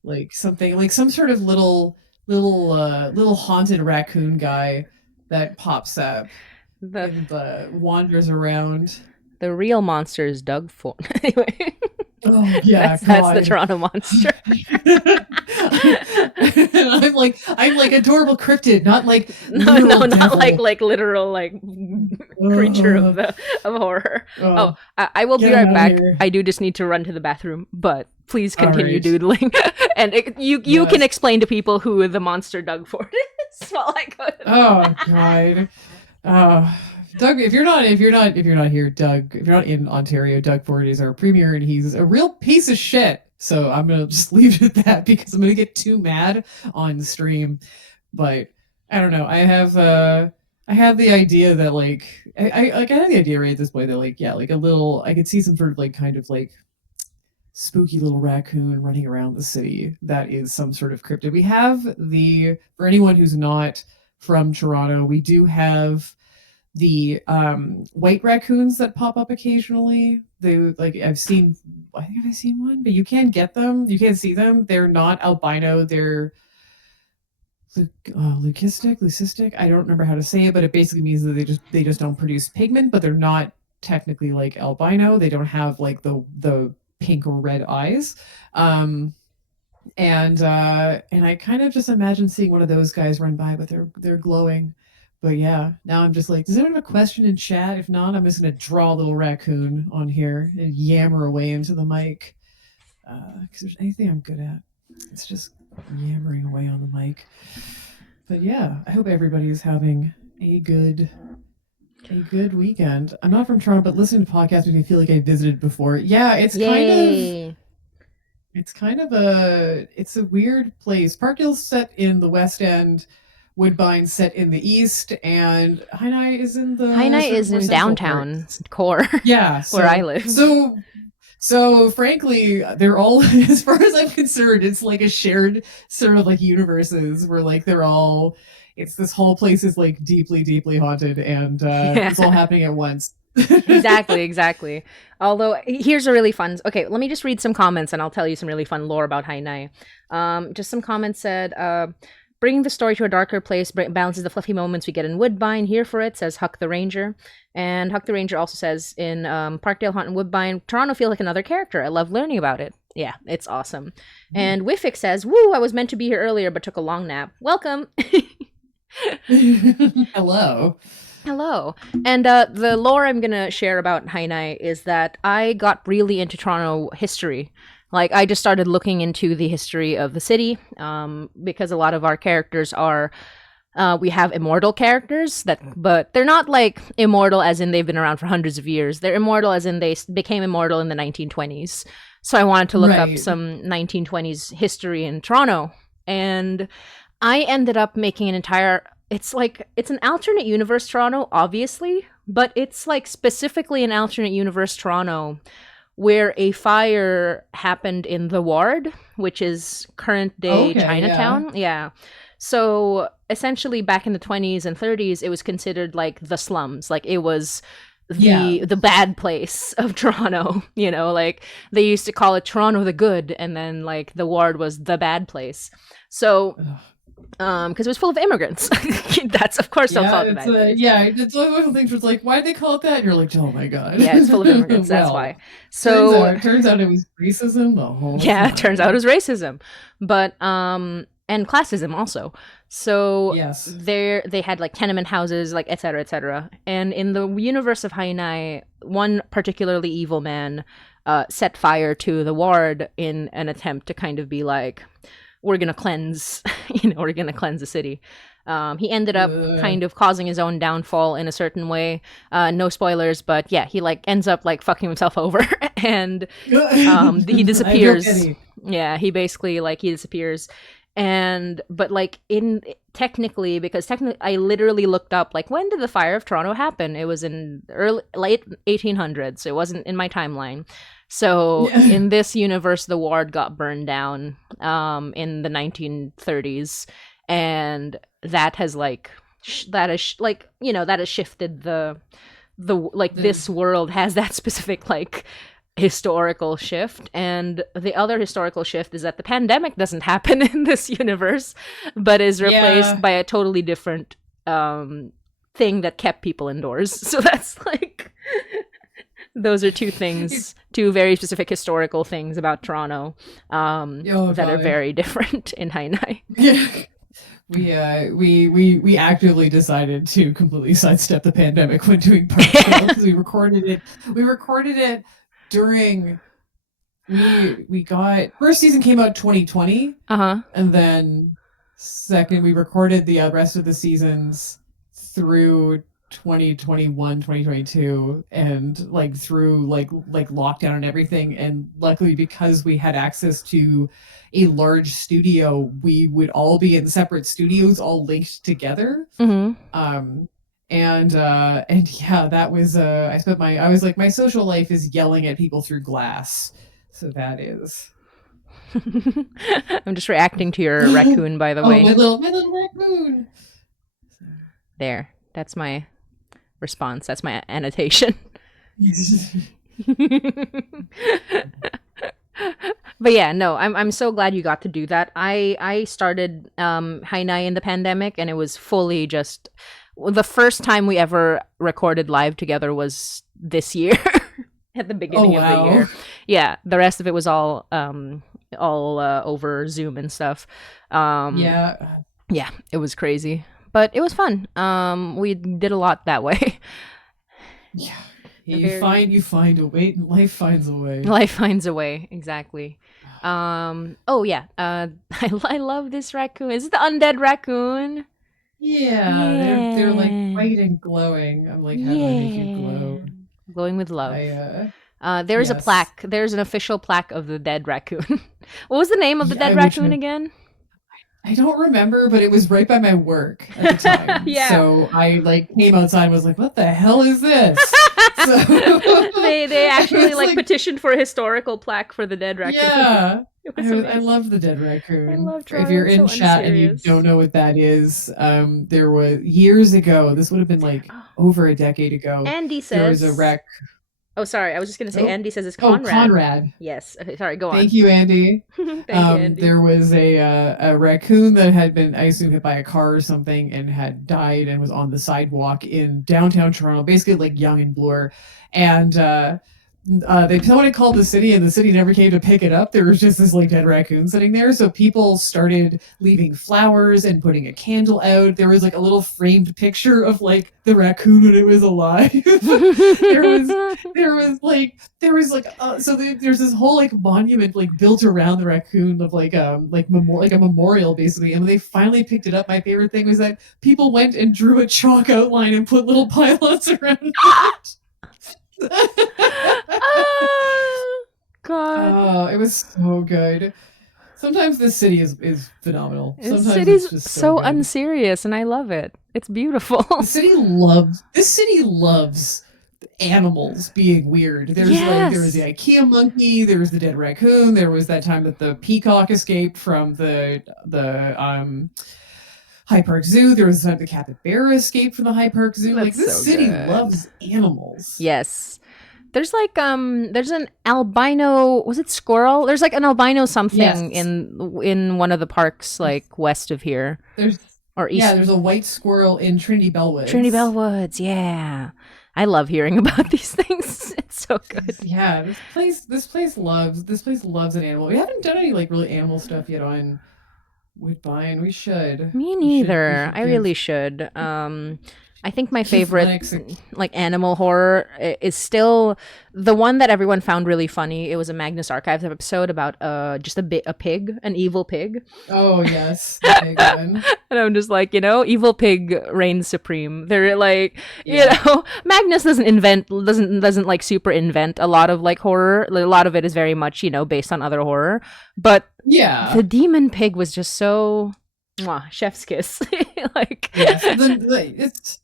like something like some sort of little haunted raccoon guy that pops up The and wanders around. the real monster is Doug Ford. Anyway, Oh yeah, that's the God. Toronto monster. I'm like adorable cryptid, not like No, no, literal not devil. like literal like creature of Uh, the of horror. Oh, oh, I will be get him right out of back. here. I do just need to run to the bathroom, but please All continue right. doodling, and you can Yes. explain to people who the monster Dugford is while I go to the Oh God. Uh, Doug, if you're not here, Doug, if you're not in Ontario, Doug Ford is our premier, and he's a real piece of shit. So I'm gonna just leave it at that because I'm gonna get too mad on stream. But I don't know. I have the idea that I have the idea right at this point that like yeah, like a little I could see some sort of like kind of like spooky little raccoon running around the city that is some sort of cryptid. We have the for anyone who's not from Toronto, we do have the white raccoons that pop up occasionally. They like I think I've seen one, but you can't get them. You can't see them. They're not albino. They're leucistic. I don't remember how to say it, but it basically means that they just don't produce pigment, but they're not technically like albino. They don't have like the pink or red eyes. And I kind of just imagine seeing one of those guys run by, but they're glowing. But yeah, now I'm just like, does anyone have a question in chat? If not, I'm just gonna draw a little raccoon on here and yammer away into the mic. Because there's anything I'm good at, it's just yammering away on the mic. But yeah, I hope everybody is having a good weekend. I'm not from Toronto, but listening to podcasts makes me feel like I visited before. Yeah, Yay! it's a weird place. Parkdale's set in the West End, Woodbine set in the East, and Hainai is in the Hainai sort of is more in central downtown part. core, Yeah, where I live. So frankly, they're all as far as I'm concerned, it's like a shared sort of like universes where like they're all it's this whole place is like deeply, deeply haunted and Yeah. it's all happening at once. Exactly. Although here's a really fun. Okay, let me just read some comments, and I'll tell you some really fun lore about Hainai. Just some comments said, "Bringing the story to a darker place balances the fluffy moments we get in Woodbine. Here for it," says Huck the Ranger. And Huck the Ranger also says, "In Parkdale, Haunt, and Woodbine, Toronto feels like another character. I love learning about it." Yeah, it's awesome. And Wiffick says, "Woo! I was meant to be here earlier, but took a long nap. Welcome." Hello. Hello. And the lore I'm going to share about Hainai is that I got really into Toronto history. Like, I just started looking into the history of the city because a lot of our characters are, we have immortal characters, but they're not like immortal as in they've been around for hundreds of years. They're immortal as in they became immortal in the 1920s. So I wanted to look up some 1920s history in Toronto. And I ended up making an entire it's an alternate universe Toronto, obviously, but it's like specifically an alternate universe Toronto where a fire happened in the Ward, which is current day Chinatown. Yeah. So essentially back in the 20s and 30s, it was considered like the slums. Like it was the bad place of Toronto, like they used to call it Toronto the Good, and then like the Ward was the bad place. So because it was full of immigrants. That's of course they'll call it that. It's one of the things where it's like, why did they call it that? And you're like, oh my god. Yeah, it's full of immigrants. That's why. So turns out it was racism the whole time. Yeah, it turns out it was racism, but and classism also. So yes, they had like tenement houses, like etc. etc. And in the universe of Hainai, one particularly evil man set fire to the Ward in an attempt to kind of be like, we're gonna cleanse, we're gonna cleanse the city. He ended up kind of causing his own downfall in a certain way. No spoilers, but yeah, he like ends up like fucking himself over, and he disappears. Yeah, he basically he disappears, but like because technically, I literally looked up like when did the fire of Toronto happen? It was in late 1800s. It wasn't in my timeline. So in this universe, the Ward got burned down in the 1930s, and that has that has shifted this world has that specific historical shift. And the other historical shift is that the pandemic doesn't happen in this universe, but is replaced by a totally different thing that kept people indoors. So that's those are two very specific historical things about Toronto that are very different in Hainai. Yeah. We actively decided to completely sidestep the pandemic when doing PARKDALE because we recorded it during we got first season came out 2020, Uh-huh. and then second we recorded the rest of the seasons through 2021, 2022, and like through like lockdown and everything. And luckily, because we had access to a large studio, we would all be in separate studios all linked together. Mm-hmm. um and yeah, that was I was like, my social life is yelling at people through glass, so that is. I'm just reacting to your raccoon, by the Oh, way. my little raccoon. There. That's my response. That's my annotation. But yeah, no, I'm so glad you got to do that. I started Hainai in the pandemic, and it was fully just the first time we ever recorded live together was this year at the Oh beginning of the wow. year. Yeah, the rest of it was all over Zoom and stuff. Um Yeah. yeah, it was crazy, but it was fun. We did a lot that way. Yeah. A You very find a way, and life finds a way. Life finds a way, exactly. Oh yeah. I love this raccoon. Is it the undead raccoon? Yeah, they're like Yeah. white and glowing. I'm like, how do I make you glow? Yeah. Glowing with love. I There's a yes. plaque. There's an official plaque of the dead raccoon. What was the name of the Yeah, dead which raccoon again? I don't remember, but it was right by my work at the time. Yeah. So I like came outside and was like, what the hell is this? So They I actually was like like, petitioned for a historical plaque for the dead raccoon. yeah. It was I amazing. love the dead I raccoon. love If drawing. you're It's so in chat and you don't unserious. know what that is, there was years ago, this would have been like over a decade ago, Andy there was a says. wreck. Oh, sorry. I was just gonna say Oh, Andy says it's oh, Conrad. Conrad. Yes. Okay. Sorry. Go on. Thank you, Andy. Thank you, Andy. There was a raccoon that had been, I assume, hit by a car or something and had died and was on the sidewalk in downtown Toronto, basically like Yonge and Bloor. And someone had called the city, and the city never came to pick it up. There was just this like dead raccoon sitting there. So people started leaving flowers and putting a candle out. There was like a little framed picture of like the raccoon when it was alive. there was there's this whole like monument like built around the raccoon of like a memorial basically. And when they finally picked it up, my favorite thing was that people went and drew a chalk outline and put little pylons around it. Oh, God. Oh, it was so good. Sometimes this city is phenomenal. This Sometimes it's city's just so so good. unserious, and I love it. It's beautiful. This city loves animals being weird. There was the Yes. IKEA monkey, there was the dead raccoon, there was that time that the peacock escaped from the High Park Zoo, there was the time the capybara escaped from the High Park Zoo. Like That's this so city good. loves animals. Yes. There's an albino, was it squirrel? There's like an albino something Yes. in one of the parks like west of here There's or yeah, east. there's a white squirrel in Trinity Trinity Bellwoods. Bellwoods. Yeah. I love hearing about these things. It's so good. Yeah, this place loves an animal. We haven't done any like really animal stuff yet on Woodbine. Me We neither. should I give really should. I think my give favorite Lennox a like animal horror is still the one that everyone found really funny. It was a Magnus Archives episode about just a pig, an evil pig. oh yes, the big one. And I'm just like, evil pig reigns supreme. They're like, Yeah. Magnus doesn't like super invent a lot of like horror. A lot of it is very much, based on other horror. But Yeah. the demon pig was just so mwah, chef's kiss. Like Yes. It's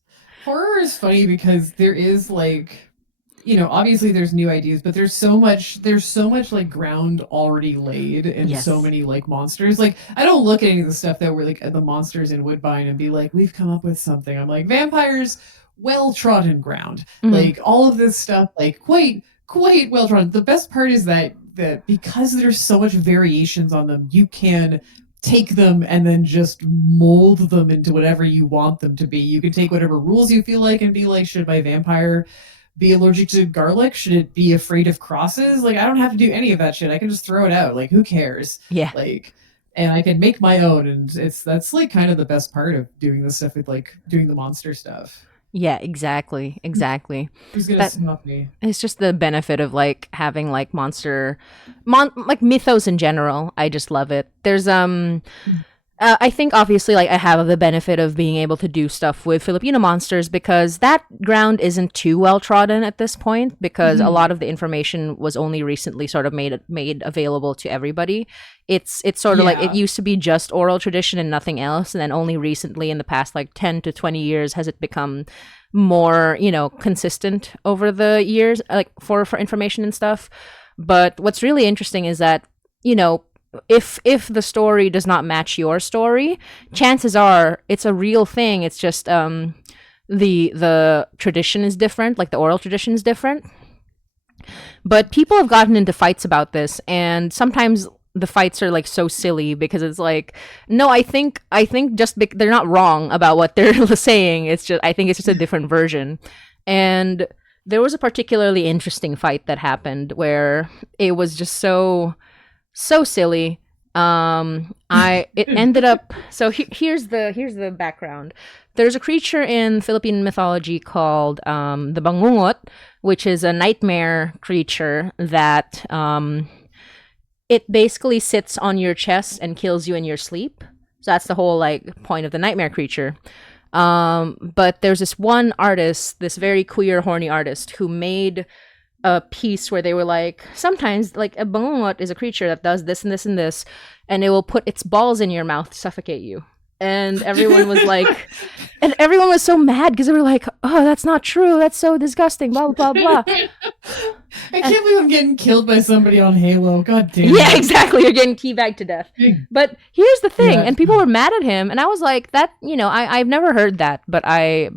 horror is funny because there is like, obviously there's new ideas, but there's so much like ground already laid and so yes. many like monsters. Like I don't look at any of the stuff that were like the monsters in Woodbine and be like, we've come up with something. I'm like, vampires, well trodden ground. Mhm. Like all of this stuff, like quite well trodden. The best part is that because there's so much variations on them, you can take them and then just mold them into whatever you want them to be. You can take whatever rules you feel like and be like, should my vampire be allergic to garlic? Should it be afraid of crosses? Like, I don't have to do any of that shit. I can just throw it out. Like, who cares? Yeah. Like, and I can make my own, and that's like kind of the best part of doing this stuff with like doing the monster stuff. Yeah, exactly. Exactly. Who's gonna That stop me? it's just the benefit of like having like like mythos in general. I just love it. There's I think obviously like I have the benefit of being able to do stuff with Filipino monsters because that ground isn't too well trodden at this point because a lot Mhm. of the information was only recently sort of made available to everybody. It's sort of like it Yeah. used to be just oral tradition and nothing else, and then only recently in the past like 10 to 20 years has it become more, consistent over the years like for information and stuff. But what's really interesting is that, you know, if the story does not match your story, chances are it's a real thing. It's just the tradition is different, like the oral tradition is different. But people have gotten into fights about this, and sometimes the fights are like so silly because it's like, no, I think just they're not wrong about what they're saying. It's just I think it's just a different version. And there was a particularly interesting fight that happened where it was just so silly. I it ended up so here's the background. There's a creature in Philippine mythology called the bangungot, which is a nightmare creature that it basically sits on your chest and kills you in your sleep. So that's the whole like point of the nightmare creature. But there's this one artist, this very queer, horny artist, who made a piece where they were like, sometimes like a bangungot is a creature that does this and this and this, and it will put its balls in your mouth to suffocate you. And everyone was like, and everyone was so mad because they were like, oh, that's not true. That's so disgusting. Blah blah blah. I can't believe I'm getting killed by somebody on Halo. God damn Yeah, it. exactly. You're getting teabagged to death. But here's the thing, Yeah. and people were mad at him, and I was like, that, I've never heard that, but I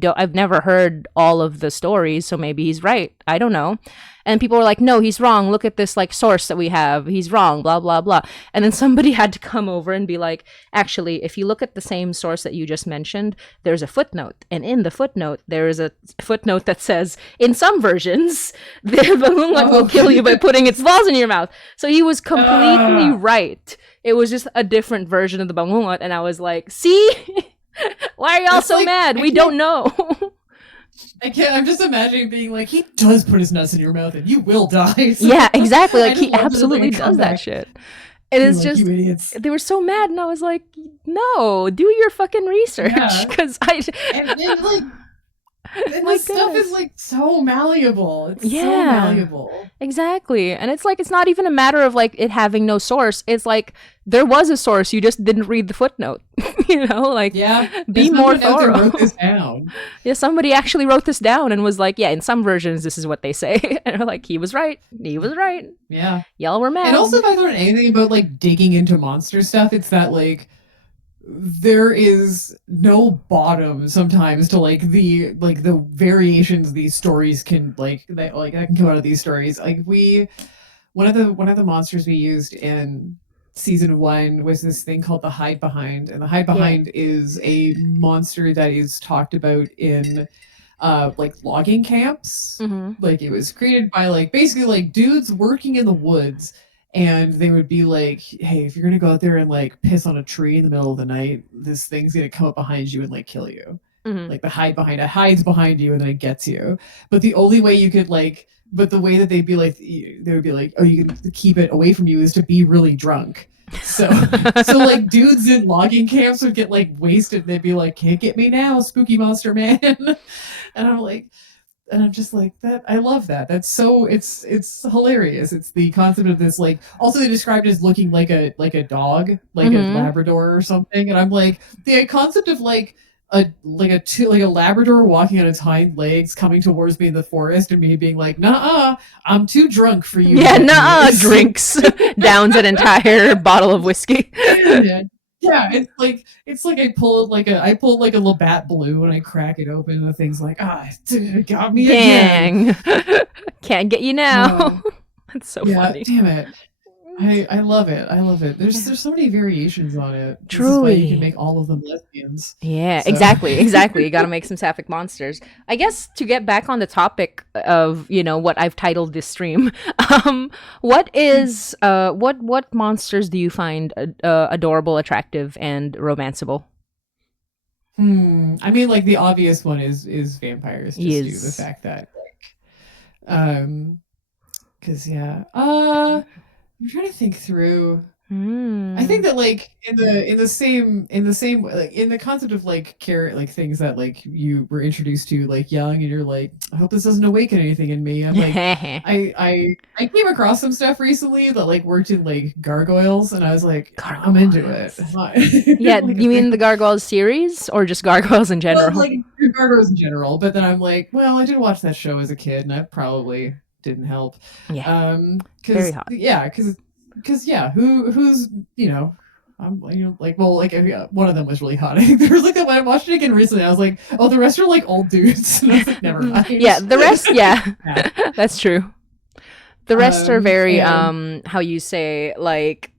don't, I've never heard all of the stories, so maybe he's right. I don't know. And people were like, no, he's wrong. Look at this like source that we have. He's wrong, blah, blah, blah. And then somebody had to come over and be like, actually, if you look at the same source that you just mentioned, there's a footnote. And in the footnote, there is a footnote that says, in some versions, the bangungot will kill you by putting its balls in your mouth. So he was completely right. It was just a different version of the bangungot. And I was like, see? Why are y'all It's so like, mad? We don't know. I can't. I'm just imagining being like, he does put his nuts in your mouth and you will die. So Yeah, exactly. I Like just he love that absolutely they come does that back shit. And and it's like, just you idiots. they were so mad, and I was like, no, do your fucking research, Yeah. because And like, and my this stuff goodness. is like so malleable. It's so Yeah, malleable. exactly. And it's like it's not even a matter of like it having no source. It's like there was a source, you just didn't read the footnote. Like Yeah. be There's more someone out there thorough. wrote this down. Yeah, somebody actually wrote this down and was like, yeah, in some versions this is what they say. And we're like, he was right. He was right. Yeah. Y'all were mad. And also, if I learned anything about like digging into monster stuff, it's that like there is no bottom sometimes to like the variations these stories can that can come out of these stories. Like one of the monsters we used in season 1 was this thing called the hide behind, and the hide Yeah. behind is a monster that is talked about in like logging camps. Mm-hmm. Like it was created by like basically like dudes working in the woods, and they would be like, hey, if you're gonna go out there and like piss on a tree in the middle of the night, this thing's gonna come up behind you and like kill you. Mm-hmm. Like the hide behind, it hides behind you and then it gets you. But the only way you could like but the way that they'd be like, they would be like, oh, you can keep it away from you is to be really drunk. So like dudes in logging camps would get like wasted, and they'd be like, can't get me now, spooky monster man. And I'm like, and I'm just like, that I love that. That's so it's hilarious. It's the concept of this, like, also they described it as looking like a dog, like a Mm-hmm. Labrador or something. And I'm like, the concept of like a Labrador walking on its hind legs coming towards me in the forest, and me being like, nah, I'm too drunk for you. Yeah, to get me nuh this." drinks, downs an entire bottle of whiskey. Yeah, it's like I pull like a Labatt Blue and I crack it open, and the thing's like, it got me again. Dang. Can't get you now. That's so Yeah, funny. damn it. I love it. I love it. There's so many variations on it. This is why you can Truly. make all of them lesbians. Yeah, So exactly, exactly. You got to make some sapphic monsters. I guess to get back on the topic of, what I've titled this stream, what monsters do you find adorable, attractive, and romanceable? I mean, like the obvious one is vampires, just due to the Is. fact that um because yeah. I'm trying to think through. I think Hmm. that like in the same like in the concept of like like things that like you were introduced to like young and you're like, I hope this doesn't awaken anything in me. I'm like I came across some stuff recently that like worked in like gargoyles and I was like, I'm into it. Gargoyles. Like Yeah, a you fan. mean the Gargoyles series or just Gargoyles in Well, general? like gargoyles in general, but then I'm like, well, I did watch that show as a kid and that probably didn't help. Yeah, very Because hot. yeah, because yeah, who's I'm like well like yeah, one of them was really hot. I think there was like that when I watched it again recently. I was like, oh, the rest are like old dudes, and I was like, never Yeah, mind. the rest, yeah, Yeah. that's true. The rest are very, And how you say, like,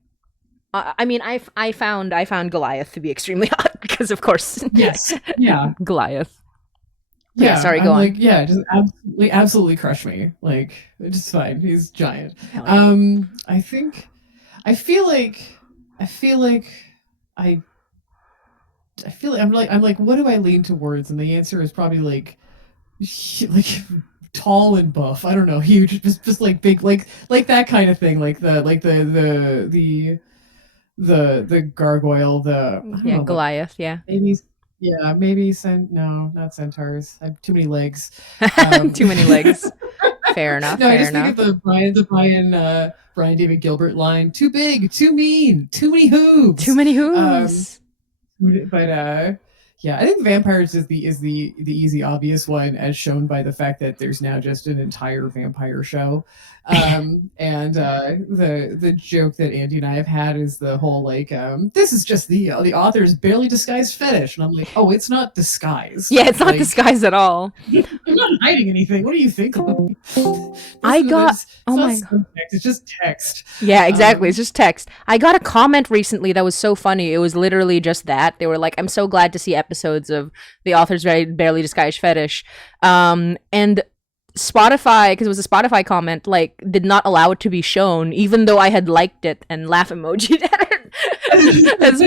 I mean, I found Goliath to be extremely hot because, of course, yes, yeah, Goliath. But yeah, yeah. sorry, go I'm on. like, yeah, just absolutely crush me. Like, it's just fine. He's giant. Hell yeah. I think I feel like I feel like I I feel like I'm like, what do I lean towards? And the answer is probably like tall and buff. I don't know, huge, just like big, like that kind of thing. Like the gargoyle. I don't Yeah, know what Goliath. Yeah, maybe yeah maybe no not centaurs. I have too many legs. Um, too many legs. Fair enough. no, I Fair just think of enough. the Brian David Gilbert line. Too big, too mean, too many Too hooves. many Um, hooves. but yeah, I think vampires is the easy obvious one, as shown by the fact that there's now just an entire vampire show. And the joke that Andy and I have had is the whole like, this is just the author's barely disguised fetish, and I'm like, oh, it's not disguised. Yeah, it's not Like, disguised at all. I'm not hiding anything. What do you think? I This got. it's Oh not my. subtext. It's just text. Yeah, exactly. It's Um, just text. I got a comment recently that was so funny. It was literally just that. They were like, I'm so glad to see episodes of the author's very barely disguised fetish. And Spotify, because it was a Spotify comment, like, did not allow it to be shown, even though I had liked it and laugh emoji at it. As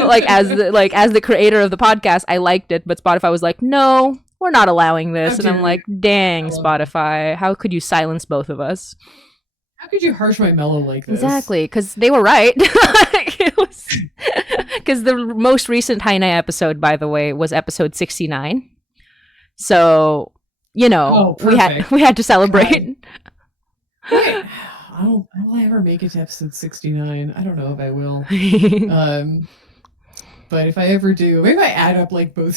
the creator of the podcast, I liked it, but Spotify was like, no, we're not allowing how this. And I'm dare you? like, dang, I love it. Spotify, how could you silence both of us? How could you harsh my mellow like this? Exactly, because they were right. It was because the most recent Hainai episode, by the way, was episode 69. So Oh, we had perfect. we had to God. celebrate. Wait, will I ever make it to episode 69? I don't know if I will. Um, but if I ever do, maybe I add up like both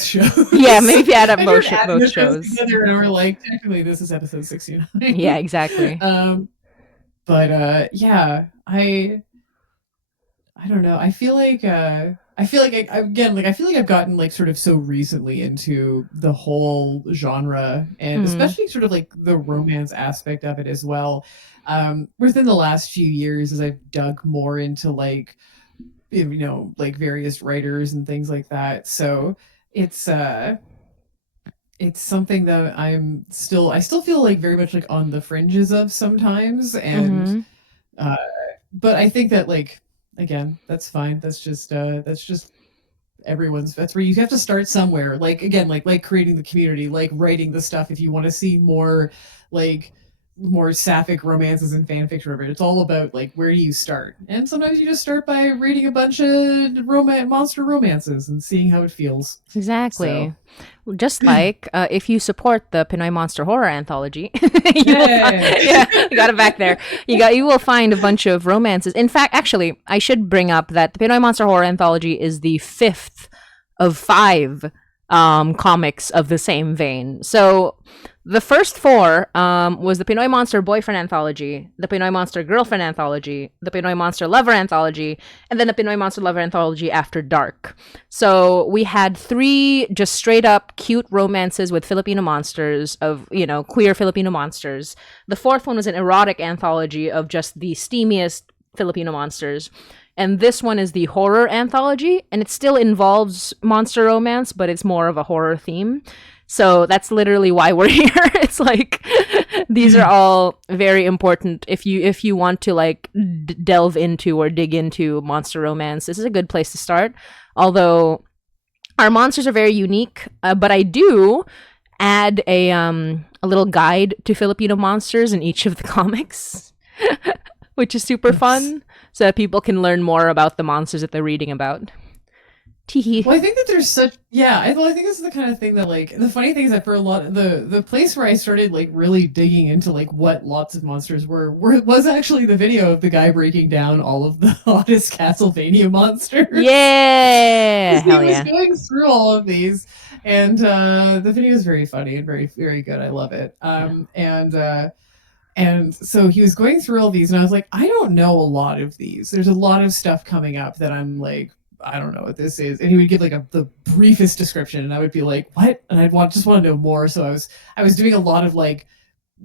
Yeah, shows. maybe if you add up I start adding both the shows shows. together and we're like, technically this is episode Yeah, 69. exactly. um, but yeah, I don't know. I feel like I've gotten like sort of so recently into the whole genre and Mm. especially sort of like the romance aspect of it as well. Within the last few years as I've dug more into like like various writers and things like that. So it's uh it's something that I still feel like very much like on the fringes of sometimes and Mm-hmm. uh but I think that like again, that's fine. That's just everyone's that's where you have to start somewhere. Like again, like creating the community, like writing the stuff if you want to see like more sapphic romances and fan fiction. It's all about like where do you start? And sometimes you just start by reading a bunch of monster romances and seeing how it feels. Exactly. So Just like if you support the Pinoy Monster Horror Anthology, yay! yeah, you got it back there. You will find a bunch of romances. In fact, actually, I should bring up that the Pinoy Monster Horror Anthology is the fifth of five comics of the same vein. So the first four was the Pinoy Monster Boyfriend Anthology, the Pinoy Monster Girlfriend Anthology, the Pinoy Monster Lover Anthology, and then the Pinoy Monster Lover Anthology After Dark. So we had three just straight up cute romances with Filipino monsters of, queer Filipino monsters. The fourth one was an erotic anthology of just the steamiest Filipino monsters. And this one is the horror anthology, and it still involves monster romance, but it's more of a horror theme. So that's literally why we're here. It's like these are all very important if you want to like delve into or dig into monster romance. This is a good place to start. Although our monsters are very unique, but I do add a little guide to Filipino monsters in each of the comics, which is super fun, so that people can learn more about the monsters that they're reading about. Teehee. Well, I think that there's such I think this is the kind of thing that like the funny thing is that for a lot of the place where I started like really digging into like what lots of monsters was actually the video of the guy breaking down all of the hottest Castlevania monsters. Yeah, he hell was yeah. going through all of these, and the video is very funny and very very good. I love it. And so he was going through all these, and I was like, I don't know a lot of these. There's a lot of stuff coming up that I'm like, I don't know what this is. And he would give like the briefest description, and I would be like, what? And I'd just want to know more. So I was doing a lot of like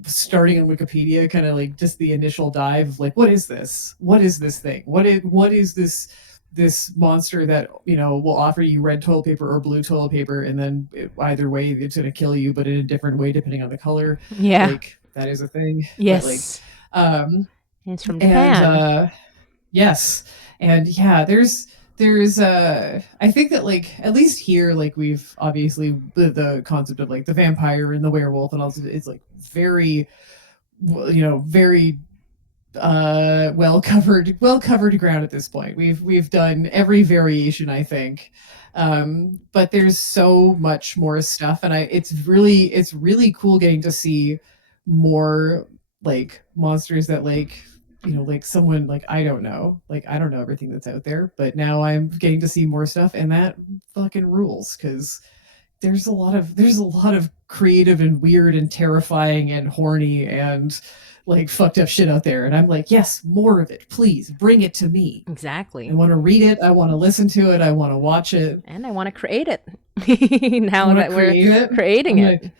starting on Wikipedia, kind of like just the initial dive of like, what is this? What is this thing? What is this monster that, you know, will offer you red toilet paper or blue toilet paper, and then either way it's going to kill you, but in a different way depending on the color. Yeah. Like that is a thing. Yes. But, like, it's from Japan. And yes. And yeah, there's I think that like at least here, like we've obviously the concept of like the vampire and the werewolf and all, it's like very, you know, very well covered ground at this point. We've done every variation, I think. But there's so much more stuff, and it's really cool getting to see more like monsters that like, you know, like someone like I don't know everything that's out there, but now I'm getting to see more stuff, and that fucking rules, because there's a lot of creative and weird and terrifying and horny and like fucked up shit out there, and I'm like, yes, more of it, please bring it to me. Exactly. I want to read it, I want to listen to it, I want to watch it, and I want to create it. Now that we're creating it.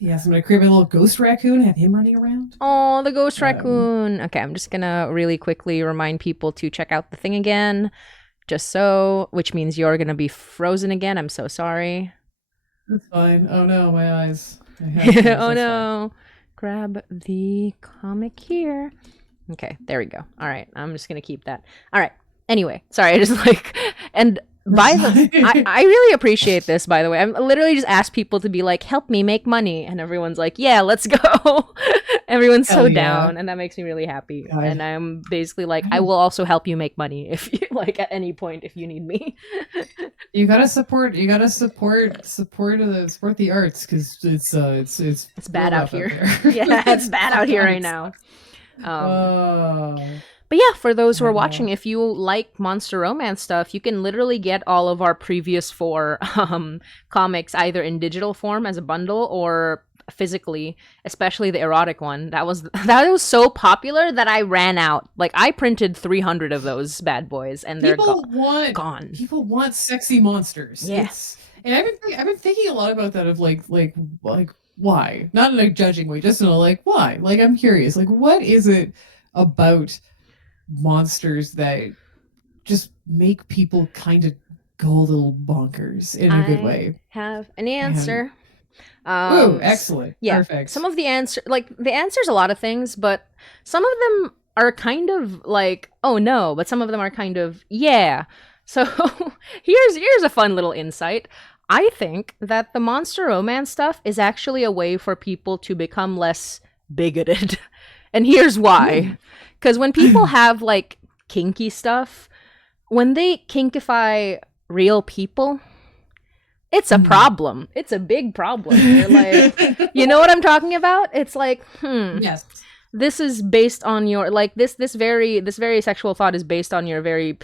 Yes, I'm going to create my little ghost raccoon, have him running around. Oh, the ghost raccoon. Okay, I'm just going to really quickly remind people to check out the thing again. Which means you're going to be frozen again. I'm so sorry. That's fine. Oh no, my eyes. Oh no. Grab the comic here. Okay, there we go. All right, I'm just going to keep that. All right. Anyway, sorry, I just like, and I really appreciate this, by the way. I literally just asked people to be like, help me make money, and everyone's like, yeah, let's go. Everyone's so down, and that makes me really happy. God. And I'm basically like, I will also help you make money if you like at any point if you need me. You gotta support the arts, because it's bad out here. Yeah, it's bad out here right now. But yeah, for those who are watching, if you like monster romance stuff, you can literally get all of our previous 4 comics either in digital form as a bundle or physically, especially the erotic one. That was so popular that I ran out. Like I printed 300 of those bad boys, and they're gone. People want sexy monsters. Yes, and I've been thinking a lot about that, of like why? Not in a judging way, just in a like why? Like I'm curious. Like what is it about monsters that just make people kind of go a little bonkers in a good way? Have an answer. Ooh, excellent. Yeah, perfect. Some of the answer's a lot of things, but some of them are kind of like, oh no, but some of them are kind of, yeah. So here's a fun little insight. I think that the monster romance stuff is actually a way for people to become less bigoted. And here's why. Because when people have like kinky stuff, when they kinkify real people, it's a problem. It's a big problem. You're like, you know what I'm talking about? It's like, yes, this is based on your like this very sexual thought is based on your very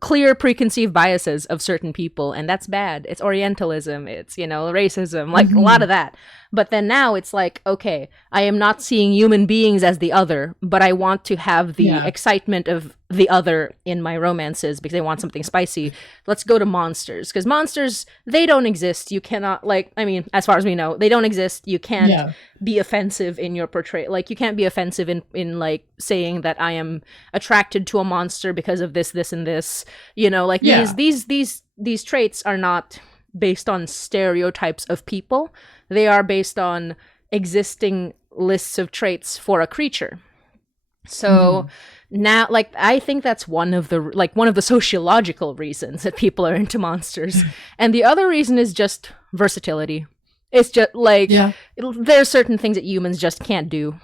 clear preconceived biases of certain people, and that's bad. It's Orientalism, it's, you know, racism, like a lot of that. But then now it's like, okay, I am not seeing human beings as the other, but I want to have the Yeah. excitement of the other in my romances because I want something spicy. Let's go to monsters, because monsters, they don't exist. You cannot, like, I mean, as far as we know, they don't exist. You can't Yeah. be offensive in your portrayal. Like, you can't be offensive in like saying that I am attracted to a monster because of this and this. You know, like Yeah. these traits are not based on stereotypes of people. They are based on existing lists of traits for a creature. So Mhm. now, like, I think that's one of the sociological reasons that people are into monsters. And the other reason is just versatility. It's just like Yeah. there are certain things that humans just can't do,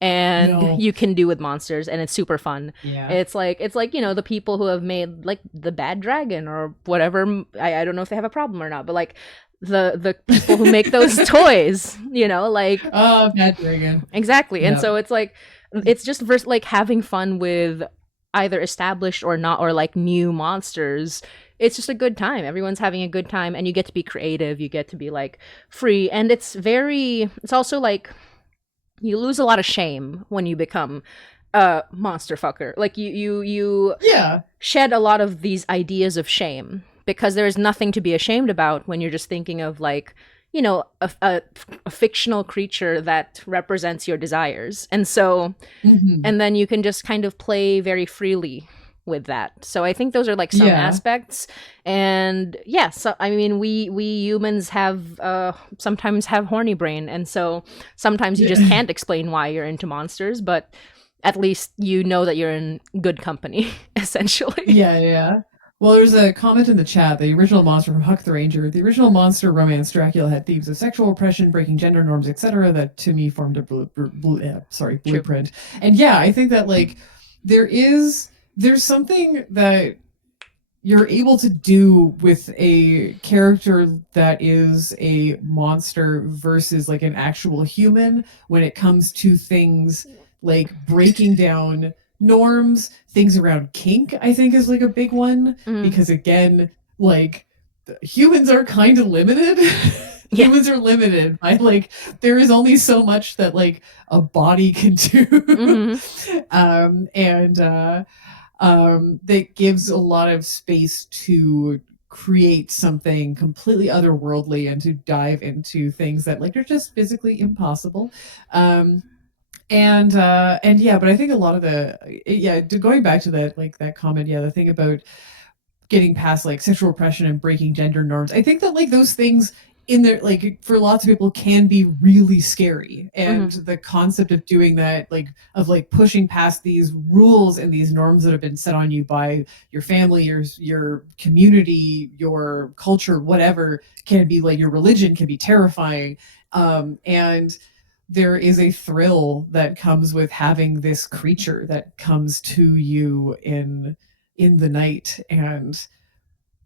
and No. you can do with monsters, and it's super fun. Yeah. It's like, you know, the people who have made like the bad dragon or whatever. I don't know if they have a problem or not, but like the people who make those toys, you know, like Oh, Bad Dragon. exactly. And Yeah. so it's like it's just like having fun with either established or not, or like new monsters. It's just a good time. Everyone's having a good time, and you get to be creative, you get to be like free, and it's also like you lose a lot of shame when you become a monster fucker. Like you Yeah. shed a lot of these ideas of shame, because there is nothing to be ashamed about when you're just thinking of, like, you know, a fictional creature that represents your desires. And so, Mhm. and then you can just kind of play very freely with that. So I think those are like some Yeah. aspects. And yeah, so I mean, we humans have sometimes have horny brain, and so sometimes you just Yeah. can't explain why you're into monsters, but at least you know that you're in good company, essentially. Yeah, yeah. Well, there's a comment in the chat. The original monster from Huck the Ranger, the original monster romance Dracula had themes of sexual oppression, breaking gender norms, etc. That to me formed a True. blueprint. And yeah, I think that like there's something that you're able to do with a character that is a monster versus like an actual human when it comes to things like breaking down norms, things around kink, I think is like a big one Mm. because again, like humans are kind of limited. Yeah. Humans are limited by like there is only so much that like a body can do. Hmm. And that gives a lot of space to create something completely otherworldly and to dive into things that like are just physically impossible. And yeah, but I think a lot of going back to that like that comment, yeah, the thing about getting past like sexual repression and breaking gender norms. I think that like those things in there, like for lots of people, can be really scary. Hmm. And the concept of doing that, like of like pushing past these rules and these norms that have been set on you by your family, your community, your culture, whatever, can be like your religion can be terrifying. And there is a thrill that comes with having this creature that comes to you in the night and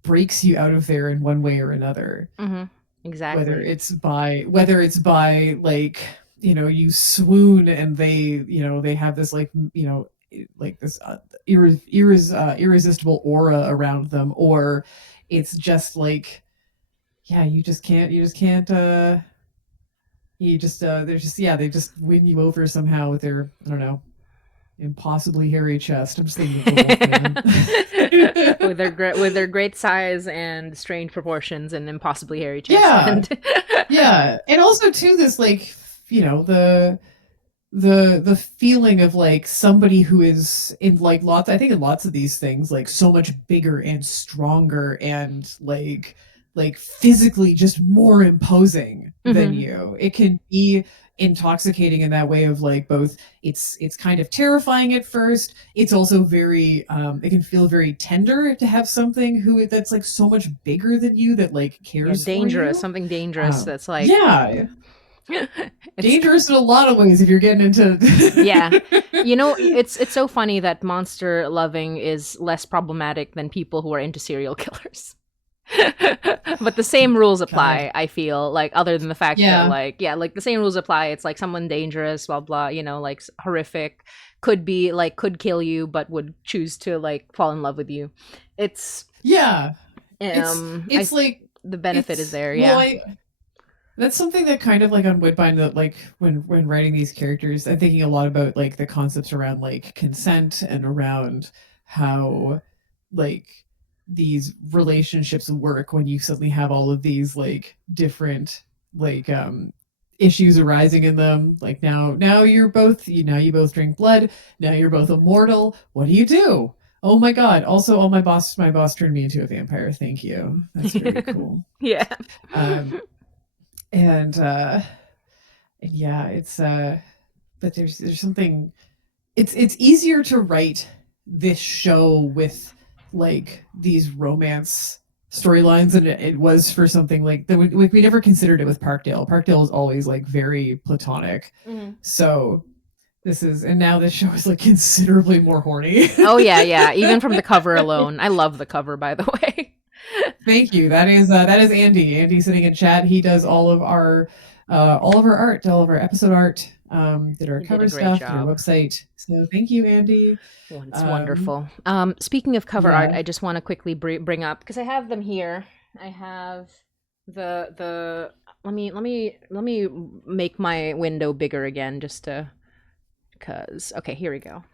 breaks you out of there in one way or another, Hmm. whether Exactly. it's by like you swoon and they have this like like this irresistible aura around them, or it's just like yeah you just they're just yeah they just win you over somehow with their I don't know impossibly hairy chest. I'm just thinking of the Wolfman. With their great size and strange proportions and impossibly hairy chest. Yeah, And yeah, and also too this like the feeling of like somebody who is in like lots I think in lots of these things like so much bigger and stronger and like physically just more imposing than hmm. you. It can be intoxicating in that way of like both it's kind of terrifying at first. It's also very it can feel very tender to have something who that's like so much bigger than you that like Yeah, cares for dangerous, you. something dangerous that's like Yeah, it's dangerous in a lot of ways if you're getting into yeah. You know, it's so funny that monster loving is less problematic than people who are into serial killers. But the same rules God. apply, I feel, like, other than the fact that, Yeah. like, yeah, like the same rules apply. It's like someone dangerous, blah blah, you know, like horrific, could be like could kill you but would choose to like fall in love with you. It's Yeah. I It's like the benefit is it's there, well yeah. That's something that kind of like on Woodbine that like when writing these characters, I'm thinking a lot about like the concepts around like consent and around how like these relationships work when you suddenly have all of these like different like issues arising in them. Like now you're both now you both drink blood, now you're both immortal. What do you do? Oh my god. Also, oh my boss turned me into a vampire. Thank you. That's very cool. Yeah. Um and yeah, it's but there's something it's easier to write this show with like these romance storylines than it was for something like that we never considered it with Parkdale. Parkdale is always like very platonic. Mhm. So this is and now this show is like considerably more horny. Oh yeah, yeah. Even from the cover alone, I love the cover. By the way, Thank you. That is Andy. Andy sitting in chat. He does all of our art, all of our episode art, did our you did a cover great stuff, did our job. website. So thank you, Andy. Well, it's Um, wonderful. Speaking of cover art, yeah. I just want to quickly bring up because I have them here. I have the. Let me make my window bigger again, just to because. Okay, here we go.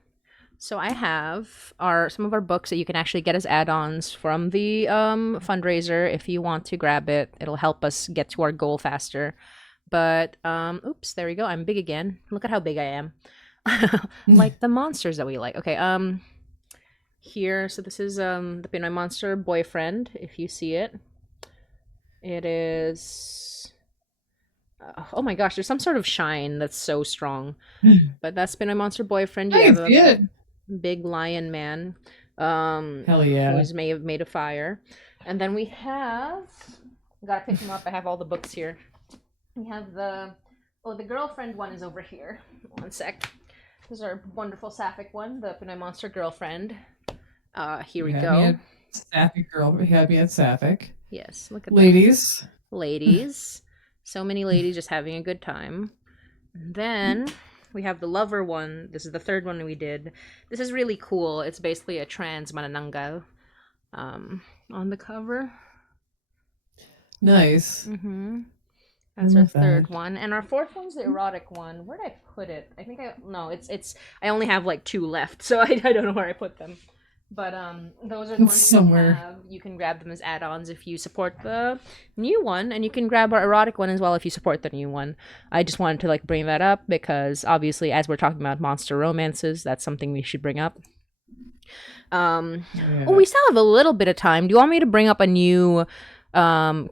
So I have some of our books that you can actually get as add-ons from the fundraiser if you want to grab it. It'll help us get to our goal faster. But oops, there we go. I'm big again. Look at how big I am. Like the monsters that we like. Okay, here, so this is the Pinoy Monster Boyfriend, if you see it. It is oh my gosh, there's some sort of shine that's so strong. But that's Pinoy Monster Boyfriend. You I can have see a it. big lion man Hell who yeah. is made of fire. And then we have gotta pick them up. I have all the books here. We have the girlfriend one is over here. One sec. This is our wonderful sapphic one, the Pinoy Monster Girlfriend. Here You we had me go. at Sapphic girl. We had me at Sapphic. Yes, look at that. Ladies. Ladies. So many ladies just having a good time. And then we have the lover one. This is the third one we did. This is really cool. It's basically a trans manananggal on the cover. Nice. Mm-hmm. I That's our love third that. one, and our fourth one's the erotic one. Where did I put it? I think I no, it's I only have like two left, so I don't know where I put them. But those are the It's ones that we somewhere. have. You can grab them as add-ons if you support the new one, and you can grab our erotic one as well if you support the new one. I just wanted to like bring that up because obviously, as we're talking about monster romances, that's something we should bring up. Oh, Yeah. we still have a little bit of time. Do you want me to bring up a new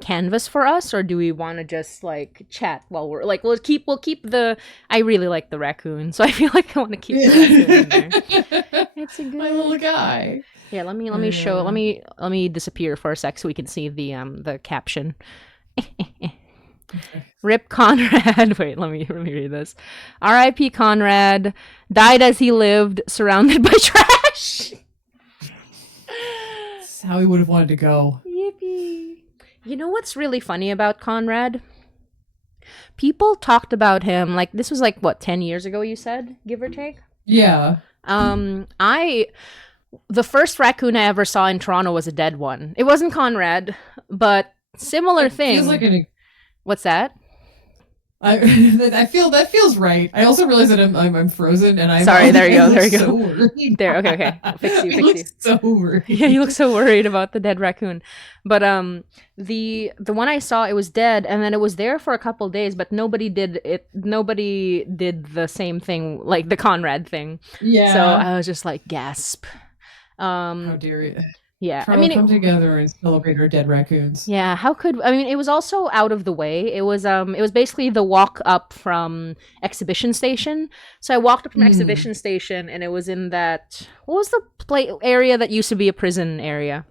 canvas for us, or do we want to just like chat while we're like we'll keep the I really like the raccoon, so I feel like I want to keep the raccoon in there. It's a My little good. guy. Yeah, let me show Yeah. let me disappear for a sec so we can see the caption. Rip Conrad. Wait, let me read this. R.I.P. Conrad died as he lived, surrounded by trash. That's how he would have wanted to go. Yippee. You know what's really funny about Conrad? People talked about him like this was like what 10 years ago you said, give or take. Yeah. I the first raccoon I ever saw in Toronto was a dead one. It wasn't Conrad, but similar It feels like thing. an What's that? I I feel that feels right. I also realize that I'm frozen and Sorry, there you I go, there look you go. so worried. There, okay. I'll fix you, I fix look you. so Yeah, you look worried. so worried about the dead raccoon. But the one I saw, it was dead, and then it was there for a couple days, but nobody did it. Nobody did the same thing, like the Conrad thing. So Yeah. I was just like, gasp. How Um, dare you? yeah. I Toronto, mean, come together and celebrate our dead raccoons. yeah. How could I mean? It was also out of the way. It was basically the walk up from Exhibition Station. So I walked up from Mm. Exhibition Station, and it was in that. What was the area that used to be a prison area?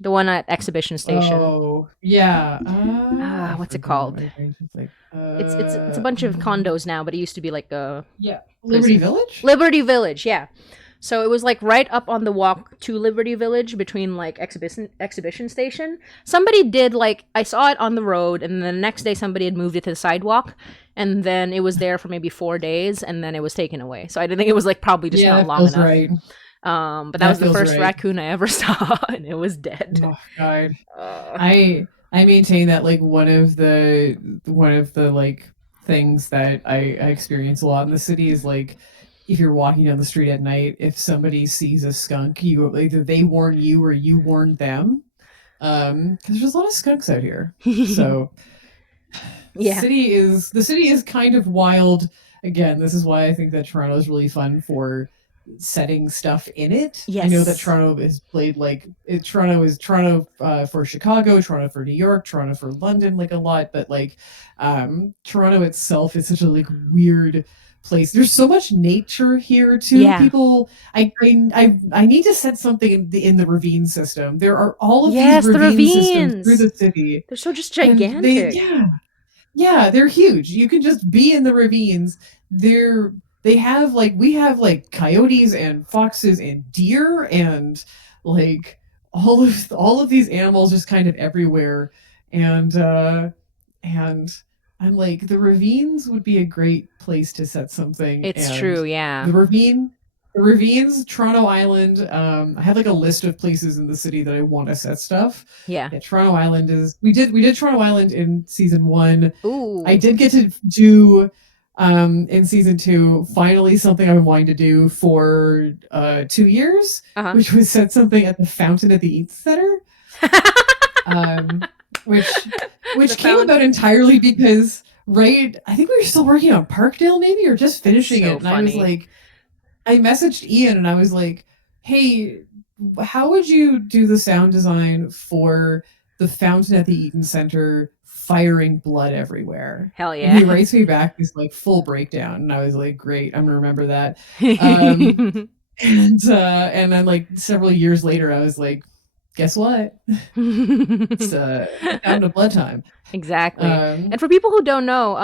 The one at Exhibition Station. Oh, yeah. I What's it forgot. called? My brain's just like, It's a bunch of condos now, but it used to be like a yeah. Liberty prison. Village? Liberty Village, yeah. So it was like right up on the walk to Liberty Village between like exhibition station. Somebody did like I saw it on the road, and then the next day somebody had moved it to the sidewalk, and then it was there for maybe 4 days, and then it was taken away. So I didn't think it was like probably just Yeah, not that long feels enough. right. But that That was the feels first right. raccoon I ever saw, and it was dead. Oh, God. Uh, I I maintain that like one of the like things that I experience a lot in the city is like if you're walking down the street at night, if somebody sees a skunk, you either they warn you or you warn them. Because there's a lot of skunks out here. So Yeah. the city is kind of wild. Again, this is why I think that Toronto is really fun for setting stuff in it. I know that Yes. Toronto is played like Toronto is Toronto for Chicago, Toronto for New York, Toronto for London, like a lot, but like Toronto itself is such a like weird place. There's so much nature here too. Yeah. People, I need to set something in the ravine system. There are all of these Yes, the ravine systems through ravines. the city, They're so just and they gigantic. yeah, they're huge. You can just be in the ravines. They have like we have like coyotes and foxes and deer and like all of these animals just kind of everywhere. And I'm like the ravines would be a great place to set something. It's true, And yeah. the ravine the ravines, Toronto Island. I have like a list of places in the city that I want to set stuff. Yeah. Yeah, Toronto Island is we did Toronto Island in season one. I Ooh. did get to do in season two finally something I've been wanting to do for 2 years, Uh-huh. which was set something at the fountain at the Eats Center. Um, which The which came about fountain. entirely because right, I think we were still working on Parkdale maybe or just finishing So it, and I was funny. like, I messaged Ian and I was like, "Hey, how would you do the sound design for the fountain at the Eaton Center firing blood everywhere?" Hell And yeah. he writes me back this like full breakdown, and I was like, "Great, I'm gonna remember that." Um, and then like several years later, I was like, "Guess what? It's fountain of blood time." Exactly. Um, And for people who don't know,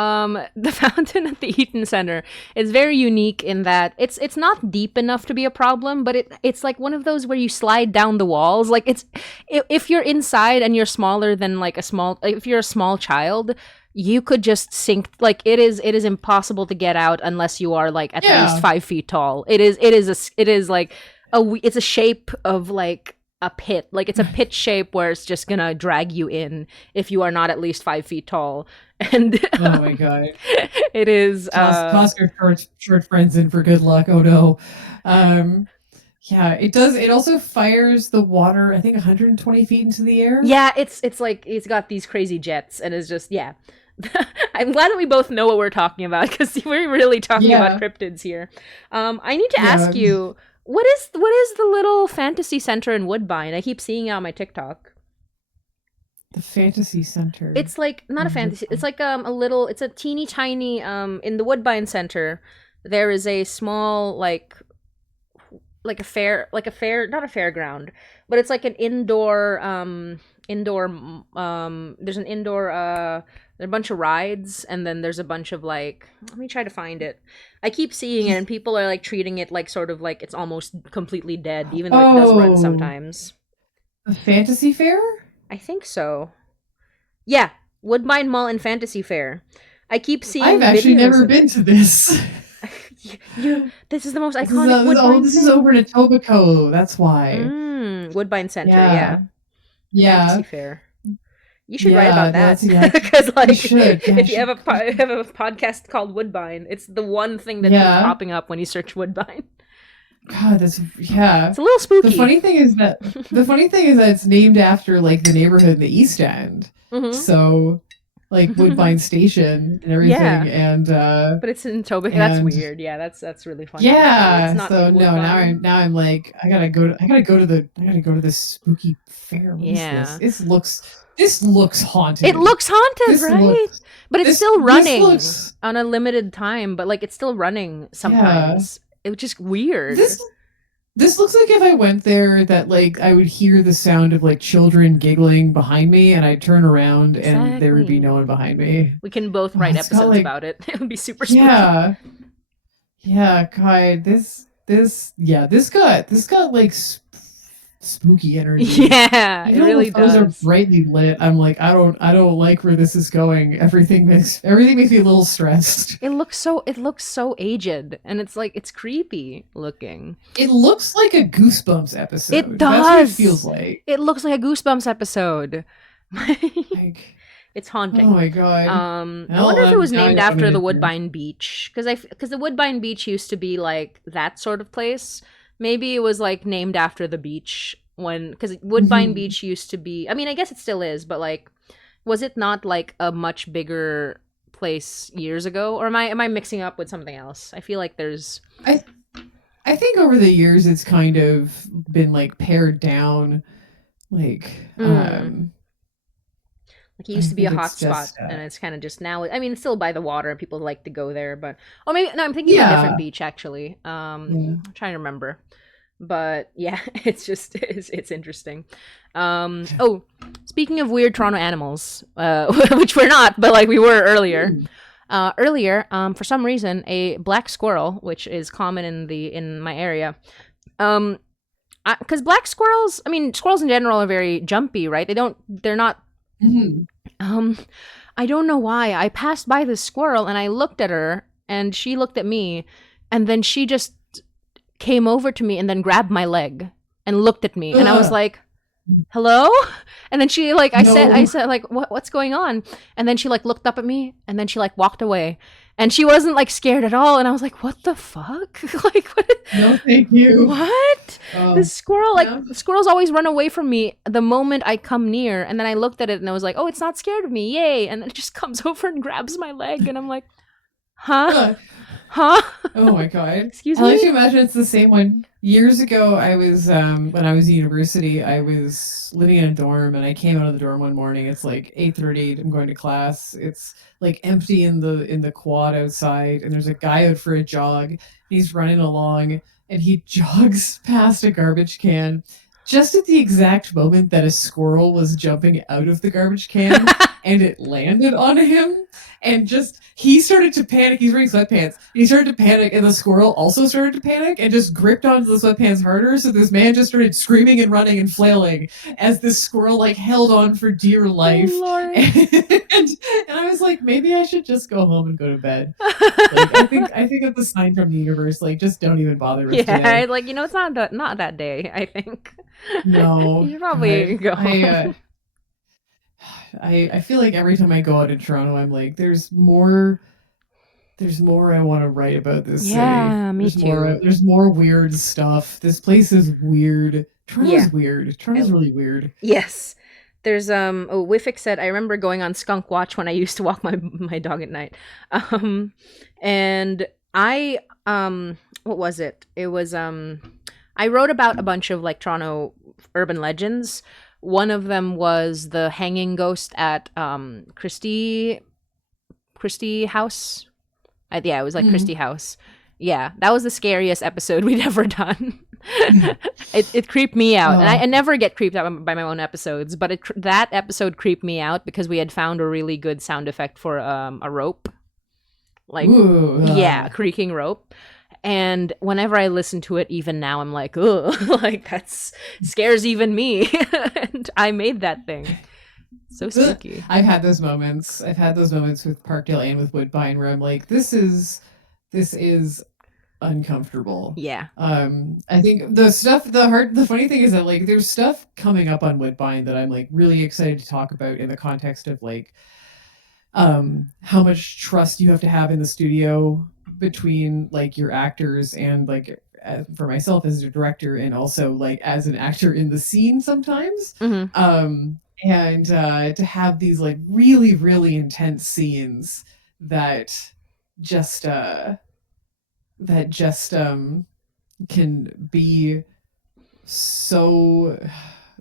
the fountain at the Eaton Center is very unique in that it's not deep enough to be a problem, but it's like one of those where you slide down the walls. Like it's if you're inside and you're smaller than like a small if you're a small child, you could just sink. Like it is impossible to get out unless you are like at least yeah, 5 feet tall. It is like it's a shape of like a pit. Like it's a pit shape where it's just gonna drag you in if you are not at least 5 feet tall. And oh my god. it is Toss your short friends in for good luck. Oh no. Um, yeah, it does. It also fires the water, I think 120 feet into the air. yeah, it's like it's got these crazy jets and it's just yeah. I'm glad that we both know what we're talking about because we're really talking about Yeah, cryptids here. I need to yeah. ask you, what is the little fantasy center in Woodbine? I keep seeing it on my TikTok. The fantasy center It's like not a in fantasy. It's Woodbine. like a little. It's a teeny tiny. In the Woodbine Center, there is a small like a fair, not a fairground, but it's like an indoor. There's an indoor. There are a bunch of rides, and then there's a bunch of like. Let me try to find it. I keep seeing it, and people are like treating it like sort of like it's almost completely dead, even though it does run Oh, sometimes. a fantasy fair? I think so. Yeah, Woodbine Mall and Fantasy Fair. I keep I've seeing actually videos never of been it. to this. You, this is the most This is iconic Woodbine this is over thing. in Etobicoke. That's why. Woodbine Center, Yeah, yeah. Fantasy yeah, Fair. You should write yeah. about No, that that's yeah. because, I like, should. Yeah, I if you should. have a podcast called Woodbine, it's the one thing that keeps Yeah. popping up when you search Woodbine. God, that's yeah. It's a little The spooky. funny thing is that it's named after like the neighborhood in the East End. Hmm. So like Woodbine Station and everything Yeah, and but it's in Tobic. That's and weird. Yeah, that's really funny actually. It's yeah, not so in no, Woodbine. now I'm like I gotta go to this spooky fair. What is this? Yeah. This looks It haunted. looks haunted, This right? looks But it's still this running looks on a limited time, but like it's still running yeah. sometimes. It was just This weird. This looks like if I went there that like I would hear the sound of like children giggling behind me and I'd turn around and there would be no one Exactly. behind me. We can both Oh, write it's got episodes like about it. It would be super spooky. yeah. Yeah, God, this got like spooky energy. Yeah, it Even though really the photos are does. brightly lit, I'm like I don't like where this is going. Everything makes me a little stressed. It looks so aged and it's like it's creepy looking. It looks like a Goosebumps It episode. That's what it feels does. like. It looks like a Goosebumps episode. Like, It's oh haunting. my god. I wonder Well, if it was now I named know what after it the is here. Woodbine Beach, because the Woodbine Beach used to be like that sort of place. Maybe it was like named after the beach when, because Woodbine Mhm. Beach used to be. I mean, I guess it still is, but like, was it not like a much bigger place years ago, or am I mixing up with something else? I feel like there's. I I think over the years it's kind of been like pared down. Like, Mm, like it used I to be a think hot it's spot, just and it's kind of just now. I mean, it's still by the water, and people like to go there. But oh, maybe no, I'm thinking of a different yeah. beach actually. Yeah. I'm trying to remember, but yeah, it's interesting. Oh, speaking of weird Toronto animals, which we're not, but like we were earlier. Ooh. For some reason, a black squirrel, which is common in my area, um, because black squirrels, I mean, squirrels in general are very jumpy, right? They're not. Mhm. Um, I don't know why. I passed by this squirrel and I looked at her, and she looked at me, and then she just came over to me and then grabbed my leg and looked at me, and I was Ugh. like, hello. And then she like I No. said like what's going on, and then she like looked up at me, and then she like walked away, and she wasn't like scared at all, and I was like, what the fuck. Like No, thank you. what. The Oh, squirrel, like yeah. squirrels always run away from me the moment I come near, and then I looked at it and I was like, oh, it's not scared of me, yay. And then it just comes over and grabs my leg, and I'm like, huh, Ugh. huh. Oh my god. Excuse I like me. to imagine it's the same one. Years ago, I was when I was in university, I was living in a dorm, and I came out of the dorm one morning. It's like 8:30. I'm going to class. It's like empty in the quad outside, and there's a guy out for a jog. He's running along, and he jogs past a garbage can just at the exact moment that a squirrel was jumping out of the garbage can, and it landed on him, and just he started to panic. He's wearing sweatpants. He started to panic, and the squirrel also started to panic and just gripped onto the sweatpants harder. So this man just started screaming and running and flailing as this squirrel like held on for dear Oh life. Lord. And I was like, maybe I should just go home and go to bed. Like, I think it's a sign from the universe. Like, just don't even bother with Yeah, today. like it's not that day, I think. No, You should probably God, go home. I feel like every time I go out in Toronto, I'm like, there's more I want to write about this city. Yeah, me too. There's more weird stuff. This place is weird. Yeah. Toronto's weird. I, Toronto's really weird. yes. There's oh, Wiffick said I remember going on skunk watch when I used to walk my dog at night. Um and I what was it? It was I wrote about a bunch of like Toronto urban legends. One of them was the hanging ghost at Christie House. Yeah, it was like Christie Mhm. House. Yeah, that was the scariest episode we'd ever done. It creeped me out, and Oh, I never get creeped out by my own episodes, but that episode creeped me out because we had found a really good sound effect for a rope, like ooh, yeah, a creaking rope. And whenever I listen to it, even now, I'm like, ugh, like that's scares even me. And I made that thing so spooky. I've had those moments. I've had those moments with Parkdale and with Woodbine where I'm like, this is uncomfortable. Yeah. I think the funny thing is that like there's stuff coming up on Woodbine that I'm like really excited to talk about in the context of like how much trust you have to have in the studio between like your actors and like for myself as a director and also like as an actor in the scene sometimes. Hmm. And to have these like really really intense scenes that just that just can be so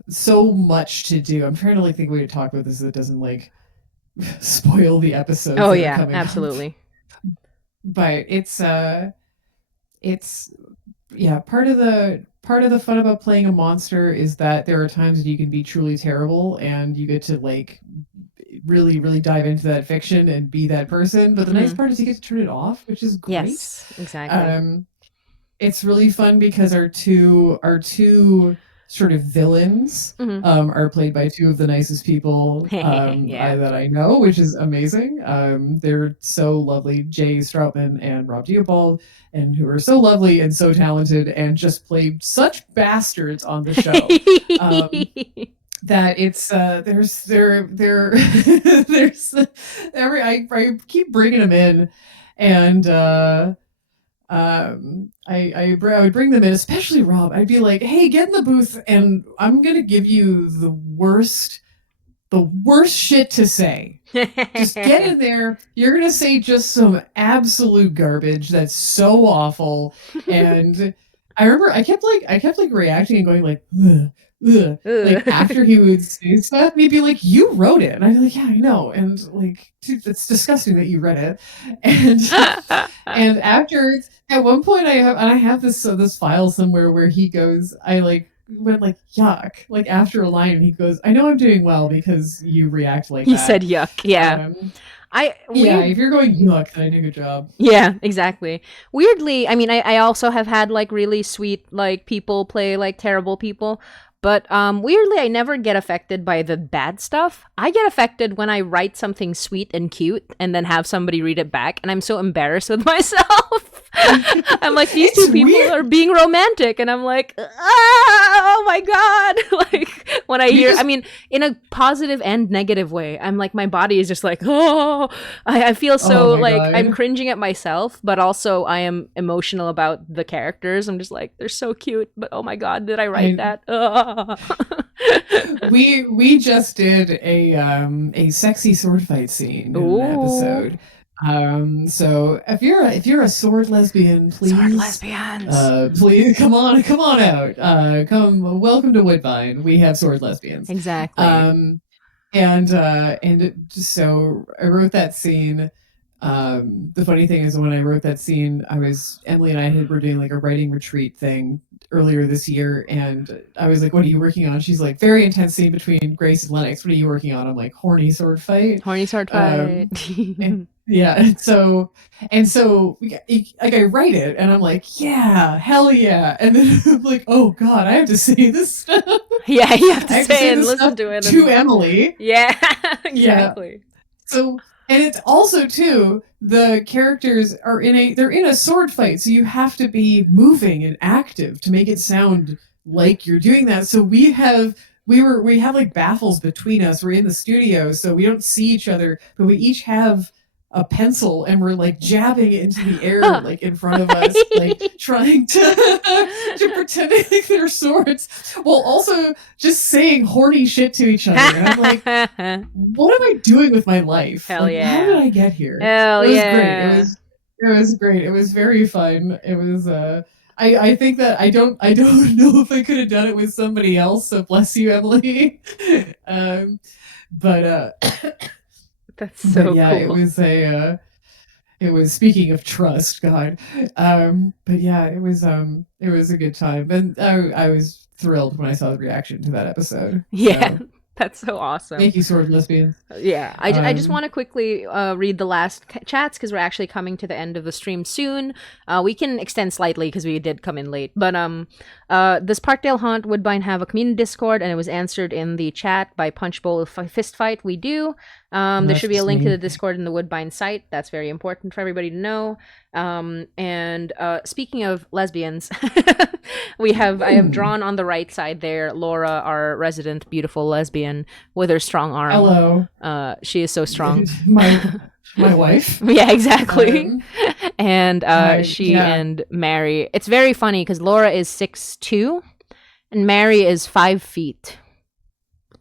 so much to do. I'm trying to like think of a way to talk about this that doesn't like spoil the episodes Oh that are yeah, coming up. absolutely. But it's yeah, part of the fun about playing a monster is that there are times that you can be truly terrible and you get to like really really dive into that fiction and be that person. But the nice Hmm. part is you get to turn it off, which is great. Yes, exactly. Um it's really fun because our two sort of villains Hmm. are played by two of the nicest people Yeah. that I know, which is amazing. They're so lovely, Jay Stroutman and Rob Diabald, and who are so lovely and so talented and just played such bastards on the show. Um, that it's there's I keep bringing them in, and I would bring them in, especially Rob. I'd be like, hey, get in the booth, and I'm gonna give you the worst shit to say. Just get in there. You're gonna say just some absolute garbage that's so awful. And I remember I kept like reacting and going like, ugh, ugh. Like after he would say stuff, he'd be like, "You wrote it," and I'd be like, "Yeah, I know." And like, dude, it's disgusting that you read it. And and after at one point I have this file somewhere where he goes, I like went like yuck like after a line, and he goes, I know I'm doing well because you react like He that. said yuck. Yeah. um I yeah, weird if you're going yuck, then I did a good job. Yeah, exactly. Weirdly, I mean, I also have had like really sweet like people play like terrible people, but weirdly I never get affected by the bad stuff. I get affected when I write something sweet and cute and then have somebody read it back and I'm so embarrassed with myself. I'm like, these two It's people weird are being romantic and I'm like, oh my god. Like when I hear, I because mean, in a positive and negative way, I'm like, my body is just like, oh, I feel oh so my like I'm god. cringing at myself, but also I am emotional about the characters. I'm just like, they're so cute, but oh my god, did I write I that? Ugh. we just did a sexy sword fight scene in an Ooh, episode. So if you're a sword lesbian, sword please lesbians. please come on out. Come welcome to Woodbine. We have sword lesbians. Exactly. Um so I wrote that scene. The funny thing is, when I wrote that scene, I was Emily and I were doing like a writing retreat thing earlier this year, and I was like, "What are you working on?" She's like, "Very intense scene between Grace and Lennox. What are you working on?" I'm like, "Horny sword fight." Horny sword fight. Um, and yeah, and so like I write it, and I'm like, "Yeah, hell yeah!" And then I'm like, "Oh God, I have to say this stuff. Yeah, you have to I have to say say and this listen stuff to it to and Emily." yeah, Yeah, exactly. so, and it's also too, the characters are they're in a sword fight, so you have to be moving and active to make it sound like you're doing that. So we have like baffles between us. We're in the studio, so we don't see each other, but we each have a pencil, and we're like jabbing it into the air like in front of us, like trying to to pretend like they're swords, while also just saying horny shit to each other. And I'm like, what am I doing with my life? Hell Like, how did yeah. I get here? Hell It was great. yeah. It was great. It was very fun. It was I think that I don't know if I could have done it with somebody else, so bless you, Emily. um but That's but so yeah, cool. it was, speaking of trust, God. But yeah, it was a good time. And I was thrilled when I saw the reaction to that episode. Yeah, So that's so awesome. thank you, sword lesbians. Yeah, I just Um want to quickly read the last chats because we're actually coming to the end of the stream soon. We can extend slightly because we did come in late. But does Parkdale Haunt Woodbine have a community Discord? And it was answered in the chat by Punch Bowl Fist Fight. We do. There that's should be a just link to the me. Discord in the Woodbine site. That's very important for everybody to know. And speaking of lesbians, I have Ooh, drawn on the right side there Laura, our resident beautiful lesbian with her strong arm. hello. She is so strong. my my wife. Yeah, exactly. Um And she yeah, and Mary. It's very funny because Laura is 6'2", and Mary is 5 feet.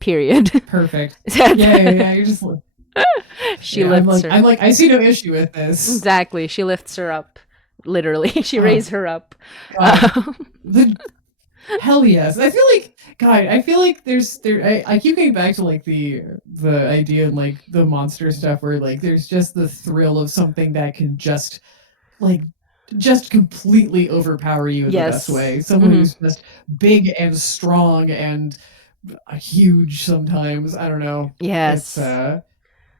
Period. perfect. Yeah, yeah, yeah. You're just She yeah, lifts her. I'm like, I see no issue with this. Exactly. She lifts her up. Literally, she Oh raised her up. God. The hell yes. I feel like God, I feel like I keep getting back to like the idea and like the monster stuff where like there's just the thrill of something that can like just completely overpower you in the best Yes. way. Someone Hmm. who's just big and strong and huge sometimes. I don't know. It's Yes.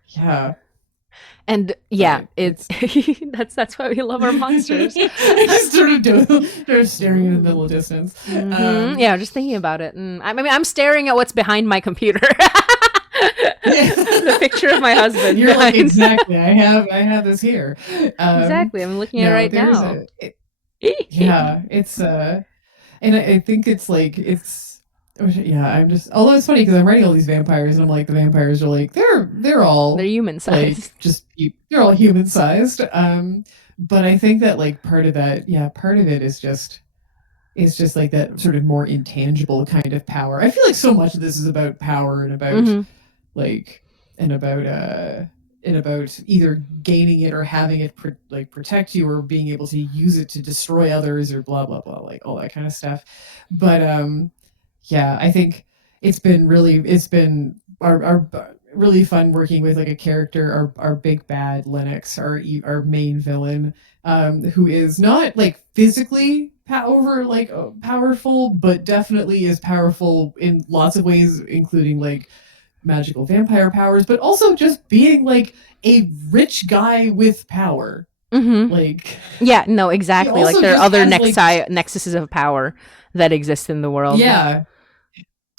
yeah, And yeah, but it it's that's why we love our monsters. I just started staring in the middle of distance. Mm-hmm. Yeah, just thinking about it. I mean, I'm staring at what's behind my computer. Yeah. The picture of my husband You're like, behind. exactly. I have this here. Exactly. I'm looking at it No, right there's now. yeah, it's and I think it's like it's. Yeah, I'm just. Although it's funny because I'm writing all these vampires, and I'm like, the vampires are like they're They're all human like sized. just they're all human sized. But I think that like part of that, yeah, part of it is just like that sort of more intangible kind of power. I feel like so much of this is about power and about Mm-hmm. like and about either gaining it or having it like protect you or being able to use it to destroy others or blah blah blah, like all that kind of stuff. But yeah, I think it's been our really fun working with like a character, our big bad Lennox, our main villain, who is not like physically powerful, but definitely is powerful in lots of ways, including like magical vampire powers, but also just being like a rich guy with power. Mm-hmm. Like Yeah, no, he exactly. Like also there are just other has like nexuses of power that exist in the world. yeah.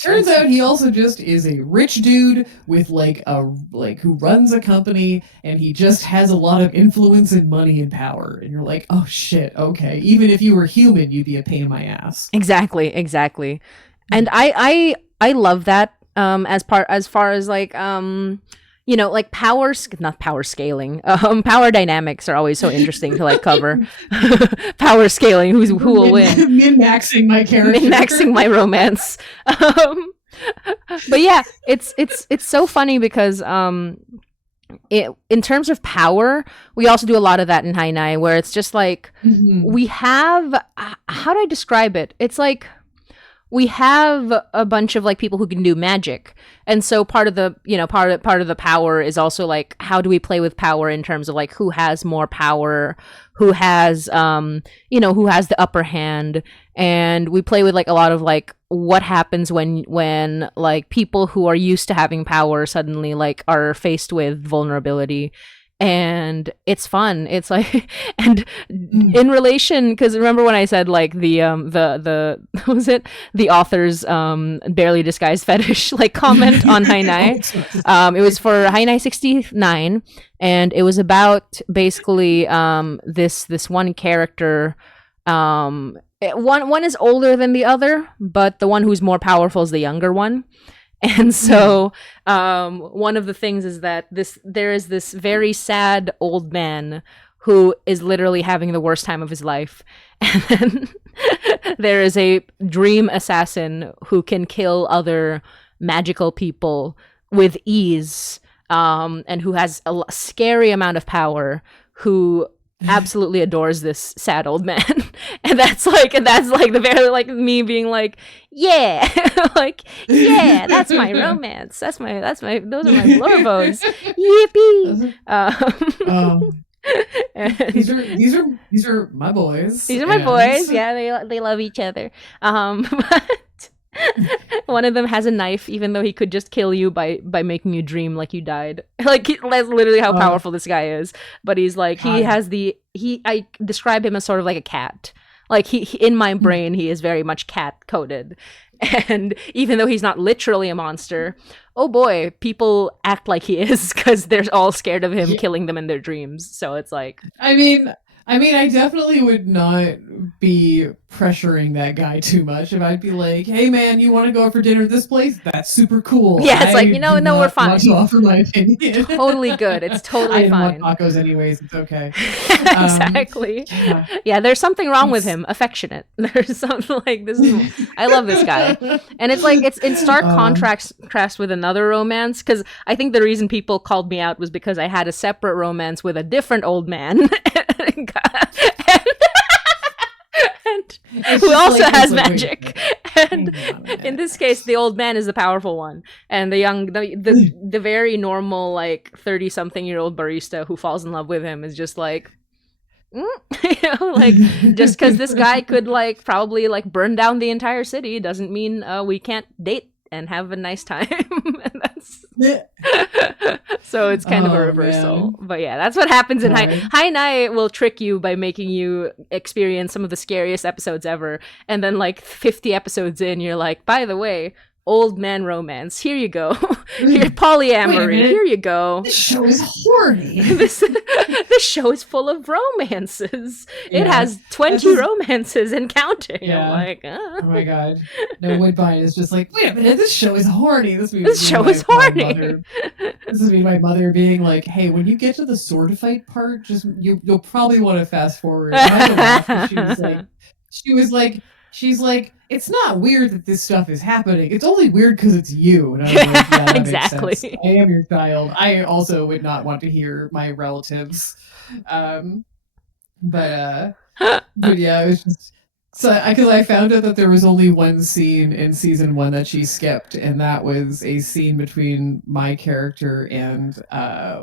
Turns It's out he also just is a rich dude with like who runs a company and he just has a lot of influence and money and power. And you're like, oh shit, okay. Even if you were human, you'd be a pain in my ass. exactly, exactly. And I love that as far as like like not power scaling. Power dynamics are always so interesting to like cover. Power scaling, who will win? Min maxing my character. Min maxing my romance. But yeah, it's so funny because in terms of power, we also do a lot of that in Hainai, where it's just like Mhm. we have how do I describe it? It's like we have a bunch of like people who can do magic, and so part of the part of the power is also like how do we play with power in terms of like who has more power, who has who has the upper hand, and we play with like a lot of like what happens when like people who are used to having power suddenly like are faced with vulnerability, and it's fun. It's like and Mm. in relation, because remember when I said like the what was it, the author's barely disguised fetish like comment on Hainai. It was for Hainai 69, and it was about basically this one character. One is older than the other, but the one who's more powerful is the younger one. And so one of the things is that there is this very sad old man who is literally having the worst time of his life. And then there is a dream assassin who can kill other magical people with ease, and who has a scary amount of power, who absolutely adores this sad old man. And that's like the very like me being like, yeah, like yeah, that's my romance, those are my lorvos, yippee. Um, And these are my boys. these are my boys. Yeah, they love each other. But one of them has a knife, even though he could just kill you by making you dream like you died. Like that's literally how Oh powerful this guy is. But he's like God. I describe him as sort of like a cat. Like he in my brain he is very much cat coded. And even though he's not literally a monster, oh boy, people act like he is because they're all scared of him Yeah, killing them in their dreams. So it's like, I mean, I definitely would not be pressuring that guy too much. If I'd be like, "Hey, man, you want to go out for dinner at this place? That's super cool." yeah, it's like, I do no, we're not want to fine. offer my opinion. Totally good. It's I totally didn't want fine. tacos anyways. It's okay. Um, Exactly. yeah, Yeah, there's something wrong with it's. him. Affectionate. There's something like this is. I love this guy, and it's like it's in stark uh, contrast with another romance. Because I think the reason people called me out was because I had a separate romance with a different old man, and it's who just also like has wait a magic. minute, And hang on a in minute. this case, the old man is the powerful one, and the very normal like 30-something-year-old barista who falls in love with him is just like, like just because this guy could like probably like burn down the entire city doesn't mean we can't date and have a nice time. And that's so it's kind of a Oh reversal. man, But yeah, that's what happens in God. High Night will trick you by making you experience some of the scariest episodes ever, and then like 50 episodes in, you're like, by the way, old man romance. Here you go. Here, polyamory. Here you go. This show is horny. This show is full of romances. It has 20 romances and counting. Yeah. I'm like, oh my god. No, Woodbine is just like, wait a minute, this show is horny. This show is horny. This is me, my mother being like, hey, when you get to the sword fight part, just you'll probably want to fast forward. And she's like, it's not weird that this stuff is happening. It's only weird because it's you. And I was like, yeah, that exactly. makes sense. I am your child. I also would not want to hear my relatives. But yeah, it was just so because I found out that there was only one scene in season 1 that she skipped, and that was a scene between my character and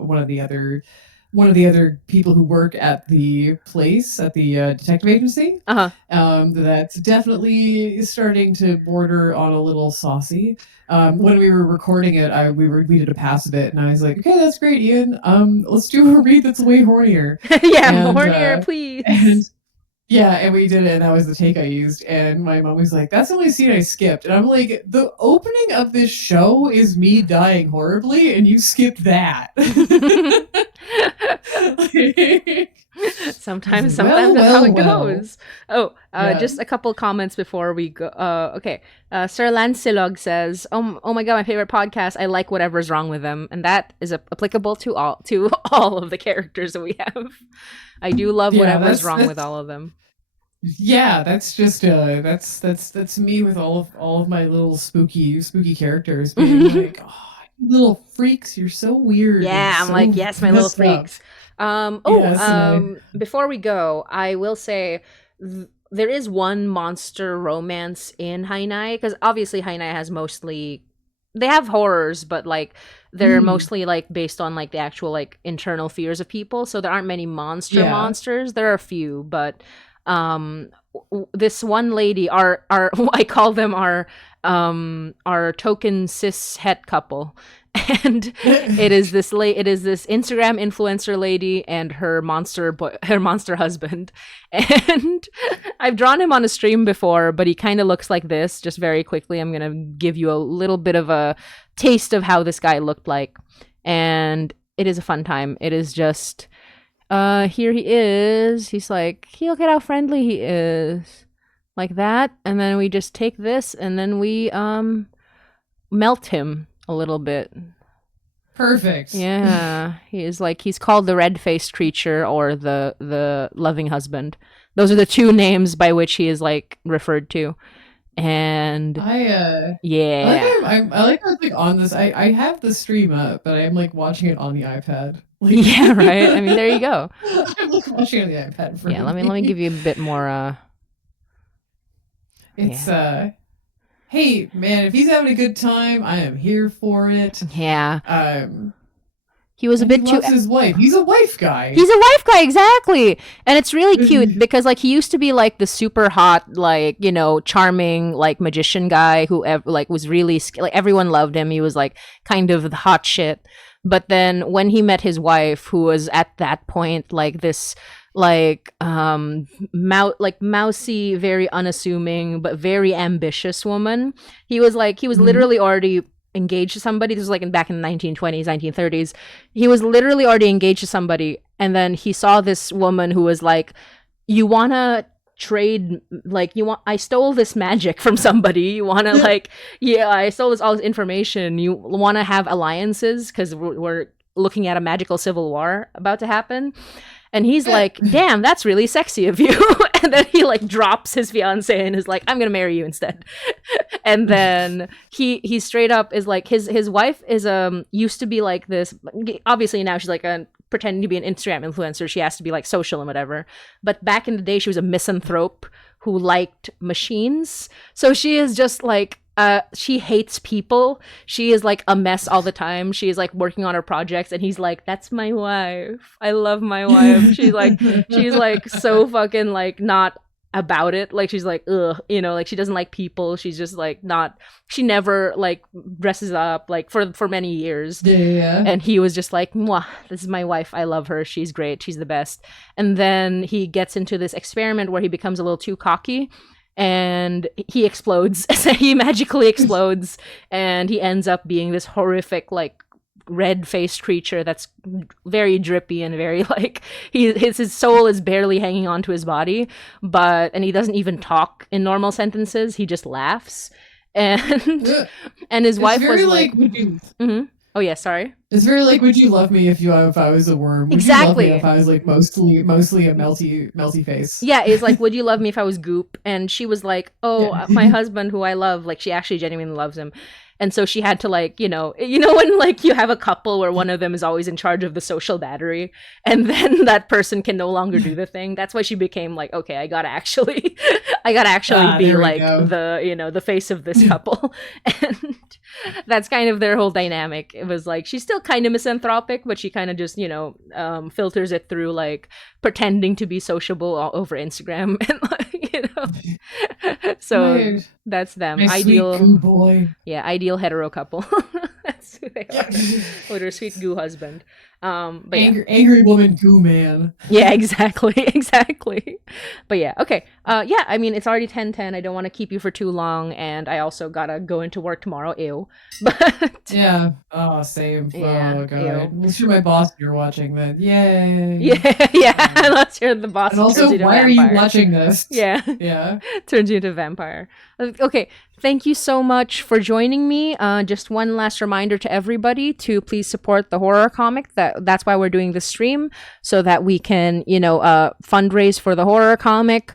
one of the other people who work at the place at the detective agency. That's definitely starting to border on a little saucy. When we were recording it, we did a pass of it, and I was like, okay, that's great, Ian. Let's do a read that's way hornier. Hornier, please. And we did it, and that was the take I used. And my mom was like, that's the only scene I skipped. And I'm like, the opening of this show is me dying horribly, and you skipped that. Sometimes that's how it goes. Just a couple comments before we go. Okay. Sir Lancelot says, oh my god, my favorite podcast. I like whatever's wrong with them. And that is applicable to all of the characters that we have. I do love whatever's wrong with all of them. Yeah, that's just that's me with all of my little spooky characters being like, oh, you little freaks, you're so weird. Yeah, I'm like, yes, my little freaks. Before we go, I will say there is one monster romance in Hainai, because obviously Hainai has they have horrors, but like they're mostly like based on like the actual like internal fears of people, so there aren't many monsters. There are a few, but this one lady, our I call them our token cis het couple. And it is this Instagram influencer lady and her monster husband. And I've drawn him on a stream before, but he kind of looks like this. Just very quickly, I'm gonna give you a little bit of a taste of how this guy looked like, and it is a fun time. It is just here he is. He's like, look at how friendly he is, like that. And then we just take this and then we melt him a little bit. Perfect. Yeah. He's called the red-faced creature or the loving husband. Those are the two names by which he is like referred to. And I like how it's like on this. I have the stream up, but I'm like watching it on the iPad. Like, yeah, right. I mean, there you go. I'm like watching it on the iPad. Let me give you a bit more. Hey man, if he's having a good time, I am here for it. Yeah. He was a bit too. His wife. He's a wife guy. He's a wife guy, exactly. And it's really cute because like he used to be like the super hot, like, you know, charming like magician guy who like was really like everyone loved him. He was like kind of the hot shit. But then when he met his wife, who was at that point like this like mousy, very unassuming but very ambitious woman, he was literally already engaged to somebody. This was like back in the 1920s, 1930s. He was literally already engaged to somebody, and then he saw this woman who was like, you want to trade, like, I stole this magic from somebody, you want to like, yeah, I stole all this information, you want to have alliances because we're looking at a magical civil war about to happen. And he's like, damn, that's really sexy of you. And then he like drops his fiance and is like, I'm gonna marry you instead. And then he straight up is like, his wife is used to be like this. Obviously now she's like pretending to be an Instagram influencer. She has to be like social and whatever. But back in the day, she was a misanthrope who liked machines. So she is just like, she hates people. She is like a mess all the time. She is like working on her projects, and he's like, that's my wife. I love my wife. she's like so fucking like not about it. Like she's like, ugh, you know, like she doesn't like people. She's just like she never like dresses up like for many years. Yeah. And he was just like, mwah, this is my wife. I love her. She's great. She's the best. And then he gets into this experiment where he becomes a little too cocky. and he explodes. He magically explodes, and he ends up being this horrific, like, red-faced creature that's very drippy and very like his soul is barely hanging onto his body, and he doesn't even talk in normal sentences. He just laughs, and and his wife was like, oh yeah, sorry. It's very like, would you love me if I was a worm? Would Exactly. you love me if I was like mostly a melty face? Yeah, it's like, would you love me if I was goop? And she was like, oh, Yeah. my husband who I love, like, she actually genuinely loves him. And so she had to, like, when, like, you have a couple where one of them is always in charge of the social battery, and then that person can no longer do the thing. That's why she became like, okay, I gotta actually be like the face of this couple. And that's kind of their whole dynamic. It was like, she's still kind of misanthropic, but she kind of just, filters it through, like, pretending to be sociable all over Instagram. And, like, so Right. that's them. My Ideal, sweet goo boy. yeah, ideal hetero couple. That's who they are. Or their sweet goo husband. But angry woman goo man. yeah, exactly, exactly. But yeah, okay. Yeah, I mean, it's already 10:10. I don't want to keep you for too long, and I also gotta go into work tomorrow. Ew. But yeah. Oh, same. Yeah, oh god. ew. Unless you're my boss, and you're watching that. Yay. yeah. Unless you're the boss. And also, why are you watching this? Yeah. Yeah. Turns you into a vampire. Okay, thank you so much for joining me. Just one last reminder to everybody to please support the horror comic. That's why we're doing this stream, so that we can, fundraise for the horror comic.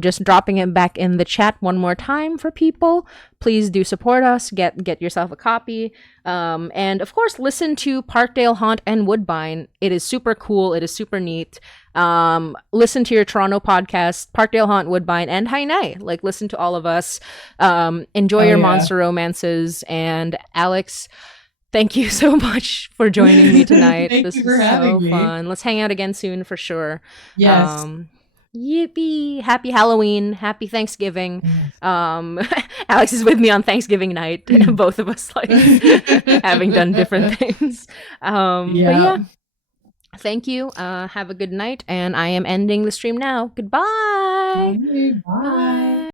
Just dropping it back in the chat one more time for people. Please do support us. Get yourself a copy. And of course, listen to Parkdale, Haunt, and Woodbine. It is super cool. It is super neat. Listen to your Toronto podcast, Parkdale, Haunt, Woodbine, and Hainai. Like, listen to all of us. Enjoy your monster romances. And Alex, thank you so much for joining me tonight. This was so fun. Let's hang out again soon for sure. Yes. Yippee! Happy Halloween! Happy Thanksgiving! Alex is with me on Thanksgiving night. Both of us, like, having done different things. But yeah, thank you. Have a good night, and I am ending the stream now. Goodbye. Bye.